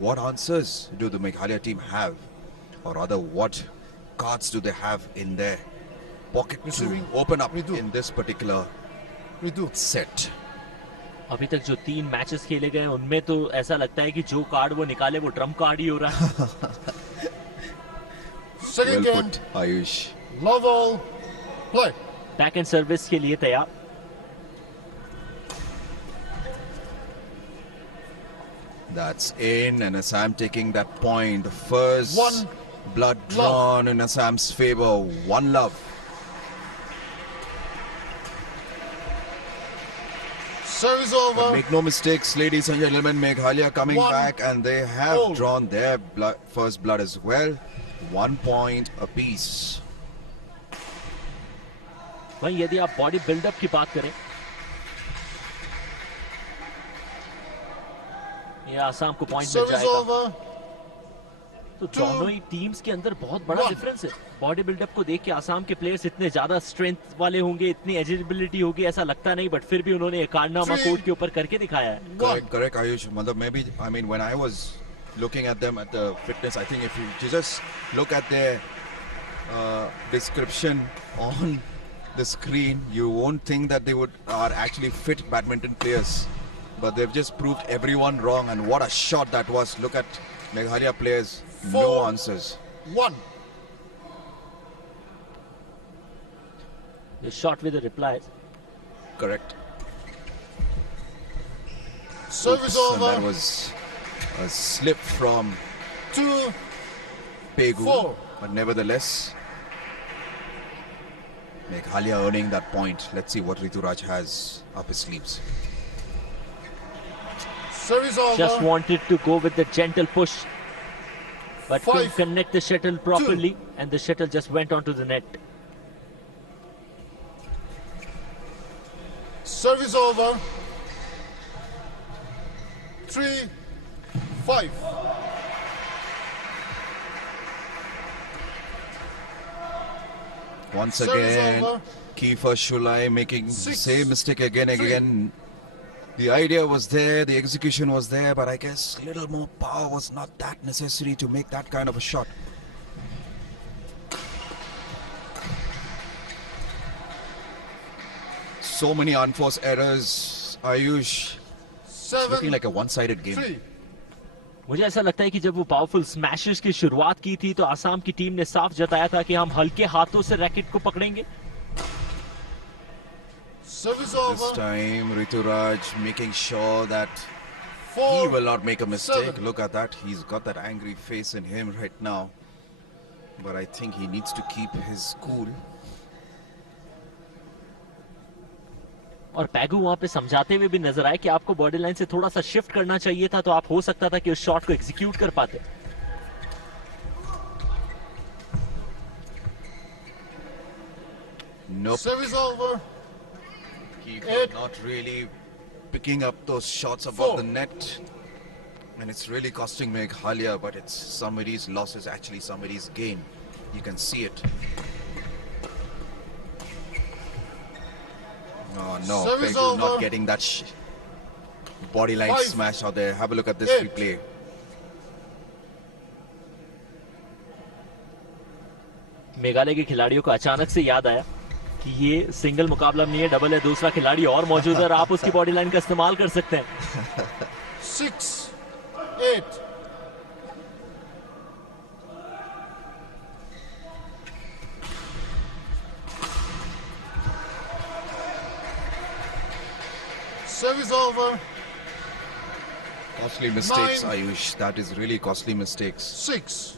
What answers do the Meghalaya team have, or rather what cards do they have in their pocket to open up in this particular set? अभी तक जो 3 matches खेले गए उनमें तो ऐसा लगता है कि जो कार्ड वो निकाले वो ट्रम्प कार्ड ही हो रहा है. Well put, Ayush. Love all. Play. Back and service के लिए तैयार. That's in, and Assam taking that point. The first blood drawn in Assam's favor. One love. Service over. But make no mistakes, ladies and gentlemen. Meghalaya coming back, and they have drawn their first blood as well. 1 point apiece. वहीं यदि आप body buildup की बात करें, ये आसाम को point मिल जाएगा. तो दोनों ही टीम्स के अंदर बहुत बड़ा डिफरेंस है. बॉडी बिल्डअप को देख के आसाम के प्लेयर्स इतने ज्यादा स्ट्रेंथ वाले होंगे, इतनी एजिलिबिलिटी होगी ऐसा लगता नहीं, बट फिर भी उन्होंने कारनामा कोर्ट के ऊपर करके दिखाया है. Correct, Ayush. मतलब maybe, I mean, when I was looking at them at the fitness, I think if you just look at their description on the screen, you won't think that they are actually fit badminton players. But they've just proved everyone wrong, and what a shot that was. Look at Meghalaya players, no answers. 1. The shot with the replies. Correct. Service over. And that was a slip from 2. Pegu, 4. but nevertheless, Meghalaya earning that point. Let's see what Rituraj has up his sleeves. Service over. Just wanted to go with the gentle push, but couldn't connect the shuttle properly, and the shuttle just went onto the net. Service over. 3, 5. Once again, Kiefer Shulai making the same mistake again. The idea was there, the execution was there, but I guess a little more power was not that necessary to make that kind of a shot. So many unforced errors, Ayush. It's looking like a one-sided game. 3. मुझे ऐसा लगता है कि जब वो powerful smashes की शुरुआत की थी तो आसाम की टीम ने साफ जताया था कि हम हल्के हाथों से रैकेट को पकड़ेंगे. This time Rituraj making sure that he will not make a mistake. Look at that, he's got that angry face in him right now, but I think he needs to keep his cool. और पैगू वहां पे समझाते हुए भी नजर आए कि आपको बॉडी लाइन से थोड़ा सा शिफ्ट करना चाहिए था, तो आप हो सकता था कि उस शॉट को एग्जीक्यूट कर पाते. Nope. Service over. Keep not really picking up those shots above the net, and it's really costing Meghalaya, but it's somebody's loss is actually somebody's gain. You can see it. Oh no, Pegu not getting that body line smash out there. Have a look at this replay. Meghalaya के खिलाड़ियों को अचानक से याद आया कि ये single मुकाबला नहीं है, डबल है, दूसरा खिलाड़ी और मौजूद है और आप उसकी बॉडी लाइन का इस्तेमाल कर सकते हैं. 6, 8. Service over. Costly mistakes, Ayush. That is really costly mistakes. 6.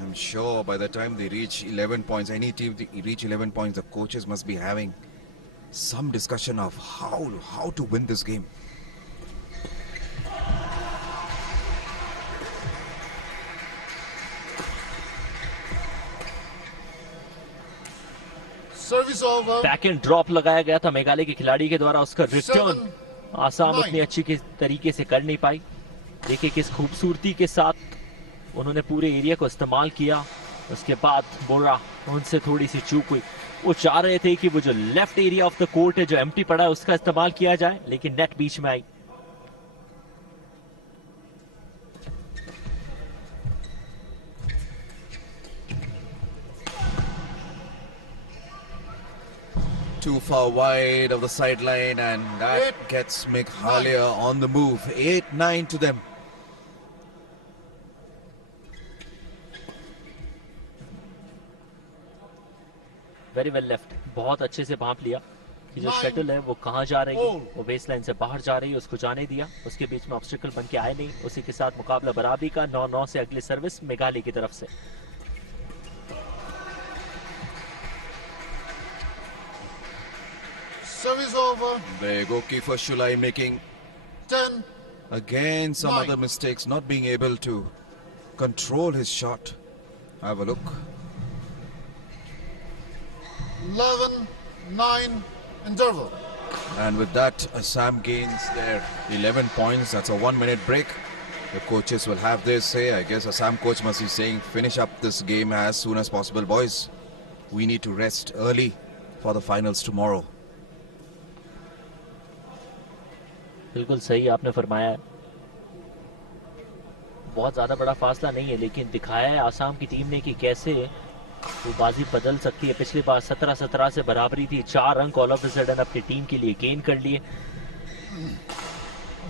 I'm sure by the time they reach 11 points, any team they reach 11 points, the coaches must be having some discussion of how to win this game. Service over. Back and drop लगाया गया था मेघालय के खिलाड़ी के द्वारा, उसका return Assam उतनी अच्छी तरीके से कर नहीं पाई. देखिए किस खूबसूरती के साथ उन्होंने पूरे एरिया को इस्तेमाल किया. उसके बाद बोरा उनसे थोड़ी सी चूक हुई. वो चाह रहे थे कि वो जो left area of the court है जो एम्प्टी पड़ा है उसका इस्तेमाल किया जाए, लेकिन नेट बीच में आई. Too far wide of the sideline, and that gets Meghalaya on the move. 8-9 to them. Very well left, बहुत अच्छे से भांप लिया कि जो शटल है वो कहाँ जा रही है, वो बेस लाइन से बाहर जा रही है, उसको जाने दिया, उसके बीच में ऑब्स्टिकल बन के आए नहीं, उसी के साथ मुकाबला बराबरी का। 9-9 से अगली सर्विस मेघालय की तरफ से। Service over. The goalkeeper Shulai making 10. again some 9. other mistakes, not being able to control his shot. Have a look. 11, 9, interval. And with that, Assam gains their 11 points. That's a 1-minute break. The coaches will have their say. I guess Assam coach must be saying, finish up this game as soon as possible, boys. We need to rest early for the finals tomorrow. बिल्कुल सही आपने फरमाया है। बहुत ज्यादा बड़ा फासला नहीं है, लेकिन दिखाया है आसाम की टीम ने कि कैसे वो बाजी बदल सकती है। पिछली बार 17-17 से बराबरी थी, 4 अंक ऑल ऑफ द सडन अपनी टीम के लिए गेन कर लिए,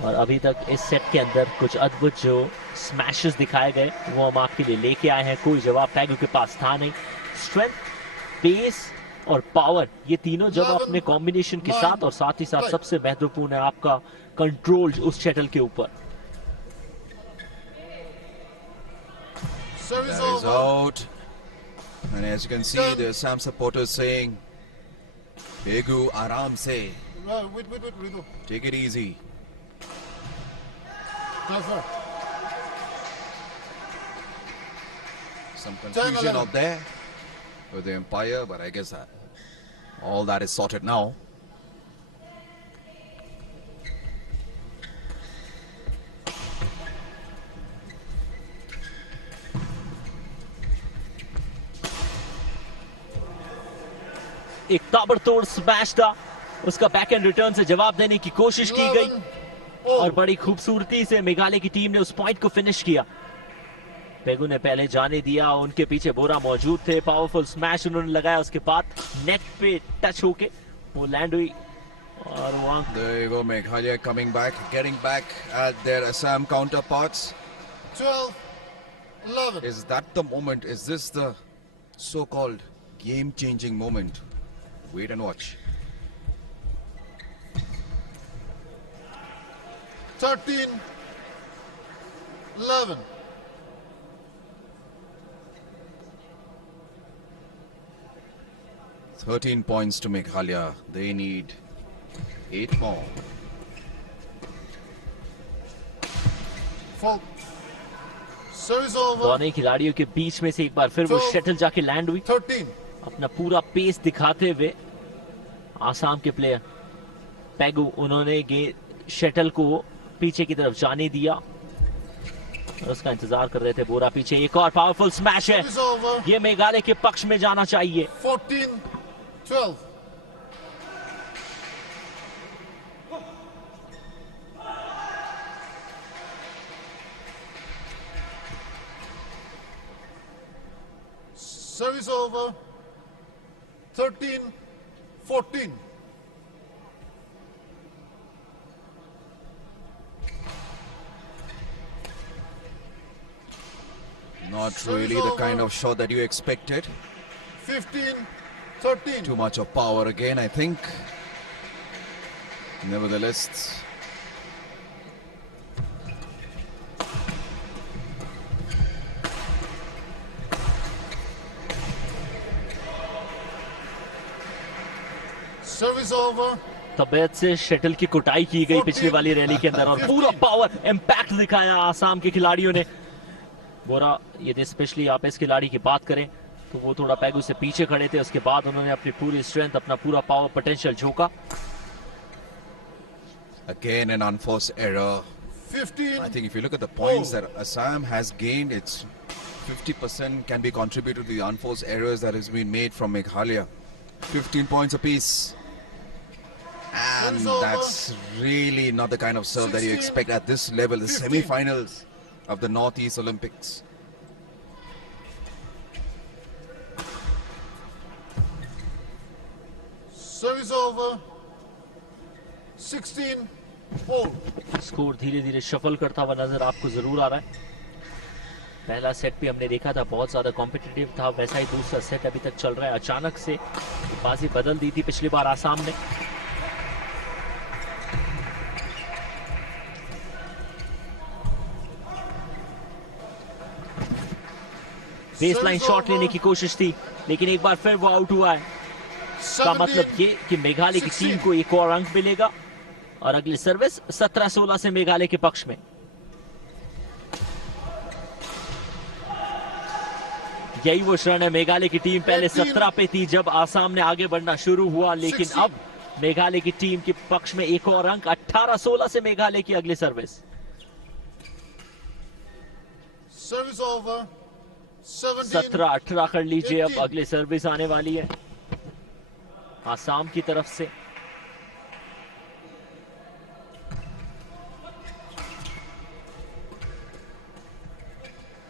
और अभी तक इस सेट के अंदर कुछ अद्भुत जो स्मैशेस दिखाए गए वो हम आपके लिए लेके आए हैं। कोई जवाब पैगो के पास था नहीं। स्ट्रेंथ, पेस और पावर, ये तीनों जब अपने कॉम्बिनेशन के साथ, और साथ ही साथ सबसे महत्वपूर्ण है आपका कंट्रोल उस शटल के ऊपर। Service That is over. out. And as you can see, the Assam supporters saying, Begu, aram se. Wait, Ritu. Take it easy. Transfer. Some confusion 11. out there with the umpire, but I guess that all that is sorted now. एक ताबड़तोड़ smash था, उसका back and return से जवाब देने की कोशिश की गई, 11, और बड़ी खूबसूरती से मेघालय की टीम ने उस पॉइंट को फिनिश किया। पेगू ने पहले जाने दिया, उनके पीछे बोरा मौजूद थे, पावरफुल स्मैश उन्होंने लगाया, उसके बाद नेट पे टच होके वो लैंड हुई, और वहां There you go, Meghalaya coming back, getting back at their Assam counterparts. 12, 11. Is that the moment? Is this the so-called game-changing moment? Wait and watch. 13, 11. Thirteen points to Meghalaya. They need 8 more. Fault. Service over. दोनों खिलाड़ियों के बीच में से एक बार फिर वो shuttle जाके land हुई, 13. अपना पूरा पेस दिखाते हुए आसाम के प्लेयर पेगू, उन्होंने शटल को पीछे की तरफ जाने दिया, और उसका इंतजार कर रहे थे बोरा पीछे। एक और पावरफुल स्मैश है, Service over. ये मेघालय के पक्ष में जाना चाहिए। 14, 12. Service over. 13, 14. Not really the kind of shot that you expected. 15, 13. Too much of power again, I think. Nevertheless, Service over. तबीयत से शटल की कुटाई की गई पिछली वाली रैली के अंदर, और पूरा पावर इम्पैक्ट दिखाया आसाम के खिलाड़ियों ने। बोरा, यदि स्पेशली आप इस खिलाड़ी की बात करें तो वो थोड़ा पैगू से पीछे खड़े थे, उसके बाद उन्होंने अपनी पूरी स्ट्रेंथ, अपना पूरा पावर पोटेंशियल झोंका। again an unforced error. 15. I think if you look at the points that Assam has gained, it's 50% can be contributed to the unforced errors that has been made from Meghalaya. 15 points apiece. And that's really not the kind of serve that you expect at this level, the semi-finals of the Northeast Olympics. Service over. 16 all. Score धीरे धीरे shuffle करता हुआ नजर आपको जरूर आ रहा है। पहला सेट भी हमने देखा था बहुत ज्यादा कॉम्पिटिटिव था, वैसा ही दूसरा सेट अभी तक चल रहा है। अचानक से बाजी बदल दी थी पिछली बार आसाम ने। बेसलाइन शॉट लेने की कोशिश थी लेकिन एक बार फिर वो आउट हुआ है। का मतलब ये कि मेघालय की टीम को एक और अंक मिलेगा और अगली सर्विस 17-16 से मेघालय के पक्ष में। यही वो क्षण है, मेघालय की टीम पहले 17 पे थी जब आसाम ने आगे बढ़ना शुरू हुआ, लेकिन अब मेघालय की टीम के पक्ष में एक और अंक। 18-16 से मेघालय की अगली सर्विस। Service over. 17-18 कर लीजिए। अब अगली सर्विस आने वाली है आसाम की तरफ से।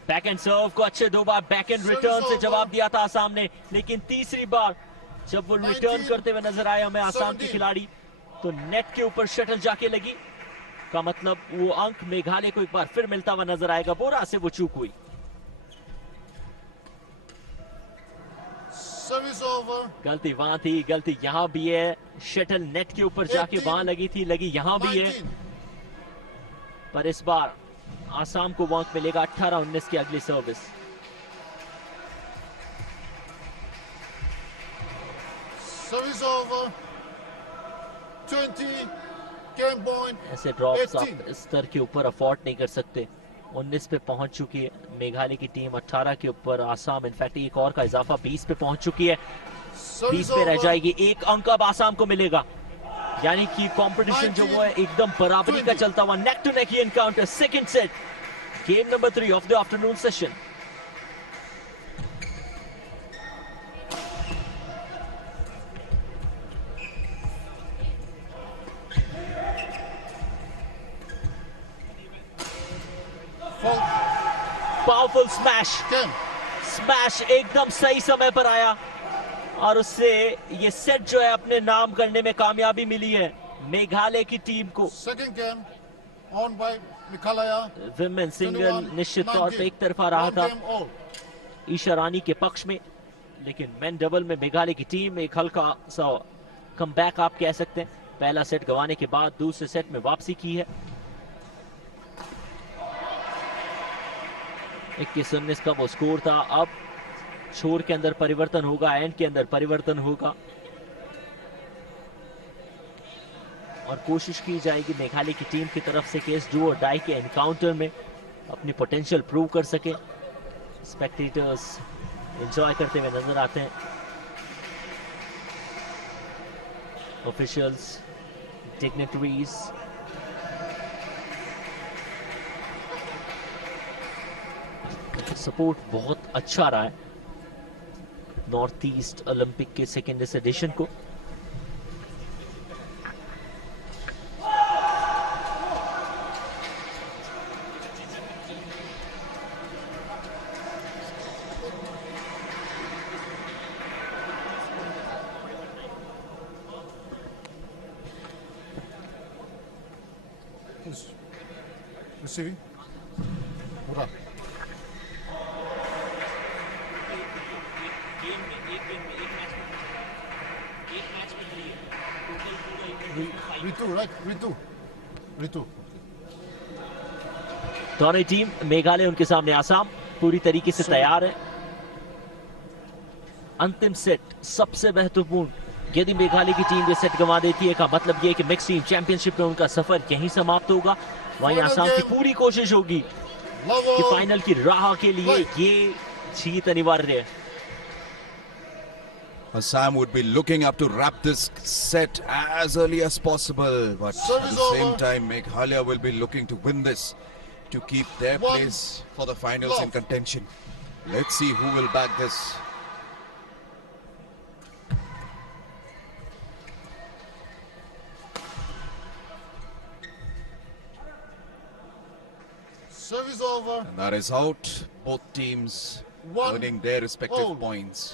बैक एंड सर्व को अच्छे 2 बार बैक एंड रिटर्न से जवाब दिया था आसाम ने, लेकिन तीसरी बार जब वो रिटर्न करते हुए नजर आए हमें आसाम के खिलाड़ी, तो नेट के ऊपर शटल जाके लगी। का मतलब वो अंक मेघालय को एक बार फिर मिलता हुआ नजर आएगा। बोरा से वो चूक हुई। गलती वहां थी, गलती यहां भी है। शटल नेट के ऊपर जाके वहां लगी थी, लगी यहां भी है, पर इस बार आसाम को वॉक मिलेगा। 18-19 की अगली service. Service over. 20 game point. ऐसे ड्रॉप्स आप इस स्तर के ऊपर अफोर्ड नहीं कर सकते। 19 पे पहुंच चुकी है मेघालय की टीम, 18 के ऊपर आसाम। इनफैक्ट एक और का इजाफा 20 पे पहुंच चुकी है, 20 पे रह जाएगी। एक अंक अब आसाम को मिलेगा, यानी कि कंपटीशन जो वो है एकदम बराबरी का चलता हुआ। नेक टू नेक ये encounter. Second set, game number 3 of the afternoon session. Powerful smash एकदम सही समय पर आया और उससे ये सेट जो है अपने नाम करने में कामयाबी मिली है मेघालय की टीम को। Second game on by Meghalaya. Women single निश्चित तौर पे एक तरफा रहा था ईशा रानी के पक्ष में, लेकिन मेन डबल में मेघालय की टीम एक हल्का सा कमबैक आप कह सकते हैं। पहला सेट गंवाने के बाद दूसरे सेट में वापसी की है। 21-19 का वो स्कोर था। अब छोर के अंदर परिवर्तन होगा, एंड के अंदर परिवर्तन होगा और कोशिश की जाएगी मेघालय की टीम की तरफ से कि इस डू और डाई के एनकाउंटर में अपनी पोटेंशियल प्रूव कर सके। स्पेक्टेटर्स एंजॉय करते हुए नजर आते हैं, ऑफिशियल्स, डिग्निटरीज। सपोर्ट बहुत अच्छा रहा है नॉर्थ ईस्ट ओलंपिक के सेकेंड इस एडिशन को। Receiving. What up? Ritu, right? Ritu. दोनों टीम, मेघालय उनके सामने आसाम, पूरी तरीके से तैयार है। अंतिम सेट सबसे महत्वपूर्ण। यदि मेघालय की टीम ये सेट गंवा देती है का मतलब ये कि मिक्स टीम चैंपियनशिप में उनका सफर यहीं समाप्त होगा। वहीं आसाम की पूरी कोशिश होगी कि फाइनल की राह के लिए ये जीत अनिवार्य है। Assam would be looking up to wrap this set as early as possible, but at the same time, Meghalaya will be looking to win this to keep their place for the finals in contention. Let's see who will back this. Service over. And that is out. Both teams earning their respective points.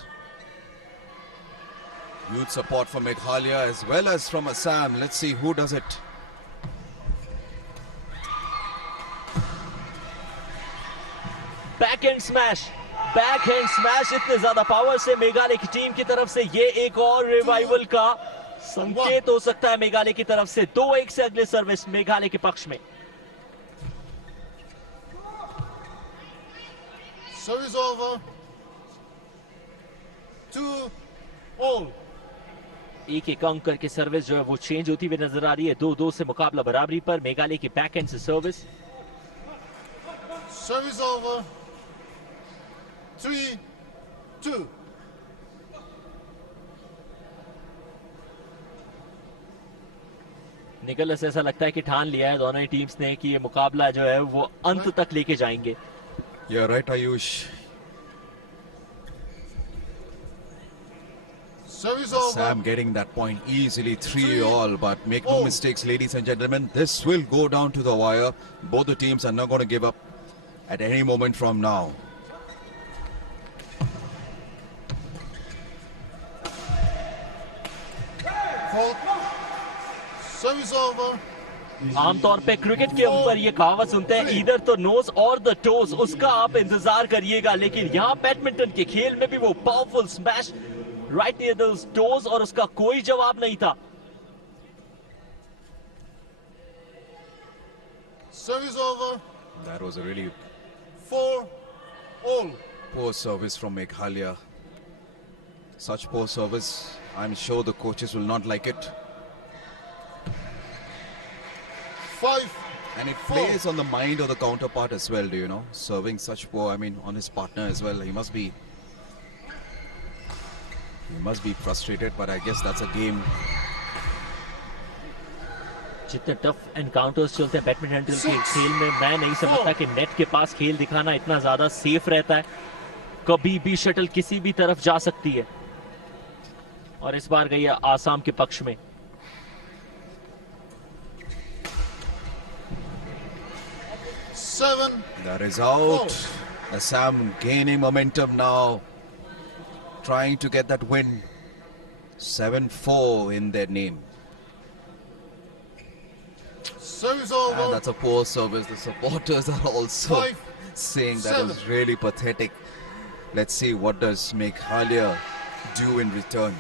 Huge support from Meghalaya as well as from Assam. Let's see who does it. Backhand smash इतने ज्यादा power से मेघालय की team की तरफ से ये एक और रिवाइवल का संकेत हो सकता है मेघालय की तरफ से। 2-1 से अगले सर्विस मेघालय के पक्ष में। Service over. 2-all. एक अंक करके सर्विस जो है वो चेंज होती हुई नजर आ रही है। 2-2 से मुकाबला बराबरी पर। मेघालय की बैकहैंड से सर्विस। Service over. 3-2. निकोलस ऐसा लगता है कि ठान लिया है दोनों ही टीम्स ने कि ये मुकाबला जो है वो अंत तक लेके जाएंगे। You're right, Ayush. Service over. Sam getting that point easily, 3-all. But make no mistakes, ladies and gentlemen, this will go down to the wire. Both the teams are not going to give up at any moment from now. Service over. आमतौर पे cricket के ऊपर ये कहावत सुनते हैं, इधर तो नोज और द टोज, उसका आप इंतजार करिएगा। लेकिन यहाँ बैडमिंटन के खेल में भी वो पावरफुल स्मैश राइट नियर दोस टोज और उसका कोई जवाब नहीं था। Service over. That was a really 4-all. poor service from Meghalaya. Such poor service, I'm sure the coaches will not like it. 5. And it plays on the mind of the counterpart as well, do you know? Serving such poor, I mean, on his partner as well. He must be frustrated, but I guess that's a game. जितने tough encounters चलते हैं badminton के खेल में, मैं नहीं समझता कि नेट के पास खेल दिखाना इतना ज्यादा सेफ रहता है। कभी भी शटल किसी भी तरफ जा सकती है और इस बार गई है आसाम के पक्ष में। That is out. Assam gaining momentum now, trying to get that win. 7-4 in their name. Service over. And that's a poor service. The supporters are also 5, saying that 7. was really pathetic. Let's see what does Meghalaya do in return.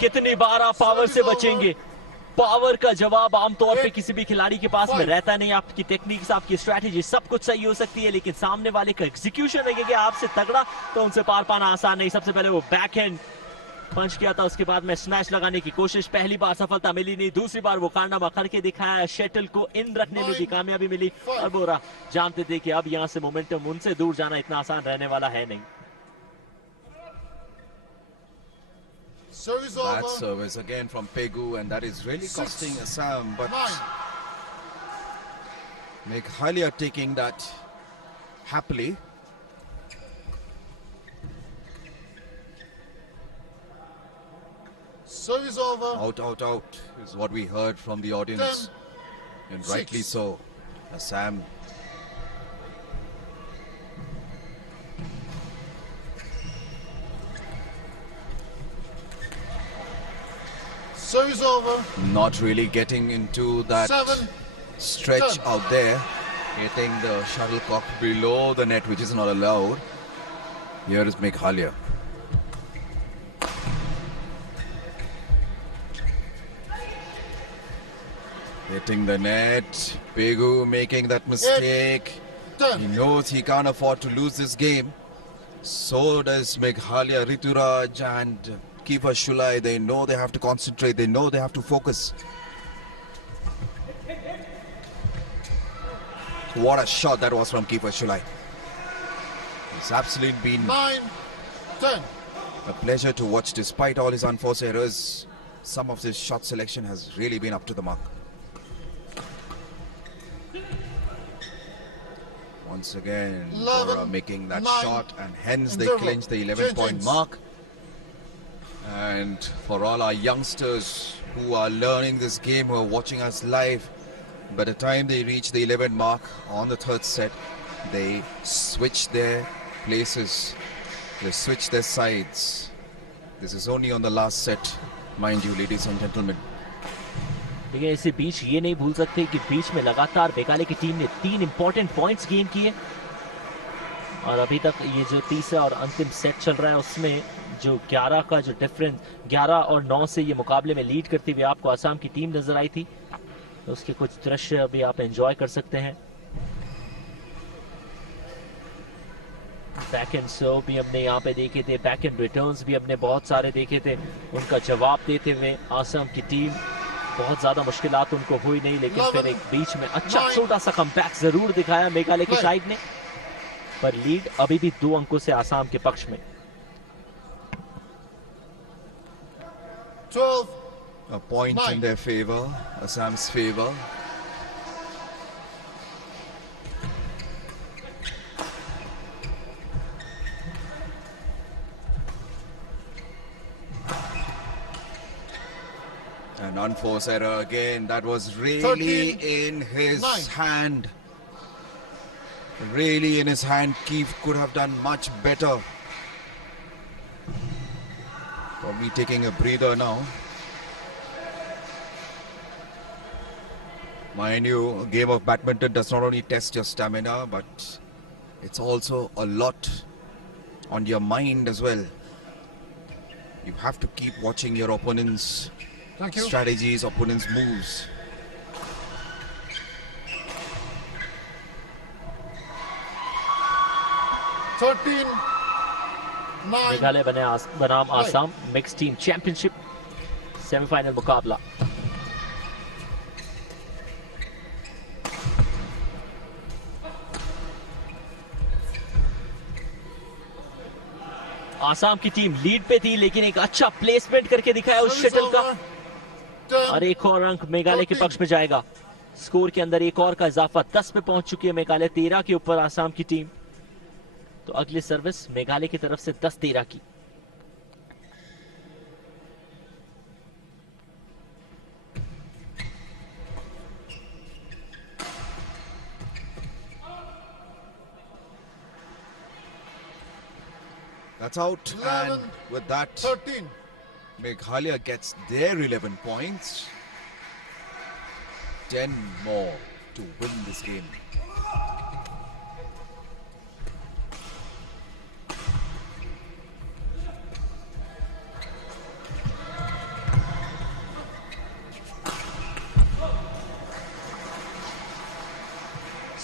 कितनी बार आप power से बचेंगे? Power का जवाब आमतौर पे किसी भी खिलाड़ी के पास में रहता नहीं। आपकी टेक्निक्स, आपकी स्ट्रैटेजी सब कुछ सही हो सकती है, लेकिन सामने वाले का एग्जीक्यूशन रहेगा आपसे तगड़ा तो उनसे पार पाना आसान नहीं। सबसे पहले वो बैकहैंड पंच किया था, उसके बाद में स्मैश लगाने की कोशिश। पहली बार सफलता मिली नहीं, दूसरी बार वो कारनामा करके दिखाया, शटल को इन रखने में भी कामयाबी मिली और बोरा जानते थे कि अब यहां से मोमेंटम उनसे दूर जाना इतना आसान रहने वाला है नहीं। Bad service again from Pegu, and that is really costing Assam, but Meghalaya taking that happily. Service over. Out is what we heard from the audience, 10, and rightly 6. so. Assam Service over. not really getting into that 7, stretch 10. out there, hitting the shuttlecock below the net, which is not allowed. Here is Meghalaya. Hitting the net. Pegu making that mistake. 10. He knows he can't afford to lose this game. So does Meghalaya, Rituraj and Keeper Shulai. They know they have to concentrate. They know they have to focus. What a shot that was from Keeper Shulai. It's absolutely been 9, 10. a pleasure to watch. Despite all his unforced errors, some of his shot selection has really been up to the mark. Once again, 11, Bora making that 9, shot, and hence they interval. clinch the 11-point Changes. mark. And for all our youngsters who are learning this game, who are watching us live, By the time they reach the 11 mark on the third set, they switch their places. They switch their sides. This is only on the last set, mind you, ladies and gentlemen. लेकिन इसी बीच ये नहीं भूल सकते कि बीच में लगातार मेघालय की टीम ने 3 इंपॉर्टेंट पॉइंट्स गेन किए और अभी तक ये जो तीसरा और अंतिम सेट चल रहा है उसमें जो 11 का जो डिफरेंस 11 और 9 से ये मुकाबले में लीड करती हुई आपको असम की टीम नजर आई थी, तो उसके कुछ दृश्य अभी आप एंजॉय कर सकते हैं। बैक एंड सर्व भी हमने यहाँ पे देखे थे, बैक एंड रिटर्न्स भी हमने बहुत सारे देखे थे। उनका जवाब देते हुए असम की टीम बहुत ज्यादा मुश्किलात उनको हुई नहीं, लेकिन फिर एक बीच में अच्छा छोटा सा कमबैक जरूर दिखाया मेघालय की साइड ने, पर लीड अभी भी 2 अंकों से आसाम के पक्ष में। 12. A point 9. in their favor, Assam's favor. An unforced error again. That was really 13, in his 9. hand. Really in his hand. Keith could have done much better. Probably taking a breather now. Mind you, a game of badminton does not only test your stamina, but it's also a lot on your mind as well. You have to keep watching your opponent's Thank you. strategies, opponent's moves. Meghalaya बनाम Assam mix team championship semifinal मुकाबला। आसाम की team lead पे थी, लेकिन एक अच्छा placement करके दिखाया उस शटल का, और एक और अंक मेघालय के पक्ष में जाएगा। स्कोर के अंदर एक और का इजाफा 10 पे पहुंच चुकी है मेघालय, 13 के ऊपर आसाम की टीम। तो अगली सर्विस मेघालय की तरफ से 10-13 की। That's out, 11, and with that, 13. Meghalaya gets their 11 points. 10 more to win this game.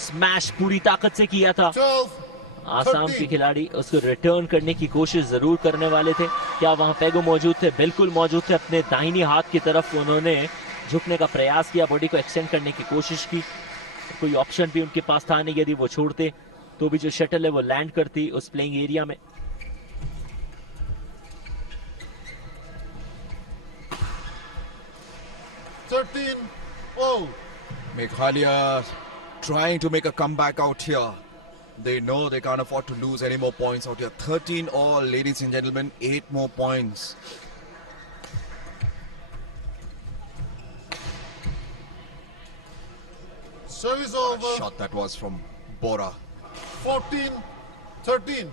Smash पूरी ताकत से किया था। 12. आसाम के खिलाड़ी उसको रिटर्न करने की कोशिश जरूर करने वाले थे। क्या वहां पेगो मौजूद थे? बिल्कुल मौजूद थे। अपने दाहिनी हाथ की तरफ उन्होंने झुकने का प्रयास किया, बॉडी को एक्सटेंड करने की कोशिश की। कोई ऑप्शन भी उनके पास था नहीं, यदि वो छोड़ते तो भी जो शटल है वो लैंड करती उस प्लेइंग एरिया में। Meghalaya trying to make a comeback out here. They know they can't afford to lose any more points out here. 13 all, ladies and gentlemen, 8 more points. Service A over. shot that was from Bora. 14-13.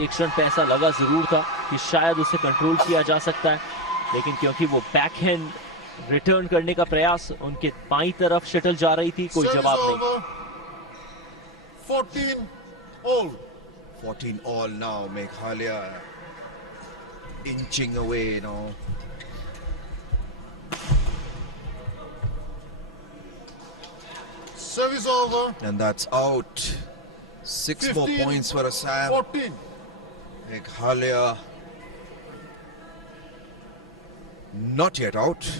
एक क्षण पे ऐसा लगा जरूर था कि शायद उसे कंट्रोल किया जा सकता है, लेकिन क्योंकि वो बैकहैंड रिटर्न करने का प्रयास, उनके बाईं तरफ शटल जा रही थी, कोई Service जवाब नहीं। over. 14 all. 14 all now. Meghalaya inching away now. Service over. And that's out. 6 more 15, points for Assam. 14. Meghalaya not yet out.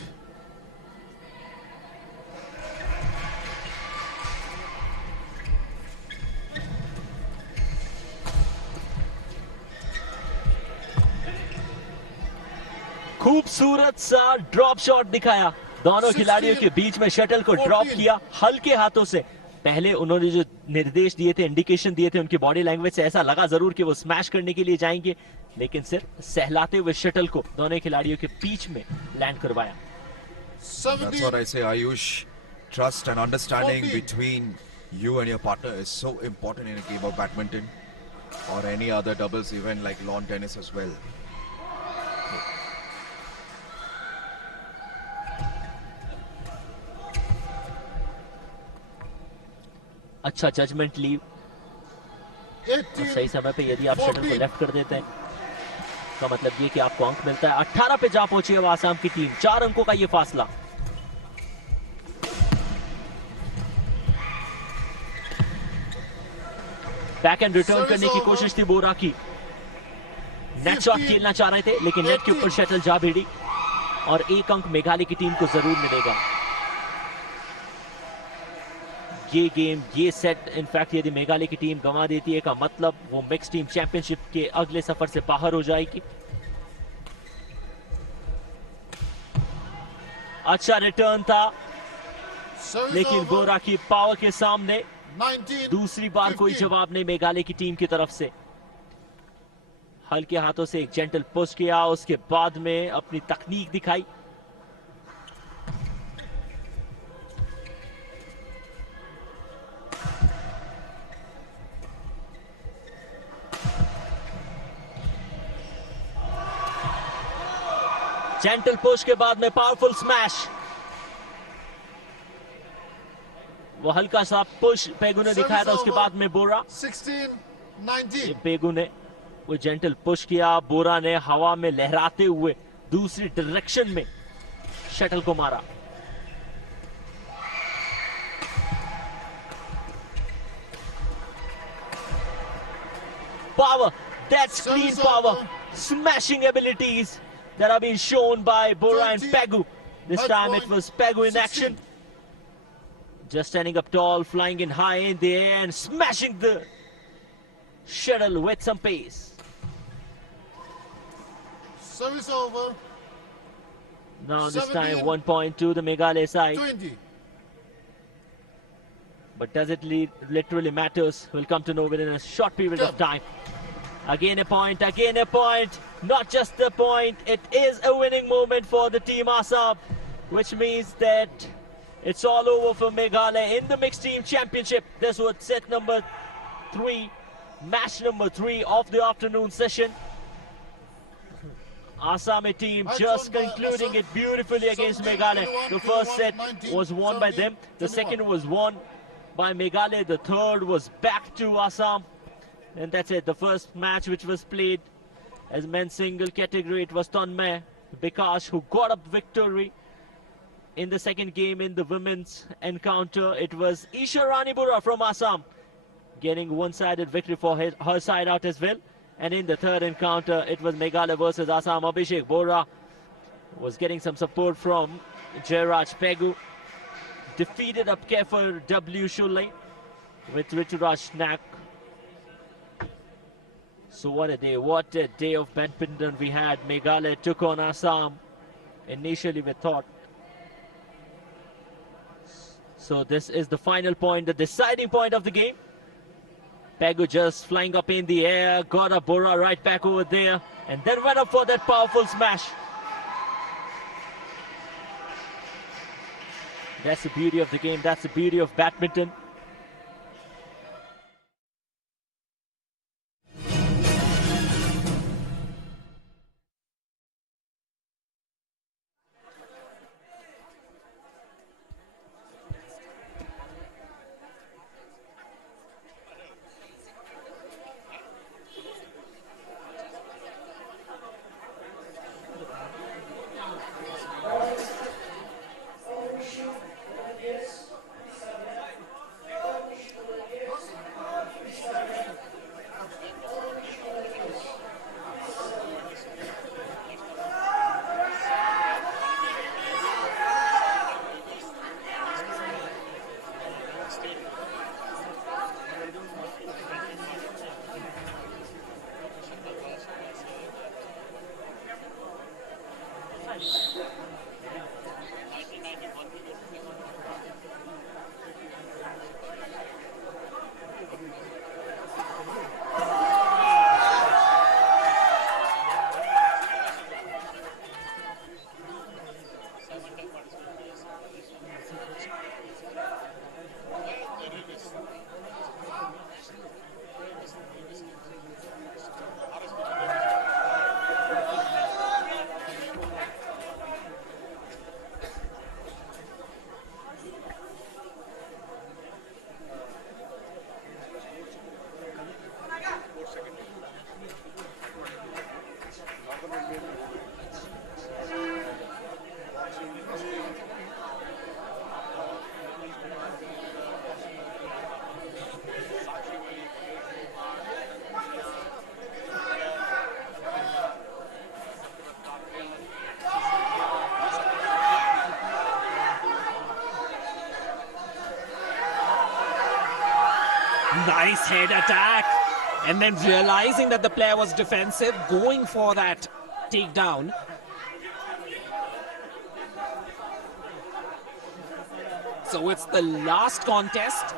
खूबसूरत सा ड्रॉप शॉट दिखाया, दोनों खिलाड़ियों के बीच में शटल को ड्रॉप किया हल्के हाथों से। पहले उन्होंने जो निर्देश दिए थे, इंडिकेशन दिए थे, उनकी बॉडी लैंग्वेज से ऐसा लगा जरूर कि वो स्मैश करने के लिए जाएंगे, लेकिन सिर्फ सहलाते हुए शटल को दोनों खिलाड़ियों के बीच में लैंड करवाया। That's what I say, Ayush. Trust and understanding 14. between you and your partner is so important in a game of badminton or any other doubles event like lawn tennis as well. अच्छा judgement leave, और 18. सही समय पे यदि आप shuttle को left कर देते हैं का मतलब ये कि आपको अंक मिलता है। 18 पे जा पहुंची है आसाम की टीम, 4 अंकों का ये फासला। बैक एंड रिटर्न करने की कोशिश थी बोरा की, नेट शॉट खेलना चाह रहे थे लेकिन नेट के ऊपर शटल जा भिड़ी और 1 अंक मेघालय की टीम को जरूर मिलेगा। ये गेम, ये सेट इनफैक्ट यदि मेघालय की टीम गंवा देती है का मतलब वो मिक्स टीम चैंपियनशिप के अगले सफर से बाहर हो जाएगी। अच्छा रिटर्न था लेकिन बोरा की पावर के सामने 19. दूसरी बार कोई 15. जवाब नहीं मेघालय की टीम की तरफ से। हल्के हाथों से एक जेंटल पुश किया, उसके बाद में अपनी तकनीक दिखाई। जेंटल पुश के बाद में पावरफुल स्मैश, वो हल्का सा पुश पेगू ने दिखाया था, उसके बाद में बोरा 16. 19. पेगू ने वो जेंटल पुश किया, बोरा ने हवा में लहराते हुए दूसरी डायरेक्शन में शटल को मारा। Power, that's clean power, smashing abilities that are being shown by Bora and 20. Pegu. This Match time point, it was Pegu in 16. action. Just standing up tall, flying in high in the air and smashing the shuttle with some pace. Service over. Now this 17. time 1 point to the Meghalaya side. 20. But does it literally matters? We'll come to know within a short period of time. Again a point, again a point. Not just a point, it is a winning moment for the team Assam, which means that it's all over for Meghalaya in the mixed team championship. This was set number 3, match number 3 of the afternoon session. Assam team just concluding it beautifully against Meghalaya. The first set was won by them. The second was won by Meghalaya. The third was back to Assam. And that's it. The first match which was played as men's single category, it was Tanmay Bikash who got a victory. In the second game in the women's encounter, it was Isha Ranibura from Assam getting one-sided victory for her side out as well. And in the third encounter, it was Meghalaya versus Assam. Abhishek Bora was getting some support from Jairaj Pegu. Defeated up for W. Shulle with Rituraj Nak. So what a day of badminton we had. Meghalaya took on Assam. Initially we thought. So this is the final point, the deciding point of the game. Pegu just flying up in the air, got a Bora right back over there, and then went up for that powerful smash. That's the beauty of the game, that's the beauty of badminton. Nice head attack. And then realizing that the player was defensive, going for that takedown. So it's the last contest.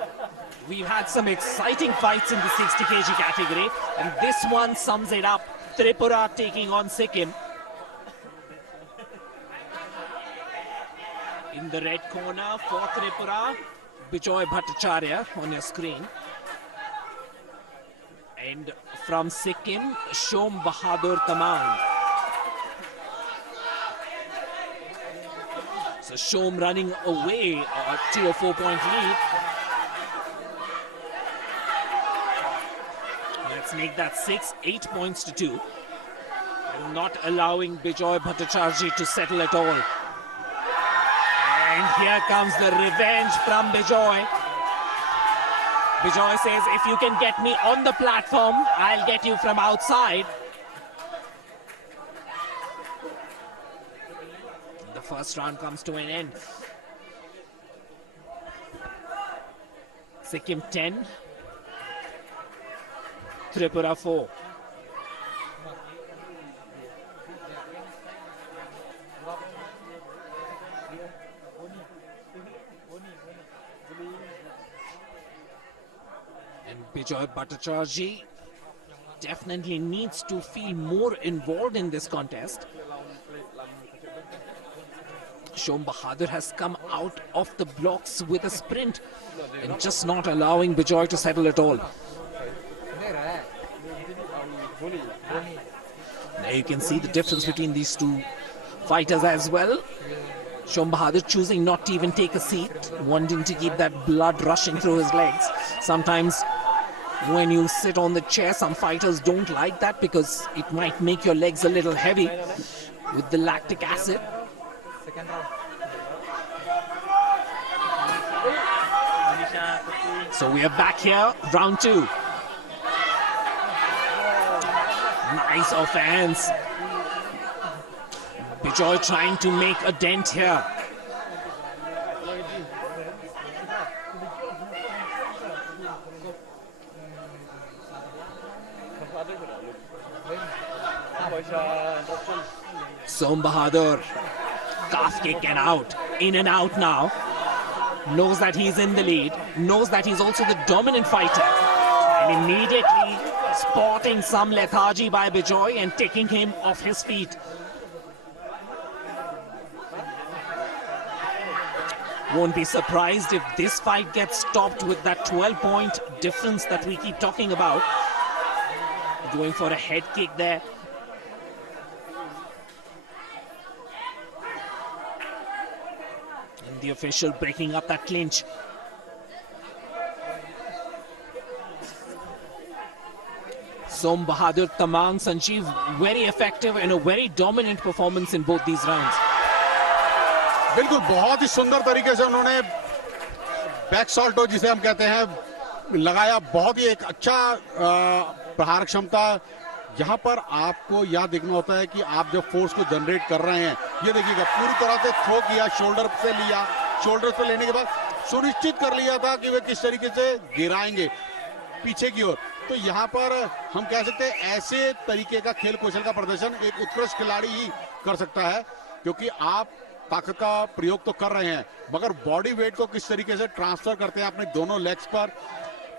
We've had some exciting fights in the 60 kg category, and this one sums it up. Tripura taking on Sikkim. In the red corner for Tripura, Bijoy Bhattacharya on your screen. And from Sikkim, Shom Bahadur Tamang. So Shom running away to a 4-point lead. Let's make that 8 points to 2. And not allowing Bijoy Bhattacharya to settle at all. And here comes the revenge from Bijoy. Bijoy says, if you can get me on the platform, I'll get you from outside. The first round comes to an end. Sikkim 10, Tripura 4. And Bijoy Bhattacharya definitely needs to feel more involved in this contest. Shom Bahadur has come out of the blocks with a sprint and just not allowing Bijoy to settle at all. Now you can see the difference between these two fighters as well. Shom Bahadur choosing not to even take a seat, wanting to keep that blood rushing through his legs. Sometimes when you sit on the chair, some fighters don't like that because it might make your legs a little heavy with the lactic acid. So we are back here, round 2. Nice offense. Bijoy trying to make a dent here. Shom Bahadur, calf kick and out, in and out now. Knows that he's in the lead, knows that he's also the dominant fighter. And immediately spotting some lethargy by Bijoy and taking him off his feet. Won't be surprised if this fight gets stopped with that 12-point difference that we keep talking about. Going for a head kick there. And the official breaking up that clinch. Shom Bahadur Tamang, Sanjeev, very effective and a very dominant performance in both these rounds. बिल्कुल बहुत ही सुंदर तरीके से उन्होंने back सॉल्टो जिसे हम कहते हैं लगाया. बहुत ही एक अच्छा प्रहार क्षमता. यहाँ पर आपको यह देखना होता है कि आप जब फोर्स को जनरेट कर रहे हैं, ये देखिएगा पूरी तरह से थ्रो किया, शोल्डर से लिया, शोल्डर पे लेने के बाद सुनिश्चित कर लिया था कि वे किस तरीके से गिराएंगे पीछे की ओर. तो यहाँ पर हम कह सकते हैं ऐसे तरीके का खेल कौशल का प्रदर्शन एक उत्कृष्ट खिलाड़ी ही कर सकता है, क्योंकि आप ताकत का प्रयोग तो कर रहे हैं मगर बॉडी वेट को किस तरीके से ट्रांसफर करते हैं. आपने दोनों लेग्स पर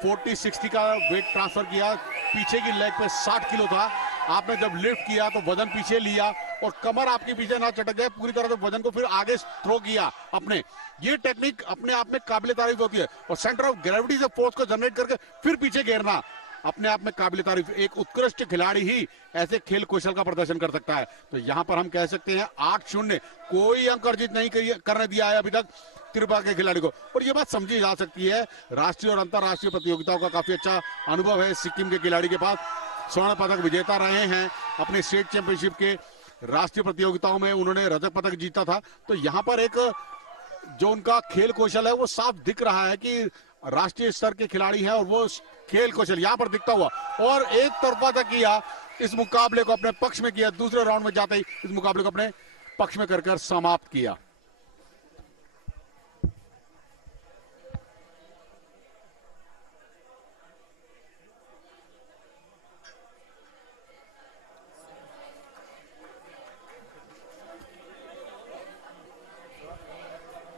40-60 का वेट ट्रांसफर किया. पीछे की लेग पे 60 किलो था. आपने जब लिफ्ट किया तो वजन पीछे लिया और कमर आपके पीछे ना चटक जाए, पूरी तरह से वजन को फिर आगे थ्रो किया अपने. ये टेक्निक अपने आप में काबिल तारीफ होती है और सेंटर ऑफ ग्रेविटी से फोर्स को जनरेट करके फिर पीछे घेरना अपने आप में काबिल तारीफ. एक उत्कृष्ट खिलाड़ी ही ऐसे खेल कौशल का प्रदर्शन कर सकता है. तो यहाँ पर हम कह सकते हैं 8-0, कोई अंक अर्जित नहीं करने दिया है अभी तक त्रिपुरा के खिलाड़ी को. और ये बात समझी जा सकती है, राष्ट्रीय और अंतर्राष्ट्रीय प्रतियोगिताओं का काफी अच्छा अनुभव है सिक्किम के खिलाड़ी के पास. स्वर्ण पदक विजेता रहे हैं अपने स्टेट चैंपियनशिप के. राष्ट्रीय प्रतियोगिताओं में उन्होंने रजत पदक जीता था. तो यहाँ पर एक जो उनका खेल कौशल है वो साफ दिख रहा है कि राष्ट्रीय स्तर के खिलाड़ी हैं और वो खेल कौशल यहाँ पर दिखता हुआ. और एक तरफा तक किया इस मुकाबले को अपने पक्ष में किया. दूसरे राउंड में जाते ही इस मुकाबले को अपने पक्ष में कर समाप्त किया.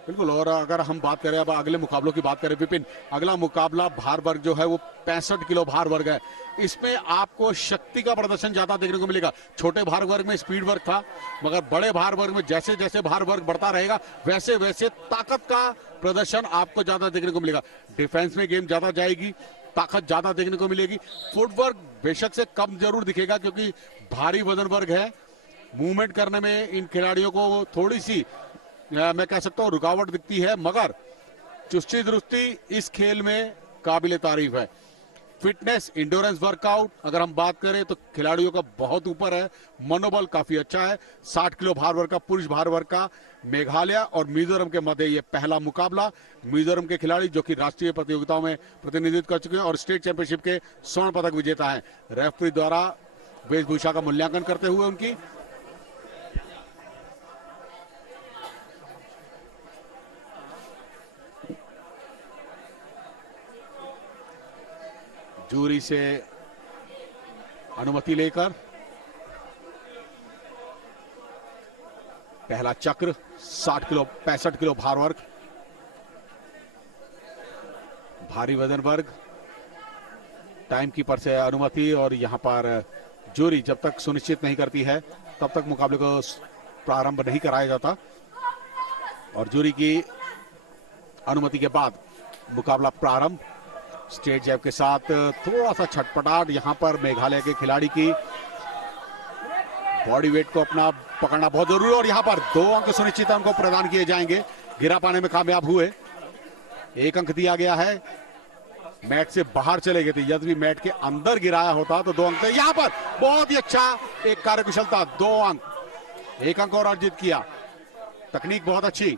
बिल्कुल। और अगर हम बात करें अब अगले मुकाबलों की बात करें विपिन, अगला मुकाबला भार वर्ग जो है वो 65 किलो भार वर्ग है। इसमें आपको शक्ति का प्रदर्शन ज्यादा देखने को मिलेगा। छोटे भार वर्ग में स्पीड वर्क था, मगर बड़े भार वर्ग में जैसे जैसे भार वर्ग बढ़ता रहेगा वैसे वैसे ताकत का प्रदर्शन आपको ज्यादा देखने को मिलेगा। डिफेंस में गेम ज्यादा जाएगी, ताकत ज्यादा देखने को मिलेगी। फुटवर्क बेशक से कम जरूर दिखेगा क्योंकि भारी वजन वर्ग है। मूवमेंट करने में इन खिलाड़ियों को थोड़ी सी मैं कह सकता हूं रुकावट दिखती है, मगर चुस्ती दुरुस्ती इस खेल में काबिले तारीफ है। फिटनेस, इंडोरेंस वर्कआउट अगर हम बात करें तो खिलाड़ियों का बहुत ऊपर है। मनोबल काफी अच्छा है। 60 किलो भार वर्ग का, पुरुष भार वर्ग का मेघालय और मिजोरम के मध्य ये पहला मुकाबला। मिजोरम के खिलाड़ी जो कि राष्ट्रीय प्रतियोगिताओं में प्रतिनिधित्व कर चुके हैं और स्टेट चैंपियनशिप के स्वर्ण पदक विजेता हैं। रेफरी द्वारा वेशभूषा का मूल्यांकन करते हुए उनकी जूरी से अनुमति लेकर पहला चक्र 60 किलो 65 किलो भार वर्ग, भारी वजन वर्ग, टाइम कीपर से अनुमति। और यहां पर जूरी जब तक सुनिश्चित नहीं करती है तब तक मुकाबले को प्रारंभ नहीं कराया जाता। और जूरी की अनुमति के बाद मुकाबला प्रारंभ। स्ट्रेट जैब के साथ थोड़ा सा छटपटाट यहां पर मेघालय के खिलाड़ी की। बॉडी वेट को अपना पकड़ना बहुत जरूरी है और यहां पर 2 अंक सुनिश्चित उनको प्रदान किए जाएंगे। गिरा पाने में कामयाब हुए। 1 अंक दिया गया है। मैट से बाहर चले गए थे, यदि मैट के अंदर गिराया होता तो 2 अंक। यहां पर बहुत ही अच्छा एक कार्यकुशलता, 2 अंक, 1 अंक और अर्जित किया। तकनीक बहुत अच्छी।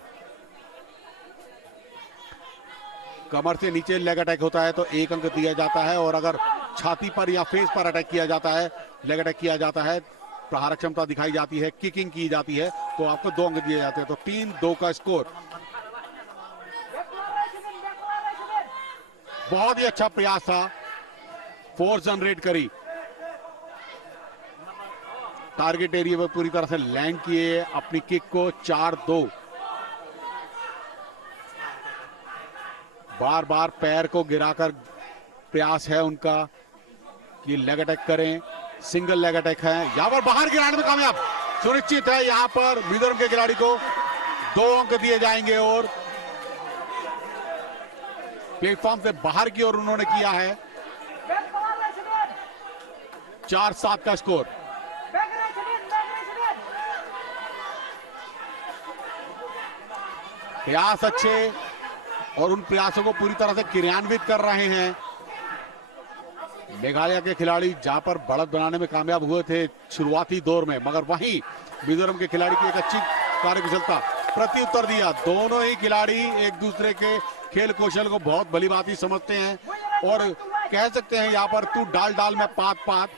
कमर से नीचे लेग अटैक होता है तो 1 अंक दिया जाता है, और अगर छाती पर या फेस पर अटैक किया जाता है, लेग अटैक किया जाता है, प्रहार क्षमता दिखाई जाती है, किकिंग की जाती है तो आपको 2 अंक दिए जाते हैं। तो 3-2 का स्कोर। बहुत ही अच्छा प्रयास था, फोर्स जनरेट करी, टारगेट एरिया में पूरी तरह से लैंड किए अपनी किक को। 4-2। बार बार पैर को गिराकर प्रयास है उनका कि लेग अटैक करें। सिंगल लेग अटैक है, यहां पर बाहर गिराने में कामयाब सुनिश्चित है। यहां पर मिजोरम के खिलाड़ी को 2 अंक दिए जाएंगे और प्लेटफॉर्म से बाहर की ओर उन्होंने किया है। 4-7 का स्कोर। प्रयास अच्छे और उन प्रयासों को पूरी तरह से क्रियान्वित कर रहे हैं मेघालय के खिलाड़ी, जहां पर बढ़त बनाने में कामयाब हुए थे शुरुआती दौर में, मगर वहीं मिजोरम के खिलाड़ी की एक अच्छी कार्यकुशलता, प्रति उत्तर दिया। दोनों ही खिलाड़ी एक दूसरे के खेल कौशल को बहुत भली भांति समझते हैं और कह सकते हैं यहाँ पर तू डाल डाल में पात पात,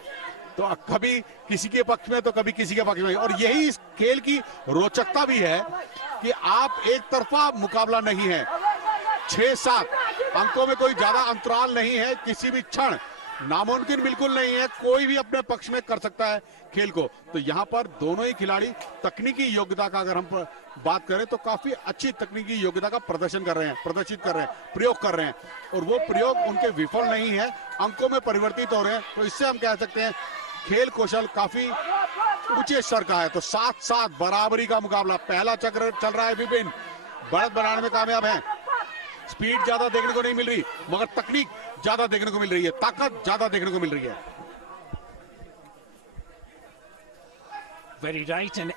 तो कभी किसी के पक्ष में तो कभी किसी के पक्ष में। और यही इस खेल की रोचकता भी है कि आप एक तरफा मुकाबला नहीं है। 6-7 अंकों में कोई ज्यादा अंतराल नहीं है, किसी भी क्षण नामुमकिन बिल्कुल नहीं है, कोई भी अपने पक्ष में कर सकता है खेल को। तो यहाँ पर दोनों ही खिलाड़ी तकनीकी योग्यता का अगर हम बात करें तो काफी अच्छी तकनीकी योग्यता का प्रदर्शित कर रहे हैं, प्रयोग कर रहे हैं, और वो प्रयोग उनके विफल नहीं है, अंकों में परिवर्तित हो रहे हैं। तो इससे हम कह सकते हैं खेल कौशल काफी ऊंचे स्तर का है। तो 7-7 बराबरी का मुकाबला। पहला चक्र चल रहा है विपिन, बढ़त बनाने में कामयाब है। स्पीड ज्यादा देखने को नहीं मिल रही, मगर तकनीक ज्यादा देखने को मिल रही है, ताकत ज्यादा देखने को मिल रही है। Very right, and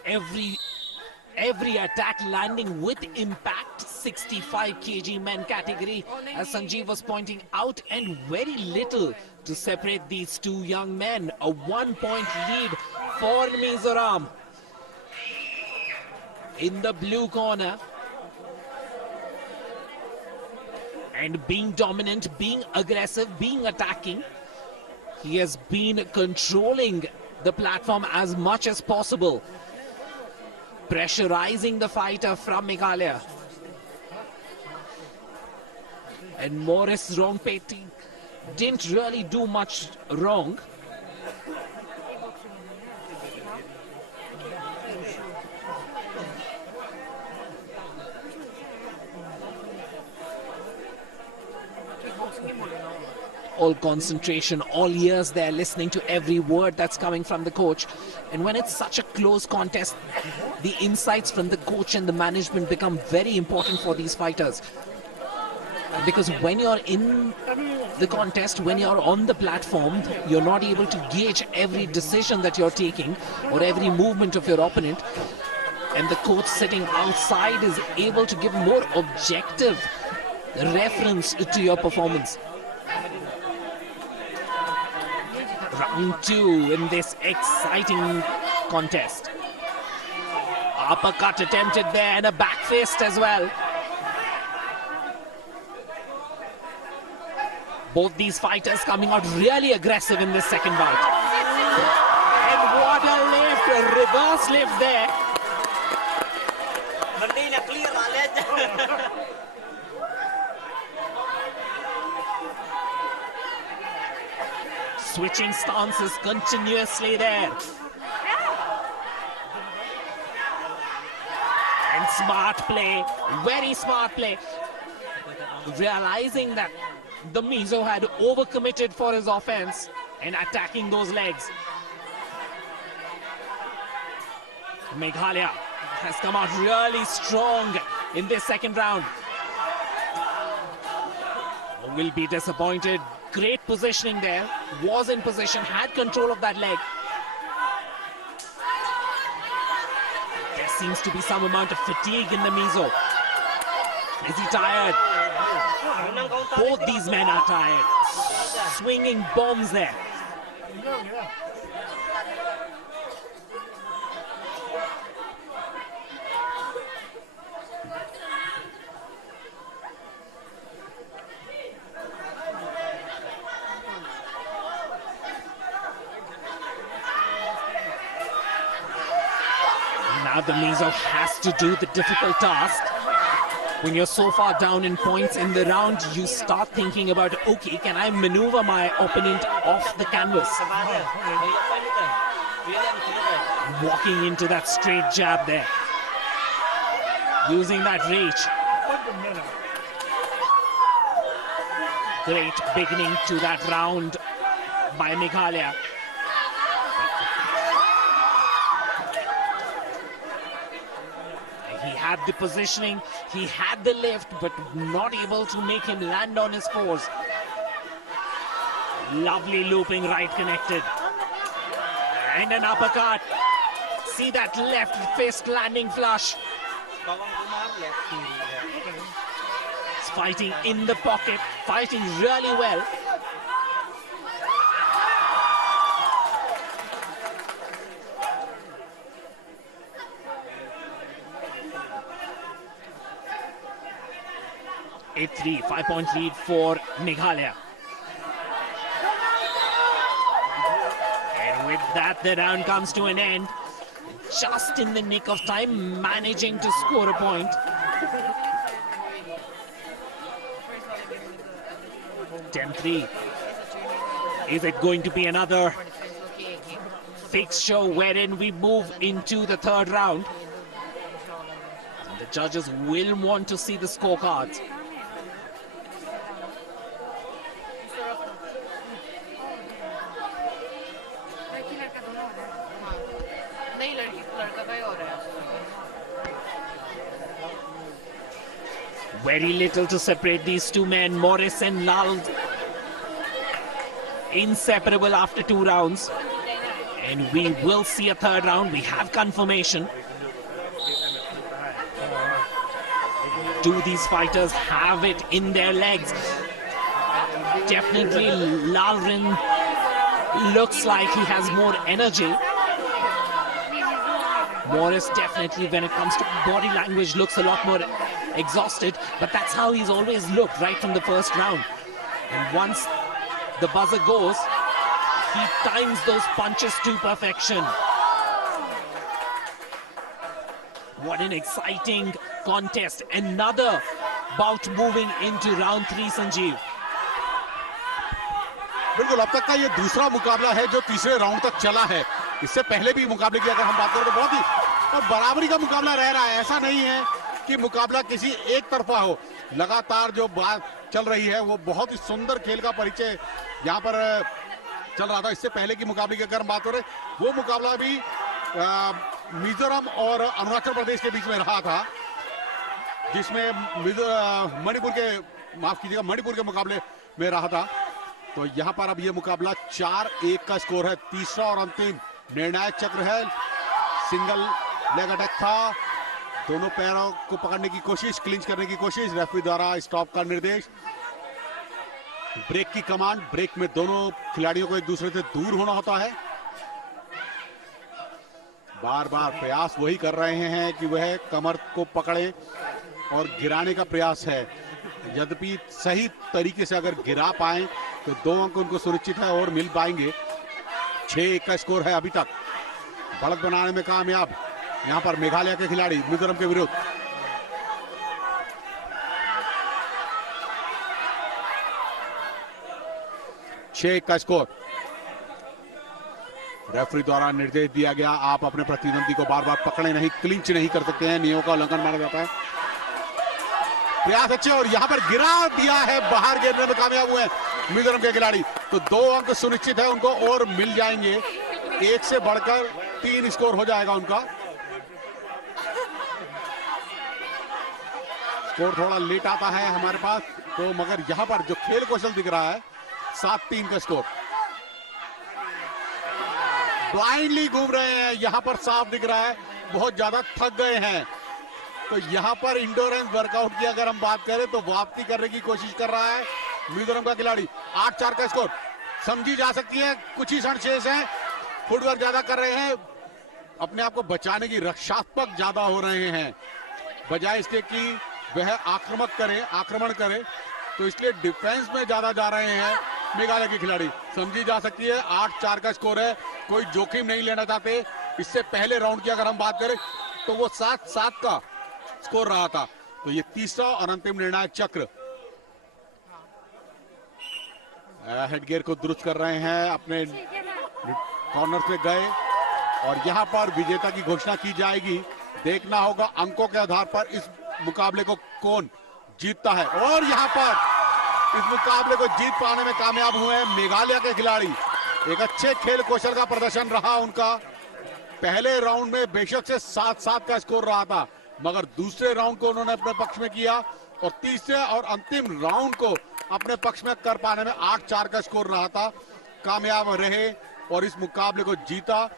every attack landing with impact. 65 kg men category, as Sanjeev was pointing out, and very little to separate these two young men. A 1-point lead for Mizoram. In the blue corner, and being dominant, being aggressive, being attacking, he has been controlling the platform as much as possible, pressurizing the fighter from Meghalaya. And Morris Rongpeti didn't really do much wrong. all concentration, all ears there, listening to every word that's coming from the coach. And when it's such a close contest, the insights from the coach and the management become very important for these fighters. Because when you're in the contest, when you're on the platform, you're not able to gauge every decision that you're taking or every movement of your opponent. And the coach sitting outside is able to give more objective reference to your performance. Round 2 in this exciting contest. Uppercut attempted there and a back fist as well. Both these fighters coming out really aggressive in this second bout. And what a lift, a reverse lift there. Switching stances continuously there. And smart play, very smart play. Realizing that the Mizo had overcommitted for his offense and attacking those legs. Meghalaya has come out really strong in this second round. Will be disappointed. Great positioning there. Was in position, had control of that leg. There seems to be some amount of fatigue in the Mizo. Is he tired? Both these men are tired. Swinging bombs there. Now the Mizo has to do the difficult task. When you're so far down in points in the round, you start thinking about, okay, can I maneuver my opponent off the canvas? Walking into that straight jab there. Using that reach. Great beginning to that round by Meghalaya. He had the positioning, he had the lift, but not able to make him land on his fours. Lovely looping right connected. And an uppercut. See that left fist landing flush. He's fighting in the pocket, fighting really well. (8-3), 5-point lead for Meghalaya. And with that, the round comes to an end. Just in the nick of time, managing to score a point. (10-3). Is it going to be another fixed show wherein we move into the third round? The judges will want to see the scorecards. Very little to separate these two men, Morris and Lal. Inseparable after 2 rounds. And we will see a third round. We have confirmation. Do these fighters have it in their legs? Definitely Lalrin looks like he has more energy. Morris definitely, when it comes to body language, looks a lot more exhausted, but that's how he's always looked right from the first round. And once the buzzer goes, he times those punches to perfection. What an exciting contest. Another bout moving into round 3, Sanjeev. बिल्कुल, अब तक का ये दूसरा मुकाबला है जो तीसरे राउंड तक चला है. इससे पहले भी मुकाबले की अगर हम बात करें तो बहुत ही और बराबरी का मुकाबला रह रहा है. ऐसा नहीं है कि मुकाबला किसी एक तरफा हो. लगातार जो चल रही है, वो बहुत ही सुंदर खेल का परिचय यहाँ पर चल रहा था। इससे पहले की मुकाबले की अगर हम बात करें, वो मुकाबला भी मिजोरम और अरुणाचल प्रदेश के बीच में रहा था, जिसमें मणिपुर के मुकाबले में रहा था। तो यहाँ पर अब ये मुकाबला 4-1 का स्कोर है। तीसरा और अंतिम निर्णायक चक्र है। सिंगल लेग अटैक था, दोनों पैरों को पकड़ने की कोशिश, क्लिंच करने की कोशिश, रेफरी द्वारा स्टॉप का निर्देश, ब्रेक की कमांड। ब्रेक में दोनों खिलाड़ियों को एक दूसरे से दूर होना होता है। बार बार प्रयास वही कर रहे हैं कि वह कमर को पकड़े और गिराने का प्रयास है। यद्यपि सही तरीके से अगर गिरा पाए तो 2 अंक उनको सुनिश्चित है और मिल पाएंगे। 6-1 का स्कोर है अभी तक। बढ़त बनाने में कामयाब यहां पर मेघालय के खिलाड़ी मिजोरम के विरुद्ध। छह का स्कोर। रेफरी द्वारा निर्देश दिया गया, आप अपने प्रतिद्वंदी को बार बार पकड़े नहीं, क्लिंच नहीं कर सकते हैं, नियमों का उल्लंघन माना जाता है। प्रयास अच्छे और यहां पर गिरा दिया है, बाहर गिरने में कामयाब हुए मिजोरम के खिलाड़ी। तो 2 अंक सुनिश्चित है उनको और मिल जाएंगे। 1 से बढ़कर 3 स्कोर हो जाएगा उनका। स्कोर थोड़ा लेट आता है हमारे पास तो, मगर यहां पर जो खेल कौशल दिख रहा है, 7-3 का स्कोर। ब्लाइंडली घूम रहे हैं, यहां पर साफ दिख रहा है बहुत ज्यादा थक गए हैं। तो यहां पर इंडोरेंस वर्कआउट की अगर हम बात करें तो वापसी करने की कोशिश कर रहा है मिजोरम का खिलाड़ी। 8-4 का स्कोर समझी जा सकती है। कुछ ही क्षण शेष हैं, फुटवर्क ज्यादा कर रहे हैं, अपने आप को बचाने की रक्षात्मक ज्यादा हो रहे हैं बजाय इसके कि वह आक्रमण करे, तो इसलिए डिफेंस में ज्यादा जा रहे हैं मेघालय के खिलाड़ी। समझी जा सकती है। 8-4 का स्कोर है, कोई जोखिम नहीं लेना चाहते। इससे पहले राउंड की अगर हम बात करें तो वो 7-7 का स्कोर रहा था। तो ये तीसरा और अंतिम निर्णायक चक्र। हेडगियर को दुरुस्त कर रहे हैं, अपने कॉर्नर पे गए और यहां पर विजेता की घोषणा की जाएगी। देखना होगा अंकों के आधार पर इस मुकाबले को कौन जीतता है। और यहां पर इस मुकाबले को जीत पाने में कामयाब हुए हैं मेघालय के खिलाड़ी। एक अच्छे खेल कौशल का प्रदर्शन रहा उनका। पहले राउंड में बेशक से 7-7 का स्कोर रहा था, मगर दूसरे राउंड को उन्होंने अपने पक्ष में किया और तीसरे और अंतिम राउंड को अपने पक्ष में कर पाने में 8-4 का स्कोर रहा था। कामयाब रहे और इस मुकाबले को जीता।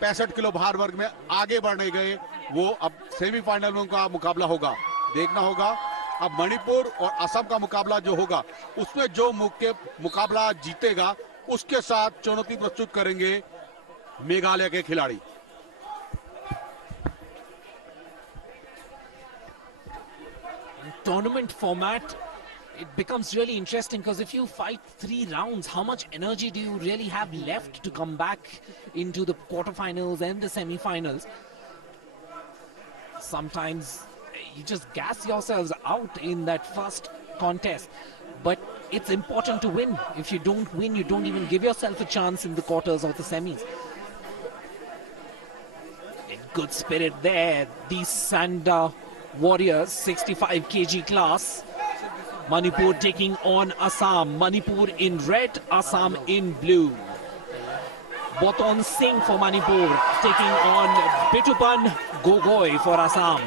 65 किलो भार वर्ग में आगे बढ़ने गए वो। अब सेमीफाइनल में उनका मुकाबला होगा। देखना होगा अब मणिपुर और असम का मुकाबला जो होगा, उसमें जो मुकाबला जीतेगा उसके साथ चुनौती प्रस्तुत करेंगे मेघालय के खिलाड़ी। Tournament format, it becomes really interesting because if you fight 3 rounds, how much energy do you really have left to come back into the quarterfinals and the semifinals? Sometimes you just gas yourselves out in that first contest, but it's important to win. If you don't win, you don't even give yourself a chance in the quarters or the semis. In good spirit there, these Sanda Warriors, 65 kg class. Manipur taking on Assam. Manipur in red, Assam in blue. Boton Singh for Manipur taking on Bitupan Gogoi for Assam.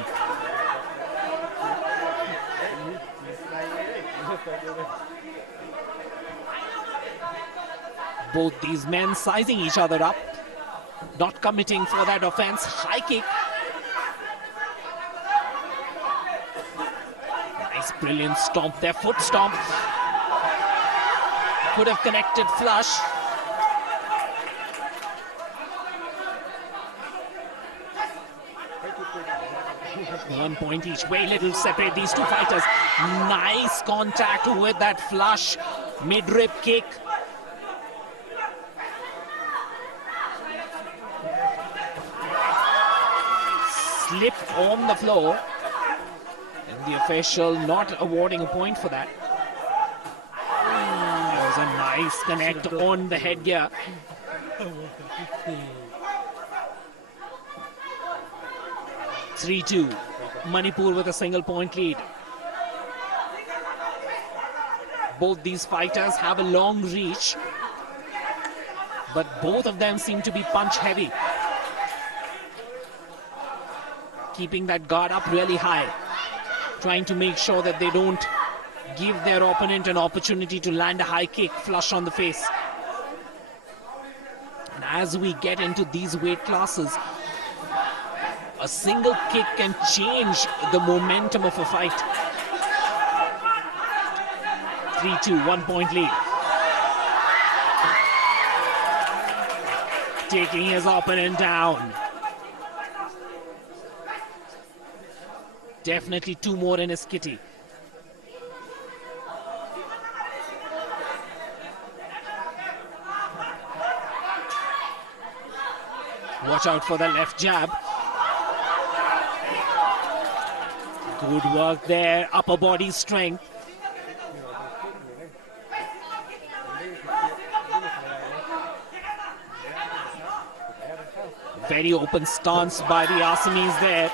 Both these men sizing each other up, not committing for that offense. High kick. Nice, brilliant stomp there, foot stomp. Could have connected flush. One point each way, little separate these two fighters. Nice contact with that flush, mid-rib kick. Slipped on the floor. And the official not awarding a point for that. That was a nice connect on the headgear. Three-2. Manipur with a single point lead. Both these fighters have a long reach, but both of them seem to be punch heavy. Keeping that guard up really high, trying to make sure that they don't give their opponent an opportunity to land a high kick flush on the face. And as we get into these weight classes, a single kick can change the momentum of a fight. 3-2, 1 point lead. Taking his opponent down. Definitely 2 more in his kitty. Watch out for the left jab. Good work there, upper body strength. Very open stance by the Assamese there.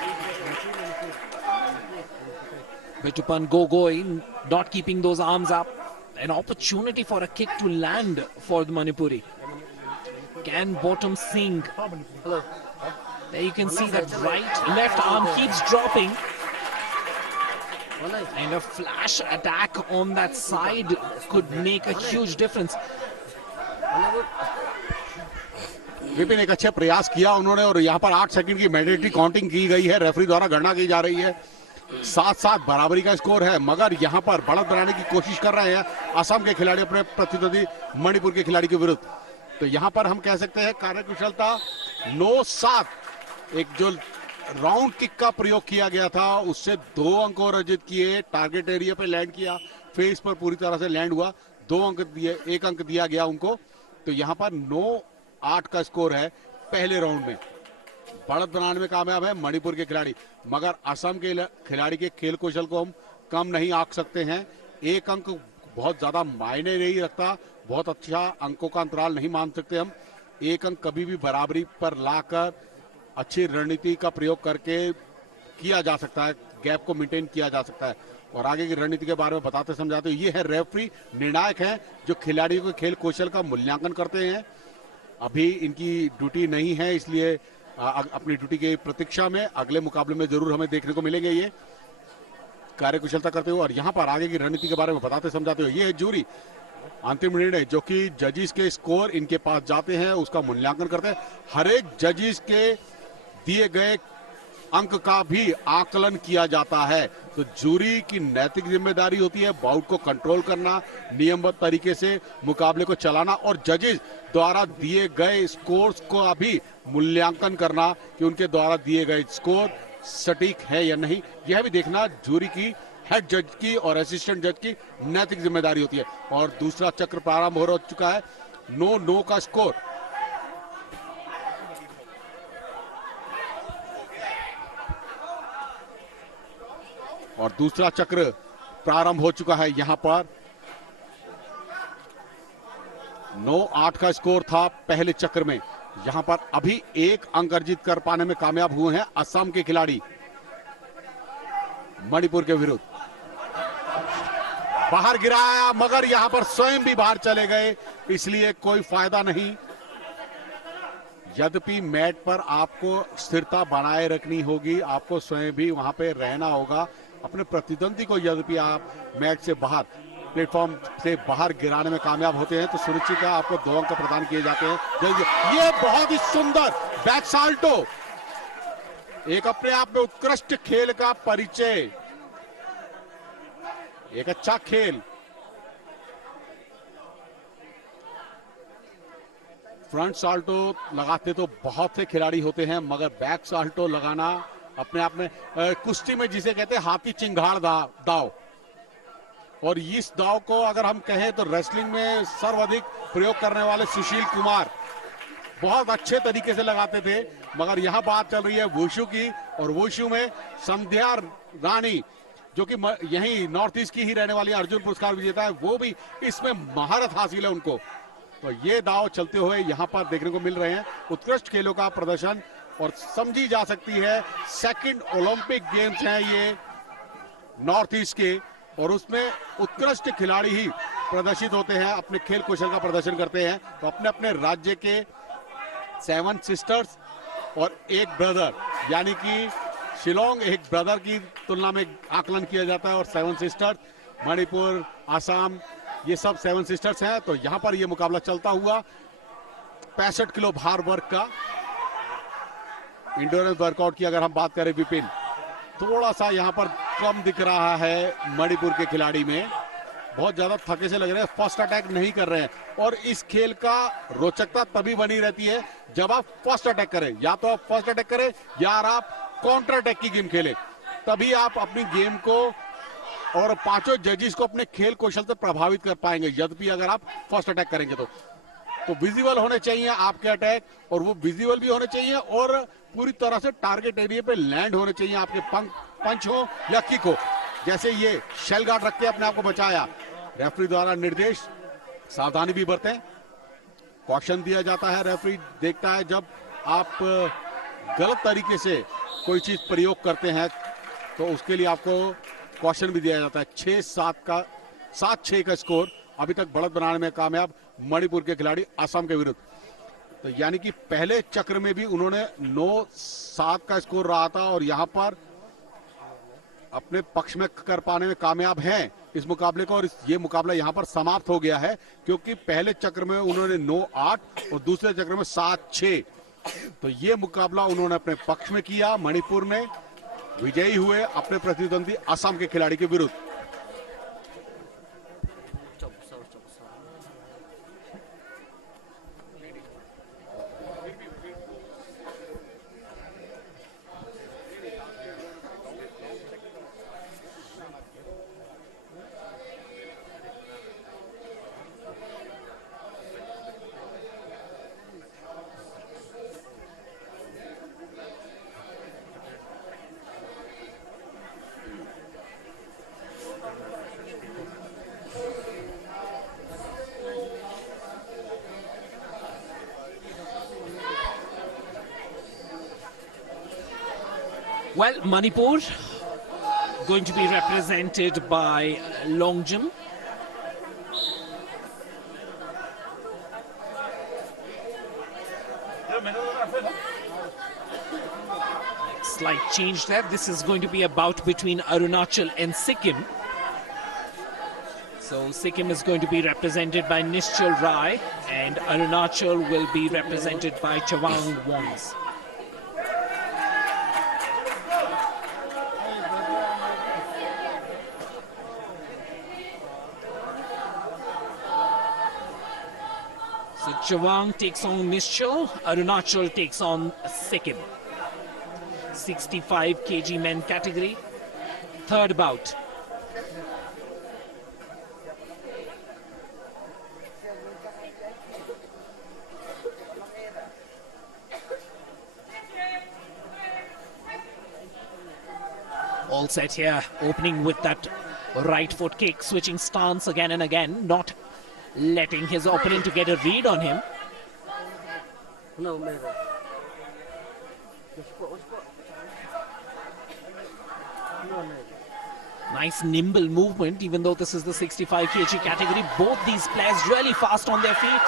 Vetupan Gogoi not keeping those arms up. An opportunity for a kick to land for the Manipuri. Can Bottom Singh? There you can see that left arm keeps dropping. And a flash attack on that side could make a huge difference. Vipin एक अच्छे प्रयास किया उन्होंने और यहाँ पर 8 second की mandatory counting की गई है, रेफरी द्वारा गणना की जा रही है। 7-7 बराबरी का स्कोर है, मगर यहाँ पर बढ़त बनाने की कोशिश कर रहे हैं असम के खिलाड़ी अपने प्रतिद्वंदी मणिपुर के खिलाड़ी के विरुद्ध। तो यहाँ पर हम कह सकते हैं कार्यकुशलता 9-7। एक जो राउंड किक का प्रयोग किया गया था उससे 2 अंक और अर्जित किए, टारगेट एरिया पे लैंड किया, फेस पर पूरी तरह से लैंड हुआ, 2 अंक दिए, 1 अंक दिया गया उनको। तो यहाँ पर 9-8 का स्कोर है पहले राउंड में। बढ़त बनाने में कामयाब है मणिपुर के खिलाड़ी, मगर असम के खिलाड़ी के खेल कौशल को हम कम नहीं आंक सकते हैं। 1 अंक बहुत ज्यादा मायने नहीं रखता, बहुत अच्छा अंकों का अंतराल नहीं मान सकते हम। 1 अंक कभी भी बराबरी पर लाकर अच्छी रणनीति का प्रयोग करके किया जा सकता है, गैप को मेंटेन किया जा सकता है। और आगे की रणनीति के बारे में बताते समझाते हुए, ये है रेफरी, निर्णायक हैं जो खिलाड़ियों के खेल कौशल का मूल्यांकन करते हैं। अभी इनकी ड्यूटी नहीं है, इसलिए अपनी ड्यूटी की प्रतीक्षा में अगले मुकाबले में जरूर हमें देखने को मिलेंगे ये कार्यकुशलता करते हुए। और यहाँ पर आगे की रणनीति के बारे में बताते समझाते हुए, ये है जूरी, अंतिम निर्णय जो कि जजिस के स्कोर इनके पास जाते हैं उसका मूल्यांकन करते हैं। हर एक जजिस के दिए गए अंक का भी आकलन किया जाता है। तो जूरी की नैतिक जिम्मेदारी होती है बाउट को कंट्रोल करना, नियमबद्ध तरीके से मुकाबले को चलाना और जजेस द्वारा दिए गए स्कोर्स को भी मूल्यांकन करना कि उनके द्वारा दिए गए स्कोर सटीक है या नहीं। यह भी देखना जूरी की, हेड जज की और असिस्टेंट जज की नैतिक जिम्मेदारी होती है। और दूसरा चक्र प्रारंभ हो चुका है, 9-9 का स्कोर। और दूसरा चक्र प्रारंभ हो चुका है। यहां पर 9-8 का स्कोर था पहले चक्र में। यहां पर अभी 1 अंक अर्जित कर पाने में कामयाब हुए हैं असम के खिलाड़ी मणिपुर के विरुद्ध। बाहर गिराया, मगर यहां पर स्वयं भी बाहर चले गए, इसलिए कोई फायदा नहीं। यद्यपि मैट पर आपको स्थिरता बनाए रखनी होगी, आपको स्वयं भी वहां पे रहना होगा। अपने प्रतिद्वंदी को यद्यपि आप मैच से बाहर, प्लेटफॉर्म से बाहर गिराने में कामयाब होते हैं तो सुनिश्चित है आपको 2 अंक प्रदान किए जाते हैं। ये बहुत ही सुंदर बैक साल्टो, एक अपने आप में उत्कृष्ट खेल का परिचय, एक अच्छा खेल। फ्रंट साल्टो लगाते तो बहुत से खिलाड़ी होते हैं, मगर बैक साल्टो लगाना अपने आप में कुश्ती में जिसे कहते हैं हाथी चिंगाड़ दाव, और इस दाव को अगर हम कहें तो रेसलिंग में सर्वाधिक प्रयोग करने वाले सुशील कुमार बहुत अच्छे तरीके से लगाते थे। मगर यहां बात चल रही है वुशु की, और वुशु में संध्या रानी जो कि यही नॉर्थ ईस्ट की ही रहने वाली अर्जुन पुरस्कार विजेता है, वो भी इसमें महारत हासिल है उनको। तो ये दाव चलते हुए यहां पर देखने को मिल रहे हैं उत्कृष्ट खेलों का प्रदर्शन, और समझी जा सकती है सेकंड ओलंपिक गेम्स हैं ये नॉर्थ ईस्ट के, और उसमें उत्कृष्ट खिलाड़ी ही प्रदर्शित होते हैं, अपने खेल कौशल का प्रदर्शन करते हैं। तो अपने अपने राज्य के 7 सिस्टर्स और एक ब्रदर, यानी कि शिलोंग एक ब्रदर की तुलना में आकलन किया जाता है, और 7 सिस्टर्स मणिपुर, आसाम, ये सब 7 सिस्टर्स हैं। तो यहाँ पर ये मुकाबला चलता हुआ 65 किलो भार वर्ग का इंडोरेंस वर्कआउट की अगर हम बात करें विपिन, थोड़ा सा यहाँ पर कम दिख रहा है मणिपुर के खिलाड़ी में, बहुत ज्यादा थके से लग रहे हैं, फर्स्ट अटैक नहीं कर रहे हैं। और इस खेल का रोचकता तभी बनी रहती है जब आप फर्स्ट अटैक करें, या तो आप फर्स्ट अटैक करें या आप काउंटर अटैक की गेम खेलें, तभी आप अपनी गेम को और पांचों जजेस को अपने खेल कौशल से प्रभावित कर पाएंगे। यद्यपि अगर आप फर्स्ट अटैक करेंगे तो विजिबल होने चाहिए आपके अटैक, और वो विजिबल भी होने चाहिए और पूरी तरह से टारगेट एरिया पे लैंड होने चाहिए। आपके पंच हो या किक हो, जैसे ये शेल गार्ड रख के अपने आप को बचाया, रेफरी द्वारा निर्देश, सावधानी भी बरतें, कॉशन दिया जाता है। रेफरी देखता है जब आप गलत तरीके से कोई चीज प्रयोग करते हैं तो उसके लिए आपको कॉशन भी दिया जाता है। 7-6 का स्कोर अभी तक बढ़त बनाने में कामयाब मणिपुर के खिलाड़ी असम के विरुद्ध। तो यानी कि पहले चक्र में भी उन्होंने 9-7 का स्कोर रहा था, और यहां पर अपने पक्ष में कर पाने में कामयाब हैं इस मुकाबले को। और ये मुकाबला यहां पर समाप्त हो गया है, क्योंकि पहले चक्र में उन्होंने 9-8 और दूसरे चक्र में 7-6, तो ये मुकाबला उन्होंने अपने पक्ष में किया। मणिपुर ने विजयी हुए अपने प्रतिद्वंदी असम के खिलाड़ी के विरुद्ध। Well, Manipur going to be represented by Longjim. Slight change there. This is going to be a bout between Arunachal and Sikkim. So Sikkim is going to be represented by Nischal Rai, and Arunachal will be represented by Chawang Wongs. So Chawang takes on Nischal, Arunachal takes on Sikkim. 65 kg men category, third bout. All set here, opening with that right foot kick, switching stance again and again, not letting his opponent to get a read on him. Nice nimble movement, even though this is the 65 kg category. Both these players really fast on their feet.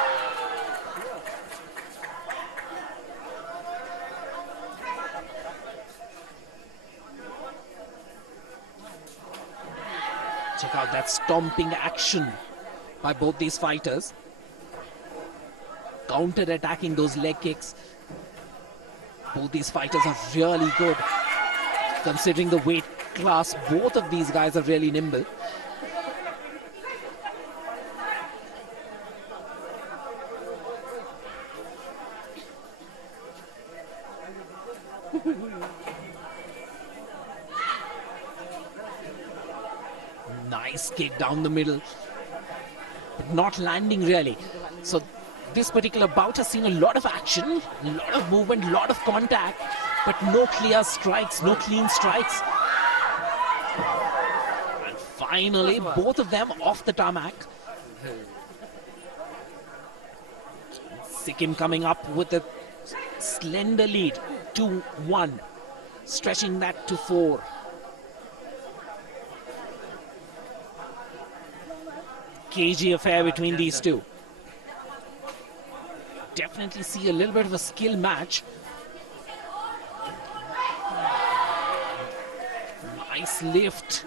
Check out that stomping action by both these fighters. Counter-attacking those leg kicks. Both these fighters are really good. Considering the weight class, both of these guys are really nimble. Nice kick down the middle, but not landing really. So this particular bout has seen a lot of action, a lot of movement, a lot of contact, but no clear strikes, no clean strikes. And finally, both of them off the tarmac. Sikkim coming up with a slender lead, 2-1, stretching that to 4. cagey affair between these two. Definitely see a little bit of a skill match. Nice lift.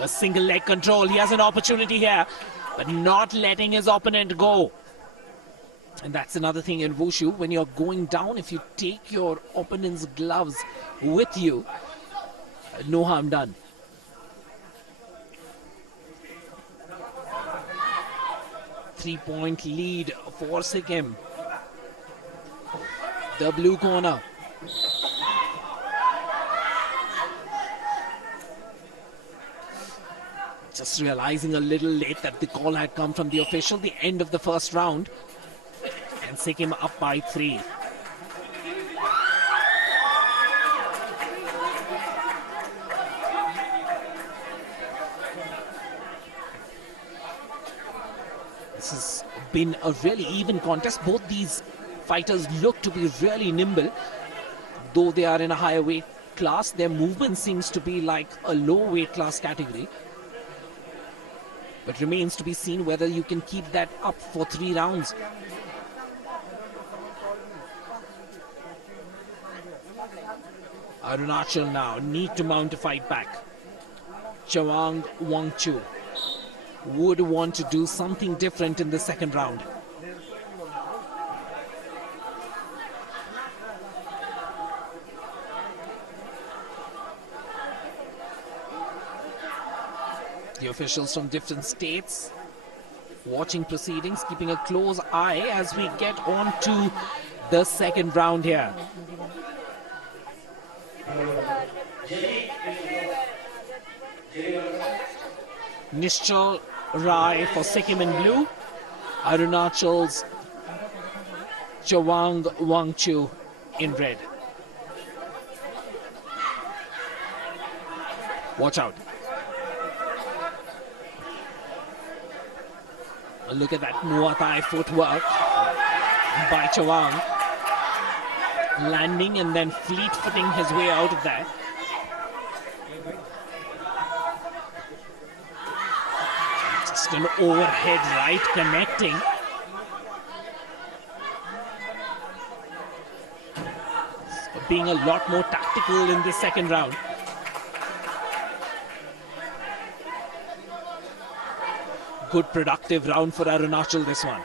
A single leg control. He has an opportunity here, but not letting his opponent go. And that's another thing in Wushu. When you're going down, if you take your opponent's gloves with you, no harm done. Three-point lead for Sikkim. The blue corner. Just realizing a little late that the call had come from the official, the end of the first round. And Sikkim up by 3. This has been a really even contest. Both these fighters look to be really nimble. Though they are in a higher weight class, their movement seems to be like a low weight class category. But remains to be seen whether you can keep that up for 3 rounds. Arunachal now need to mount a fight back. Chawang Wangchu would want to do something different in the second round. The officials from different states watching proceedings, keeping a close eye as we get on to the second round here. Nishchal Rai for Sikkim in blue, Arunachal's Chawang Wangchu in red. Watch out. Look at that Muay Thai footwork by Chawang. Landing and then fleet-footing his way out of that. Just an overhead right connecting. Being a lot more tactical in the second round. Good productive round for Arunachal, this one.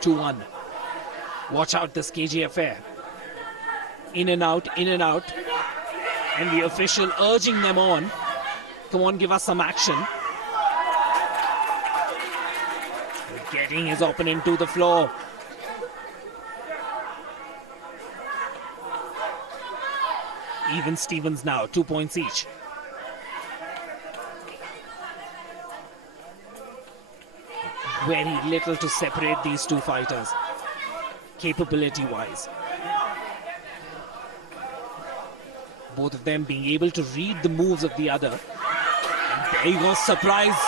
Two-1. Watch out this cagey affair. In and out, in and out. And the official urging them on. Come on, give us some action. Getting his opponent to the floor. Even Stevens now, 2 points each. Very little to separate these two fighters, capability-wise. Both of them being able to read the moves of the other. And there you go, surprise.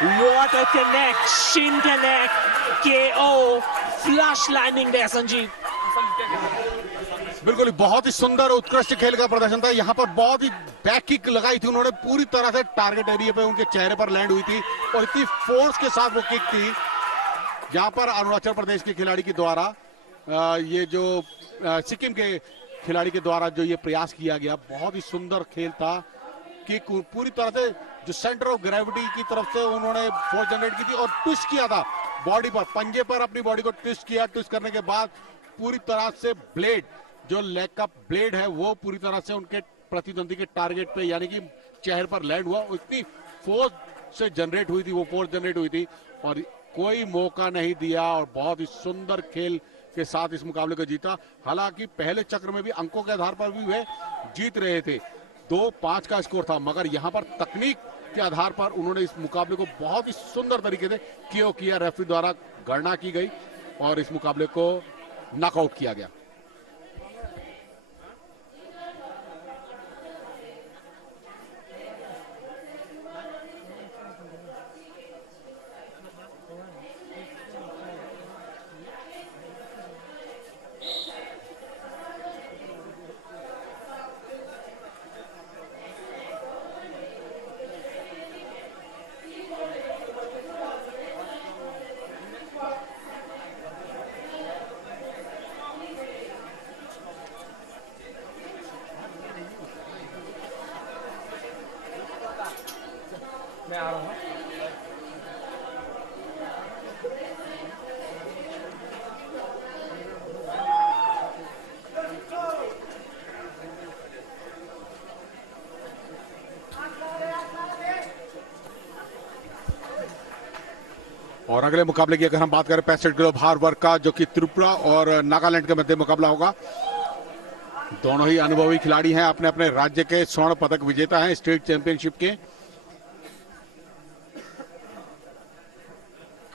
What a connect, shin connect, KO, flush landing there, Sanjeev. बिल्कुल बहुत ही सुंदर उत्कृष्ट खेल का प्रदर्शन था। यहाँ पर बहुत ही बैक किक लगाई थी उन्होंने, पूरी तरह से टारगेट एरिया पे उनके चेहरे पर लैंड हुई थी और इतनी फोर्स के साथ वो किक थी। यहाँ पर अरुणाचल प्रदेश के खिलाड़ी के द्वारा ये जो सिक्किम के खिलाड़ी के द्वारा जो ये प्रयास किया गया, बहुत ही सुंदर खेल था। किक पूरी तरह से जो सेंटर ऑफ ग्रेविटी की तरफ से उन्होंने फोर्स जनरेट की थी और ट्विस्ट किया था बॉडी पर, पंजे पर अपनी बॉडी को ट्विस्ट किया। ट्विस्ट करने के बाद पूरी तरह से ब्लेड, जो लेग का ब्लेड है वो पूरी तरह से उनके प्रतिद्वंदी के टारगेट पे यानी कि चेहरे पर लैंड हुआ। इतनी फोर्स से जनरेट हुई थी, वो फोर्स जनरेट हुई थी और कोई मौका नहीं दिया और बहुत ही सुंदर खेल के साथ इस मुकाबले को जीता। हालांकि पहले चक्र में भी अंकों के आधार पर भी वे जीत रहे थे, 2-5 का स्कोर था, मगर यहाँ पर तकनीक के आधार पर उन्होंने इस मुकाबले को बहुत ही सुंदर तरीके से KO किया। रेफरी द्वारा गणना की गई और इस मुकाबले को नॉकआउट किया गया। और अगले मुकाबले की अगर हम बात करें 65 किलो भार वर्ग का, जो कि त्रिपुरा और नागालैंड के मध्य मुकाबला होगा। दोनों ही अनुभवी खिलाड़ी हैं, अपने अपने राज्य के स्वर्ण पदक विजेता हैं स्टेट चैंपियनशिप के।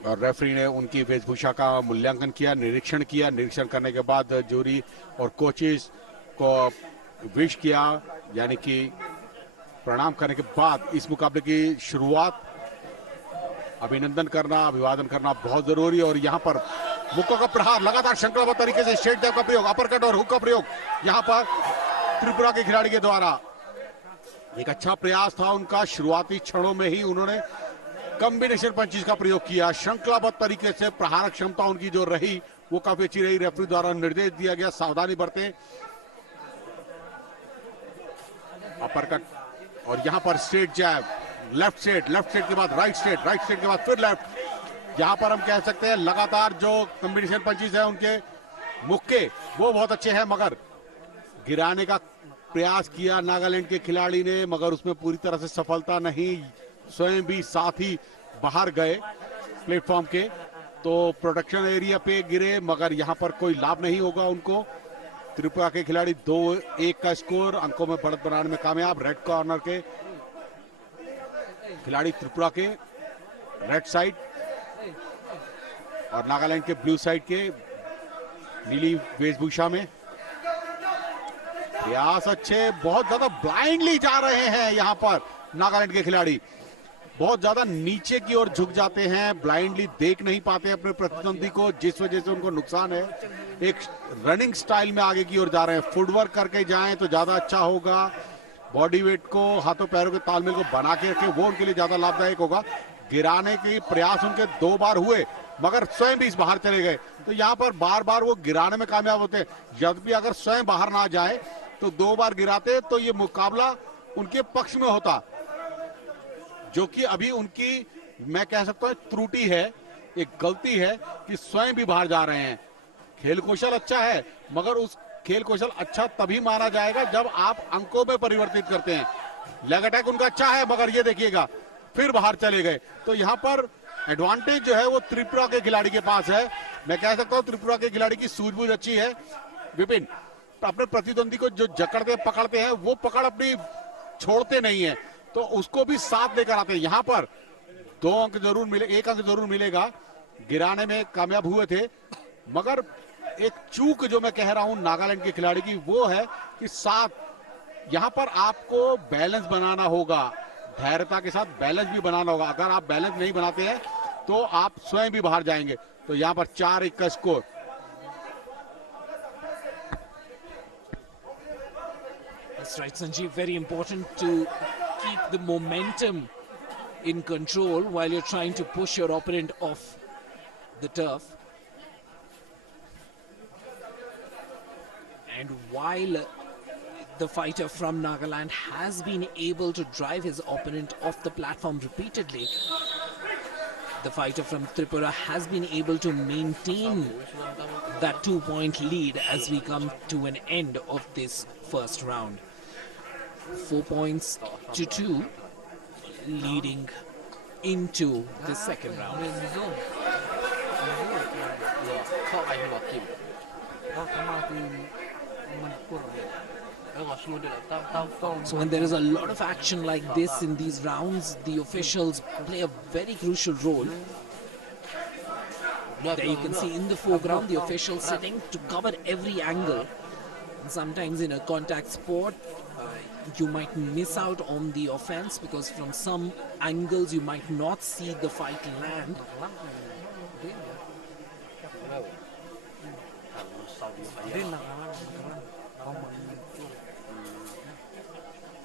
और रेफरी ने उनकी वेशभूषा का मूल्यांकन किया, निरीक्षण किया। निरीक्षण करने के बाद जूरी और कोचेस को विश किया, यानी कि प्रणाम करने के बाद इस मुकाबले की शुरुआत, अभिनंदन करना, अभिवादन करना बहुत जरूरी। और यहाँ पर मुक्कों का प्रहार लगातार श्रृंखलाबद्ध तरीके से स्ट्रेट जैब का प्रयोग, अपरकट और हुक का प्रयोग यहाँ पर त्रिपुरा के खिलाड़ी के द्वारा। एक अच्छा प्रयास था उनका, शुरुआती क्षणों में ही उन्होंने कॉम्बिनेशन पंचेस का प्रयोग किया। श्रृंखलाबद्ध तरीके से प्रहार क्षमता उनकी जो रही वो काफी अच्छी रही। रेफरी द्वारा निर्देश दिया गया सावधानी बरतें। अपरकट और यहाँ पर स्ट्रेट जैब, लेफ्ट स्ट्रेट के बाद राइट स्ट्रेट के बाद फिर लेफ्ट। यहाँ पर हम कह सकते हैं लगातार जो कॉम्बिनेशन पंचेस है उनके मुक्के वो बहुत अच्छे हैं, मगर गिराने का प्रयास किया नागालैंड के खिलाड़ी ने, मगर उसमें पूरी तरह से सफलता नहीं। स्वयं भी साथ ही बाहर गए प्लेटफॉर्म के, तो प्रोटेक्शन एरिया पे गिरे, मगर यहाँ पर कोई लाभ नहीं होगा उनको। त्रिपुरा के खिलाड़ी 2-1 का स्कोर, अंकों में बढ़त बनाने में कामयाब। रेड कॉर्नर के खिलाड़ी त्रिपुरा के रेड साइड और नागालैंड के ब्लू साइड के नीली वेशभूषा में। प्रयास अच्छे, बहुत ज्यादा ब्लाइंडली जा रहे हैं यहाँ पर नागालैंड के खिलाड़ी। बहुत ज्यादा नीचे की ओर झुक जाते हैं, ब्लाइंडली देख नहीं पाते अपने प्रतिद्वंदी को, जिस वजह से उनको नुकसान है। एक रनिंग स्टाइल में आगे की ओर जा रहे हैं। फुटवर्क करके जाएं तो ज्यादा अच्छा होगा। बॉडी वेट को, हाथों पैरों के तालमेल को बना के रखें, वो उनके लिए ज्यादा लाभदायक होगा। गिराने के प्रयास उनके 2 बार हुए, मगर स्वयं भी इस बाहर चले गए। तो यहाँ पर बार बार वो गिराने में कामयाब होते हैं। यद्यपि अगर स्वयं बाहर ना जाए तो 2 बार गिराते तो ये मुकाबला उनके पक्ष में होता, जो कि अभी उनकी, मैं कह सकता हूं, त्रुटि है, एक गलती है कि स्वयं भी बाहर जा रहे हैं। खेल कौशल अच्छा है, मगर उस खेल कौशल अच्छा तभी माना जाएगा जब आप अंकों में परिवर्तित करते हैं। लेग अटैक उनका अच्छा है, मगर ये देखिएगा फिर बाहर चले गए। तो यहाँ पर एडवांटेज जो है वो त्रिपुरा के खिलाड़ी के पास है। मैं कह सकता हूँ त्रिपुरा के खिलाड़ी की सूझबूझ अच्छी है। विपिन अपने प्रतिद्वंदी को जो जकड़ते पकड़ते हैं वो पकड़ अपनी छोड़ते नहीं है, तो उसको भी साथ लेकर आते हैं। यहाँ पर 2 अंक जरूर मिले, 1 अंक जरूर मिलेगा। गिराने में कामयाब हुए थे, मगर एक चूक जो मैं कह रहा हूं नागालैंड के खिलाड़ी की वो है कि साथ यहाँ पर आपको बैलेंस बनाना होगा, धैर्यता के साथ बैलेंस भी बनाना होगा। अगर आप बैलेंस नहीं बनाते हैं तो आप स्वयं भी बाहर जाएंगे। तो यहाँ पर 4-1 का score. That's right, Sanjeev. Very important to keep the momentum in control while you're trying to push your opponent off the turf. And while the fighter from Nagaland has been able to drive his opponent off the platform repeatedly, the fighter from Tripura has been able to maintain that 2-point lead as we come to an end of this first round. 4 points to 2, leading into the second round. So when there is a lot of action like this in these rounds, the officials play a very crucial role. There you can see in the foreground the officials sitting to cover every angle. And sometimes in a contact sport, you might miss out on the offense because from some angles you might not see the fight land.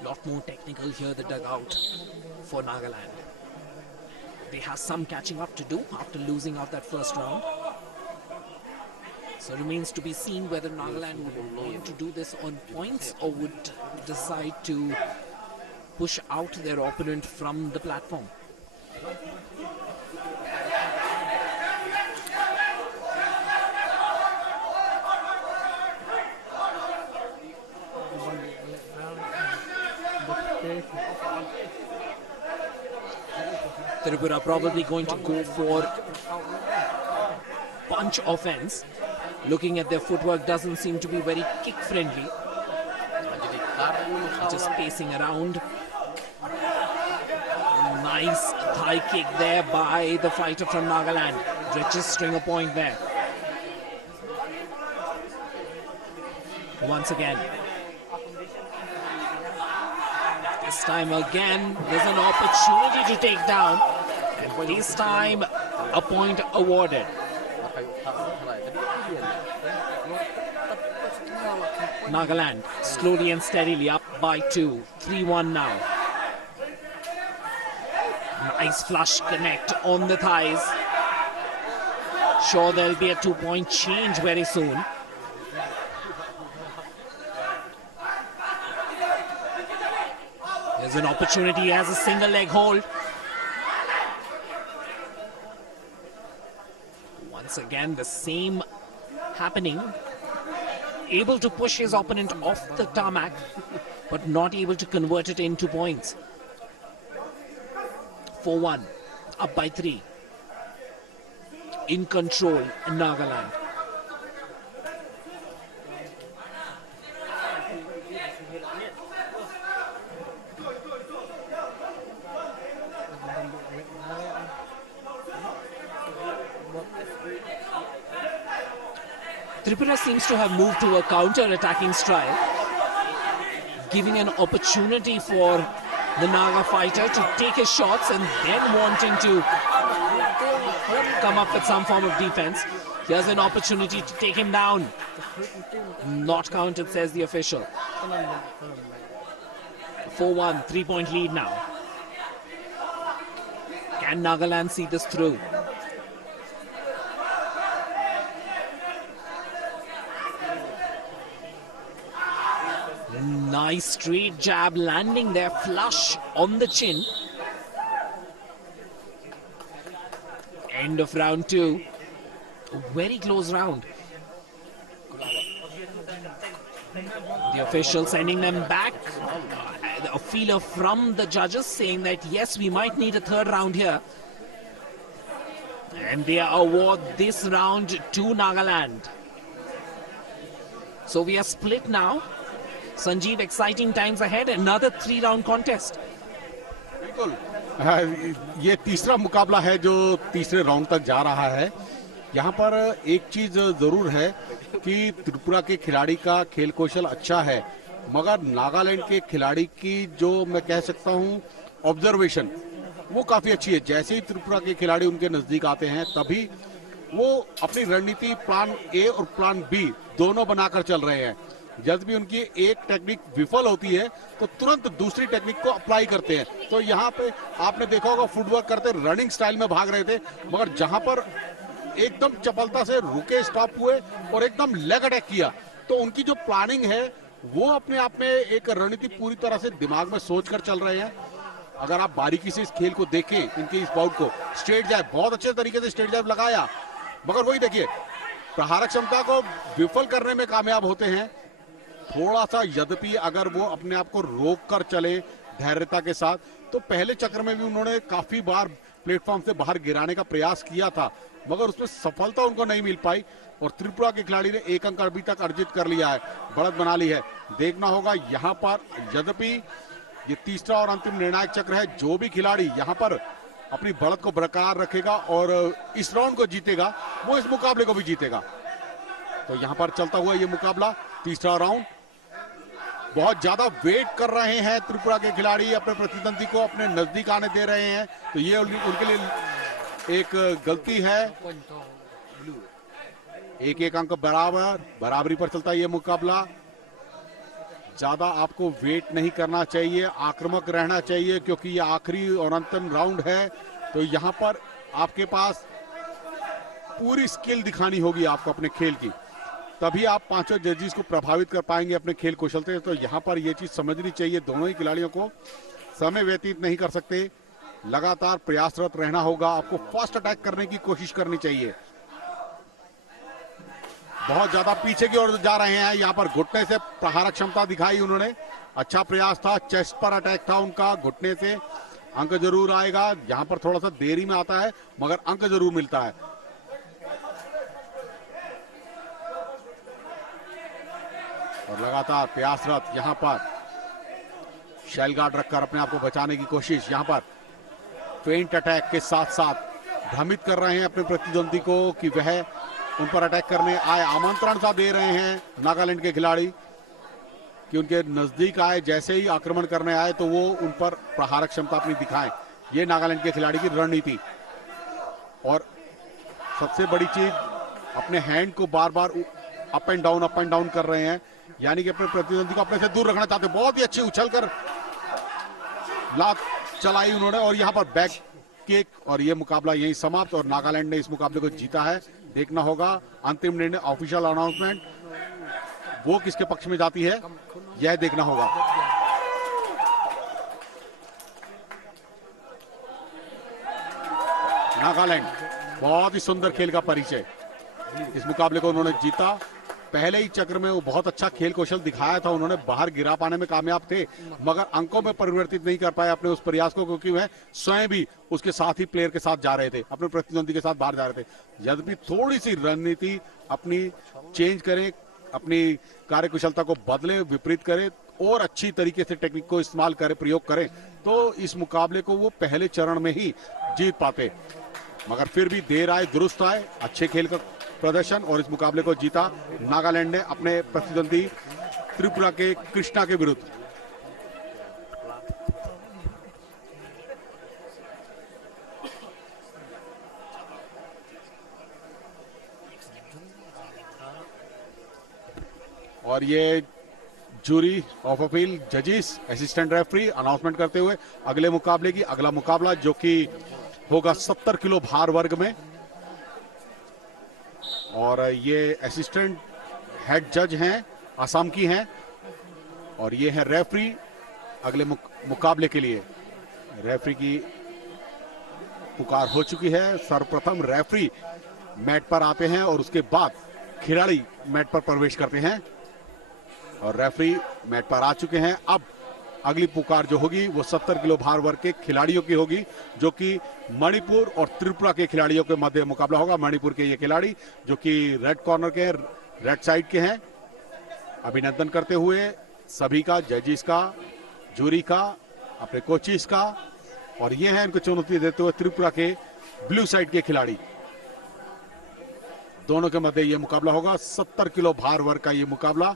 Lot more technical here, the dugout for Nagaland. They have some catching up to do after losing out that first round. So it remains to be seen whether Nagaland would want to do this on points or would decide to push out their opponent from the platform. Tripura probably going to go for punch offense. Looking at their footwork, doesn't seem to be very kick friendly. Just pacing around. Nice high kick there by the fighter from Nagaland. Registering a point there. Once again. This time again, there's an opportunity to take down. And this time, a point awarded. Nagaland slowly and steadily up by 2. 3-1 now. Nice flush connect on the thighs. Sure, there'll be a 2-point change very soon. There's an opportunity as a single leg hold. Once again, the same happening. Able to push his opponent off the tarmac, but not able to convert it into points. 4-1, up by 3. In control, Nagaland. Tripura seems to have moved to a counter-attacking style, giving an opportunity for the Naga fighter to take his shots and then wanting to come up with some form of defense. Here's an opportunity to take him down. Not counted, says the official. 4-1, 3-point lead now. Can Nagaland see this through? Nice straight jab landing there, flush on the chin. End of round 2. A very close round. The official sending them back. A feeler from the judges saying that yes, we might need a third round here. And they award this round to Nagaland. So we are split now. Sanjeev, exciting times ahead. Another 3-round contest. बिल्कुल ये तीसरा मुकाबला है जो तीसरे round तक जा रहा है. यहाँ पर एक चीज जरूर है कि त्रिपुरा के खिलाड़ी का खेल कौशल अच्छा है, मगर नागालैंड के खिलाड़ी की जो मैं कह सकता हूँ ऑब्जर्वेशन वो काफी अच्छी है. जैसे ही त्रिपुरा के खिलाड़ी उनके नजदीक आते हैं तभी वो अपनी रणनीति प्लान ए और प्लान बी दोनों बनाकर चल रहे हैं. जब भी उनकी एक टेक्निक विफल होती है तो तुरंत दूसरी टेक्निक को अप्लाई करते हैं. तो यहाँ पे आपने देखा होगा फुटवर्क करते रनिंग स्टाइल में भाग रहे थे, मगर जहां पर एकदम चपलता से रुके, स्टॉप हुए और एकदम लेग अटैक किया, तो उनकी जो प्लानिंग है वो अपने आप में एक रणनीति पूरी तरह से दिमाग में सोच कर चल रहे हैं. अगर आप बारीकी से इस खेल को देखें, इनके इस बाउट को, स्ट्रेट जैब बहुत अच्छे तरीके से स्ट्रेट जैब लगाया, मगर वही देखिए प्रहारक क्षमता को विफल करने में कामयाब होते हैं. थोड़ा सा यद्यपि अगर वो अपने आप को रोक कर चले धैर्यता के साथ, तो पहले चक्र में भी उन्होंने काफी बार प्लेटफॉर्म से बाहर गिराने का प्रयास किया था, मगर उसमें सफलता उनको नहीं मिल पाई. और त्रिपुरा के खिलाड़ी ने 1 अंक अभी तक अर्जित कर लिया है, बढ़त बना ली है. देखना होगा यहाँ पर, यद्यपि ये तीसरा और अंतिम निर्णायक चक्र है, जो भी खिलाड़ी यहाँ पर अपनी बढ़त को बरकरार रखेगा और इस राउंड को जीतेगा, वो इस मुकाबले को भी जीतेगा. तो यहाँ पर चलता हुआ ये मुकाबला, तीसरा राउंड. बहुत ज्यादा वेट कर रहे हैं त्रिपुरा के खिलाड़ी, अपने प्रतिद्वंदी को अपने नजदीक आने दे रहे हैं, तो ये उनके लिए एक गलती है. 1-1 अंक बराबरी पर चलता है ये मुकाबला. ज्यादा आपको वेट नहीं करना चाहिए, आक्रामक रहना चाहिए, क्योंकि ये आखिरी और अंतिम राउंड है. तो यहाँ पर आपके पास पूरी स्किल दिखानी होगी आपको अपने खेल की, तभी आप पांचों जजेस को प्रभावित कर पाएंगे अपने खेल कौशल से. तो यहाँ पर ये चीज समझनी चाहिए दोनों ही खिलाड़ियों को, समय व्यतीत नहीं कर सकते, लगातार प्रयासरत रहना होगा. आपको फास्ट अटैक करने की कोशिश करनी चाहिए. बहुत ज्यादा पीछे की ओर जा रहे हैं, यहाँ पर घुटने से प्रहारक क्षमता दिखाई उन्होंने, अच्छा प्रयास था, चेस्ट पर अटैक था उनका, घुटने से अंक जरूर आएगा. यहाँ पर थोड़ा सा देरी में आता है, मगर अंक जरूर मिलता है. और लगातार प्रयासरत यहाँ पर शेल गार्ड रखकर अपने आप को बचाने की कोशिश। यहाँ पर फेंट अटैक के साथ साथ भ्रमित कर रहे हैं अपने प्रतिद्वंदी को कि वह उन पर अटैक करने आए, आमंत्रण सा दे रहे हैं नागालैंड के खिलाड़ी कि उनके नजदीक आए, जैसे ही आक्रमण करने आए तो वो उन पर प्रहारक क्षमता अपनी दिखाएं। ये नागालैंड के खिलाड़ी की रणनीति। और सबसे बड़ी चीज, अपने हैंड को बार बार अप एंड डाउन कर रहे हैं, यानी कि अपने प्रतिद्वंदी को अपने से दूर रखना चाहते हैं। बहुत ही अच्छी उछलकर लात चलाई उन्होंने और यहाँ पर बैक किक, और ये मुकाबला यही समाप्त और नागालैंड ने इस मुकाबले को जीता है। देखना होगा अंतिम निर्णय, ऑफिशियल अनाउंसमेंट वो किसके पक्ष में जाती है, यह देखना होगा। नागालैंड बहुत ही सुंदर खेल का परिचय, इस मुकाबले को उन्होंने जीता। पहले ही चक्र में वो बहुत अच्छा खेल कौशल दिखाया था, उन्होंने बाहर गिरा पाने में कामयाब थे, मगर अंकों में परिवर्तित नहीं कर पाए अपने उस प्रयास को, क्योंकि वह स्वयं भी उसके साथ ही प्लेयर के साथ जा रहे थे, अपने प्रतिद्वंदी के साथ बाहर जा रहे थे। यद्यपि थोड़ी सी रणनीति अपनी चेंज करें, अपनी कार्यकुशलता को बदले, विपरीत करें और अच्छी तरीके से टेक्निक को इस्तेमाल करें, प्रयोग करें, तो इस मुकाबले को वो पहले चरण में ही जीत पाते। मगर फिर भी देर आए दुरुस्त आए, अच्छे खेल का प्रदर्शन और इस मुकाबले को जीता नागालैंड ने अपने प्रतिद्वंदी त्रिपुरा के कृष्णा के विरुद्ध। और ये जूरी ऑफ अपील, जजेस, असिस्टेंट रेफरी अनाउंसमेंट करते हुए अगले मुकाबले की, अगला मुकाबला जो कि होगा 70 किलो भार वर्ग में, और ये असिस्टेंट हेड जज हैं, असम की हैं, और ये है रेफरी अगले मुकाबले के लिए। रेफरी की पुकार हो चुकी है। सर्वप्रथम रेफरी मैट पर आते हैं और उसके बाद खिलाड़ी मैट पर प्रवेश करते हैं, और रेफरी मैट पर आ चुके हैं। अब अगली पुकार जो होगी वो 70 किलो भार वर्ग के खिलाड़ियों की होगी, जो कि मणिपुर और त्रिपुरा के खिलाड़ियों के मध्य मुकाबला होगा। मणिपुर के ये खिलाड़ी जो कि रेड कॉर्नर के, रेड साइड के हैं, अभिनंदन करते हुए सभी का, जजेस का, जूरी का, अपने कोचिस का, और ये है इनको चुनौती देते हुए त्रिपुरा के ब्लू साइड के खिलाड़ी। दोनों के मध्य ये मुकाबला होगा। 70 किलो भार वर्ग का ये मुकाबला,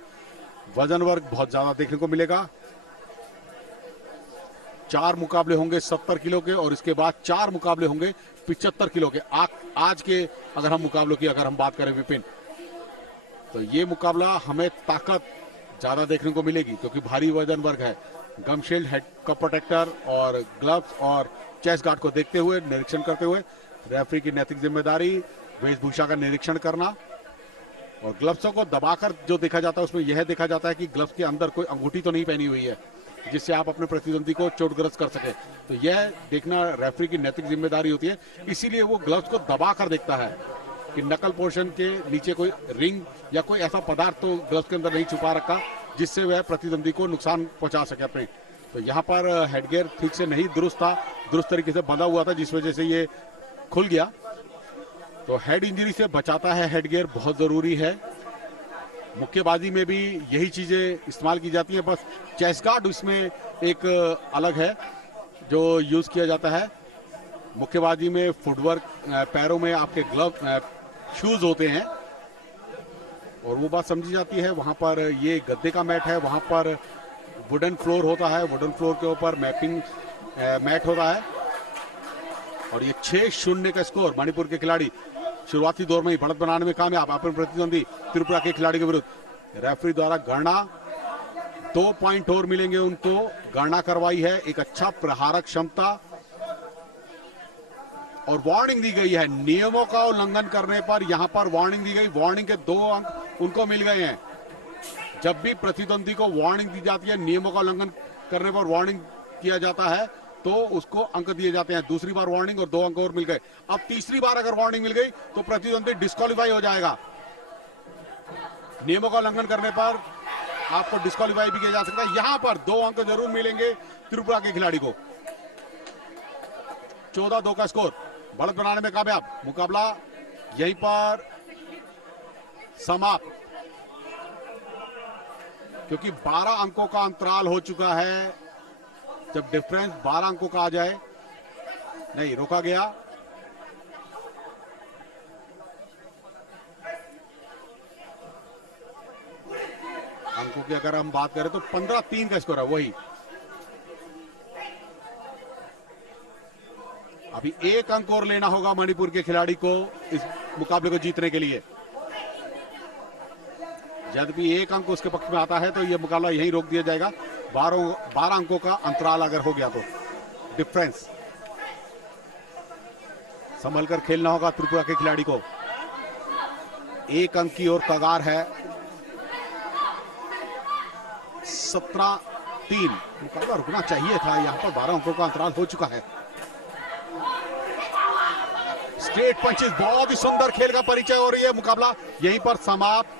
वजन वर्ग बहुत ज्यादा देखने को मिलेगा। 4 मुकाबले होंगे 70 किलो के और इसके बाद 4 मुकाबले होंगे 75 किलो के। आज के अगर हम मुकाबलों की अगर हम बात करें विपिन, तो ये मुकाबला हमें ताकत ज्यादा देखने को मिलेगी, क्योंकि भारी वजन वर्ग है। गमशील्ड, हेड का प्रोटेक्टर और ग्लव्स और चेस्ट गार्ड को देखते हुए, निरीक्षण करते हुए, रेफरी की नैतिक जिम्मेदारी वेशभूषा का निरीक्षण करना, और ग्लव्सों को दबाकर जो देखा जाता है उसमें यह देखा जाता है कि ग्लव्स के अंदर कोई अंगूठी तो नहीं पहनी हुई है जिससे आप अपने प्रतिद्वंदी को चोटग्रस्त कर सके। तो यह देखना रेफरी की नैतिक जिम्मेदारी होती है, इसीलिए वो ग्लव्स को दबाकर देखता है कि नकल पोर्शन के नीचे कोई रिंग या कोई ऐसा पदार्थ तो ग्लव्स के अंदर नहीं छुपा रखा जिससे वह प्रतिद्वंदी को नुकसान पहुंचा सके अपने। तो यहाँ पर हेडगियर ठीक से नहीं दुरुस्त था, दुरुस्त तरीके से बंधा हुआ था, जिस वजह से ये खुल गया। तो हेड इंजरी से बचाता है हेडगियर, बहुत जरूरी है। मुक्केबाजी में भी यही चीजें इस्तेमाल की जाती हैं, बस चेस्ट गार्ड उसमें एक अलग है जो यूज किया जाता है। मुक्केबाजी में फुटवर्क, पैरों में आपके ग्लव, शूज होते हैं और वो बात समझी जाती है। वहां पर ये गद्दे का मैट है, वहां पर वुडन फ्लोर होता है, वुडन फ्लोर के ऊपर मैपिंग मैट होता है। और ये 6-0 का स्कोर, मणिपुर के खिलाड़ी शुरुआती दौर में ही बढ़त बनाने में कामयाब अपने प्रतिद्वंदी त्रिपुरा के खिलाड़ी के विरुद्ध। रेफरी द्वारा गणना 2 पॉइंट और मिलेंगे उनको, गणना करवाई है। एक अच्छा प्रहारक क्षमता और वार्निंग दी गई है। नियमों का उल्लंघन करने पर यहां पर वार्निंग दी गई, वार्निंग के 2 अंक उनको मिल गए हैं। जब भी प्रतिद्वंदी को वार्निंग दी जाती है, नियमों का उल्लंघन करने पर वार्निंग किया जाता है, तो उसको अंक दिए जाते हैं। दूसरी बार वार्निंग और 2 अंक और मिल गए। अब तीसरी बार अगर वार्निंग मिल गई तो प्रतिद्वंदी डिस्क्वालीफाई हो जाएगा। नियमों का उल्लंघन करने पर आपको डिस्क्वालीफाई भी किया जा सकता है। यहां पर 2 अंक जरूर मिलेंगे त्रिपुरा के खिलाड़ी को। 14-2 का स्कोर, बढ़त बनाने में कामयाब। मुकाबला यहीं पर समाप्त। क्योंकि 12 अंकों का अंतराल हो चुका है। जब डिफरेंस 12 अंकों का आ जाए, नहीं रोका गया। अंकों की अगर हम बात करें तो 15-3 का स्कोर है वही। अभी 1 अंक और लेना होगा मणिपुर के खिलाड़ी को इस मुकाबले को जीतने के लिए। जब भी 1 अंक उसके पक्ष में आता है तो यह मुकाबला यहीं रोक दिया जाएगा। 12 अंकों का अंतराल अगर हो गया तो डिफरेंस। संभल कर खेलना होगा त्रिपुरा के खिलाड़ी को। 1 अंक की ओर कगार है। 17-3 मुकाबला रुकना चाहिए था। यहां पर 12 अंकों का अंतराल हो चुका है। स्ट्रेट पंचेस, बहुत ही सुंदर खेल का परिचय और यह मुकाबला यहीं पर समाप्त।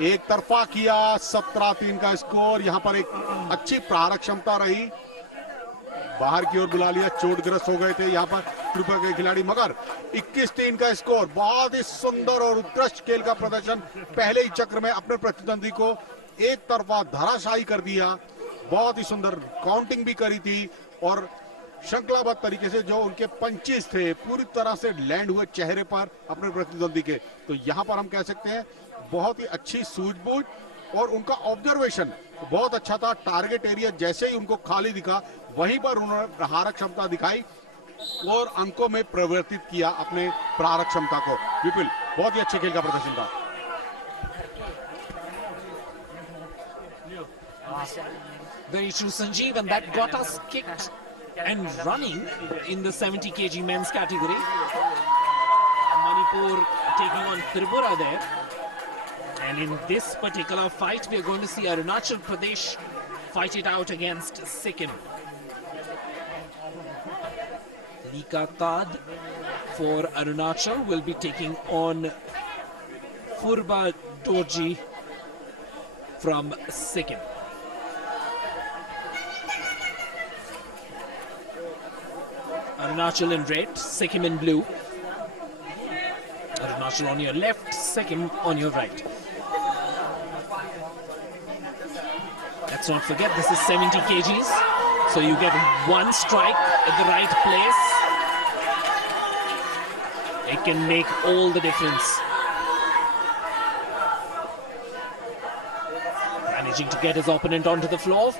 एक तरफा किया, 17-3 का स्कोर। यहां पर एक अच्छी प्रारक क्षमता रही। बाहर की ओर बुला लिया, चोटग्रस्त हो गए थे यहां पर त्रिपुरा के खिलाड़ी, मगर 21-3 का स्कोर। बहुत ही सुंदर और उत्कृष्ट खेल का प्रदर्शन। पहले ही चक्र में अपने प्रतिद्वंदी को एक तरफा धराशायी कर दिया। बहुत ही सुंदर काउंटिंग भी करी थी और श्रृंखलाबद्ध तरीके से जो उनके पंचेस थे पूरी तरह से लैंड हुए चेहरे पर अपने प्रतिद्वंदी के। तो यहां पर हम कह सकते हैं बहुत ही अच्छी सूझबूझ और उनका ऑब्जर्वेशन बहुत अच्छा था। टारगेट एरिया जैसे ही उनको खाली दिखा वहीं पर उन्होंने प्रहारक क्षमता दिखाई और अंकों में परिवर्तित किया अपने प्रहारक क्षमता को। विपुल, बहुत ही अच्छे खेल का प्रदर्शन था। Very true, Sanjeev, and that got us kicked and running in the 70 kg men's category. Manipur taking on Tripura there. And in this particular fight, we are going to see Arunachal Pradesh fight it out against Sikkim. Lika Tad for Arunachal will be taking on Furba Dorji from Sikkim. Arunachal in red, Sikkim in blue. Arunachal on your left, Sikkim on your right. Let's not forget this is 70 kgs, so you get one strike at the right place. It can make all the difference. Managing to get his opponent onto the floor.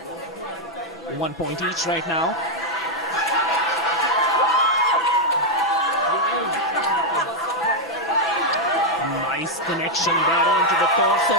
1 point each right now. Nice connection there onto the torso.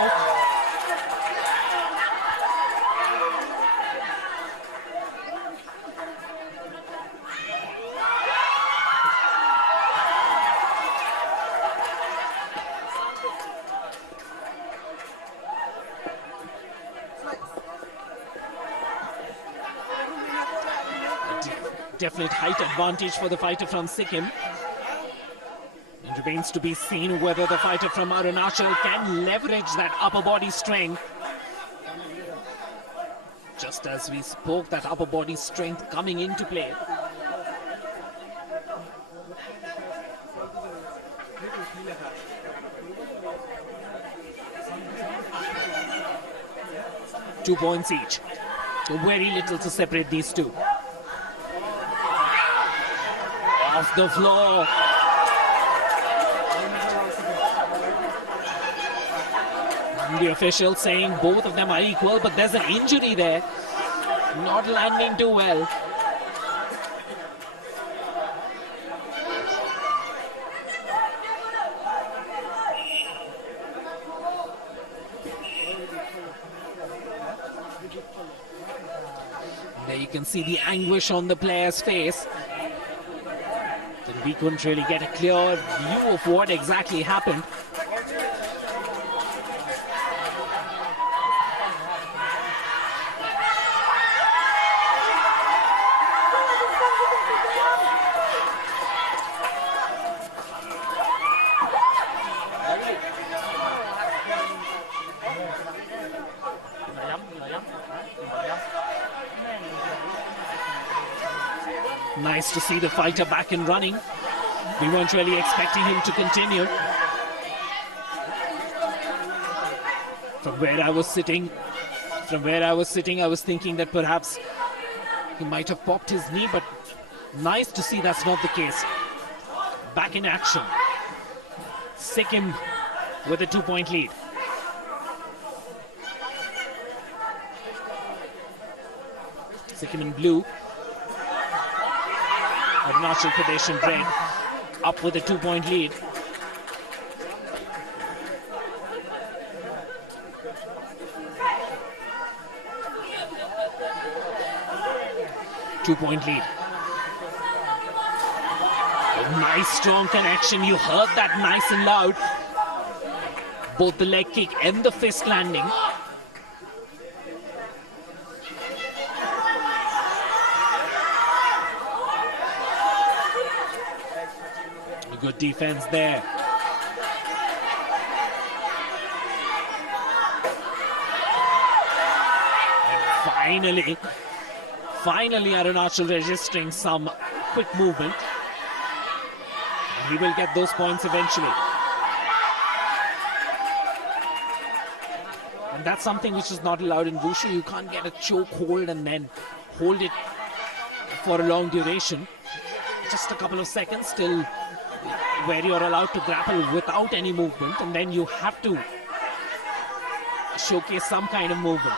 Definite height advantage for the fighter from Sikkim. It remains to be seen whether the fighter from Arunachal can leverage that upper body strength. Just as we spoke, that upper body strength coming into play. Two points each. Very little to separate these two. Off the floor. The official saying both of them are equal, but there's an injury there. Not landing too well. There you can see the anguish on the player's face. We couldn't really get a clear view of what exactly happened. Nice to see the fighter back and running. We weren't really expecting him to continue. From where I was sitting, I was thinking that perhaps he might have popped his knee, but nice to see that's not the case. Back in action. Sikkim with a 2-point lead. Sikkim in blue. Arunachal Pradesh in red. Up with a 2-point lead. Two-point lead. A nice strong connection. You heard that nice and loud. Both the leg kick and the fist landing. Good defense there. And finally Arunachal registering some quick movement. And he will get those points eventually. And that's something which is not allowed in Wushu. You can't get a choke hold and then hold it for a long duration. Just a couple of seconds till where you're allowed to grapple without any movement, and then you have to showcase some kind of movement.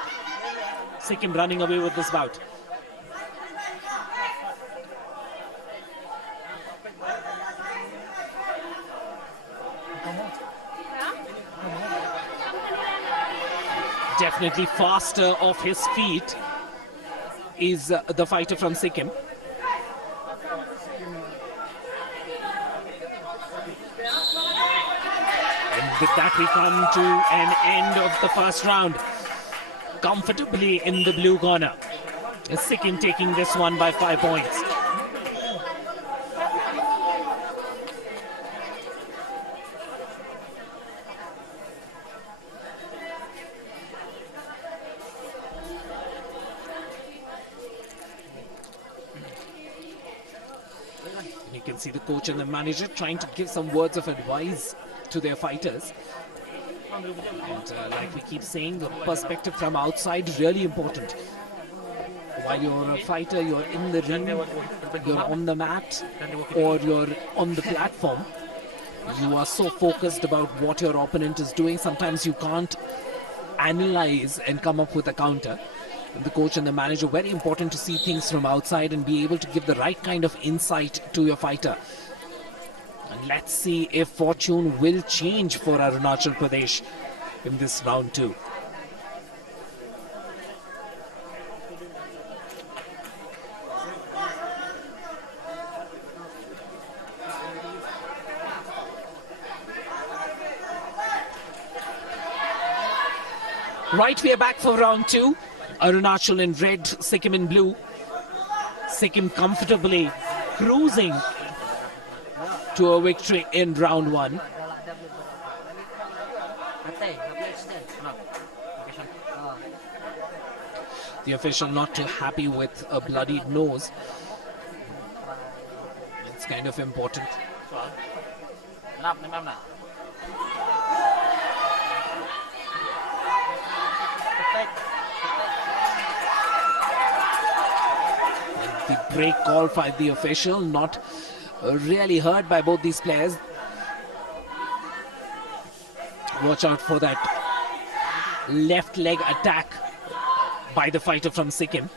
Sikkim running away with this bout. Definitely faster off his feet is the fighter from Sikkim. With that, we come to an end of the first round. Comfortably in the blue corner. Sikkim taking this one by 5 points. You can see the coach and the manager trying to give some words of advice to their fighters. And like we keep saying, the perspective from outside is really important. While you're a fighter, you're in the ring, you're on the mat, or you're on the platform, you are so focused about what your opponent is doing, sometimes you can't analyze and come up with a counter. The coach and the manager, very important to see things from outside and be able to give the right kind of insight to your fighter. And let's see if fortune will change for Arunachal Pradesh in this round 2. Right, we are back for round 2. Arunachal in red, Sikkim in blue. Sikkim comfortably cruising to a victory in round 1. The official not too happy with a bloodied nose. It's kind of important. The break call by the official, not really heard by both these players. Watch out for that left leg attack by the fighter from Sikkim.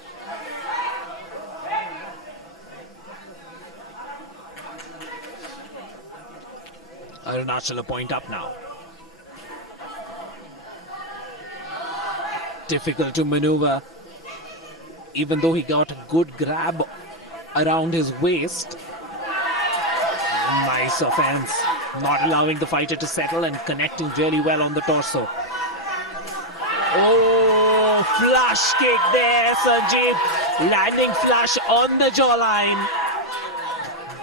Arunachal a point up now. Difficult to maneuver, even though he got a good grab around his waist. Nice offense, not allowing the fighter to settle and connecting really well on the torso. Oh, flush kick there, Sanjeev, landing flush on the jawline.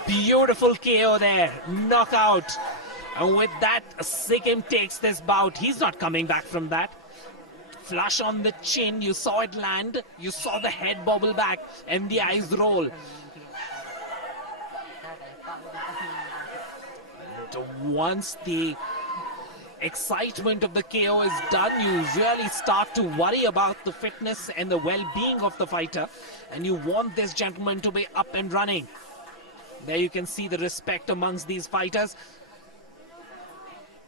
Beautiful KO there, knockout. And with that, Sikkim takes this bout. He's not coming back from that. Flush on the chin, you saw it land, you saw the head bobble back and the eyes roll. And once the excitement of the KO is done, you really start to worry about the fitness and the well-being of the fighter, and you want this gentleman to be up and running. There you can see the respect amongst these fighters.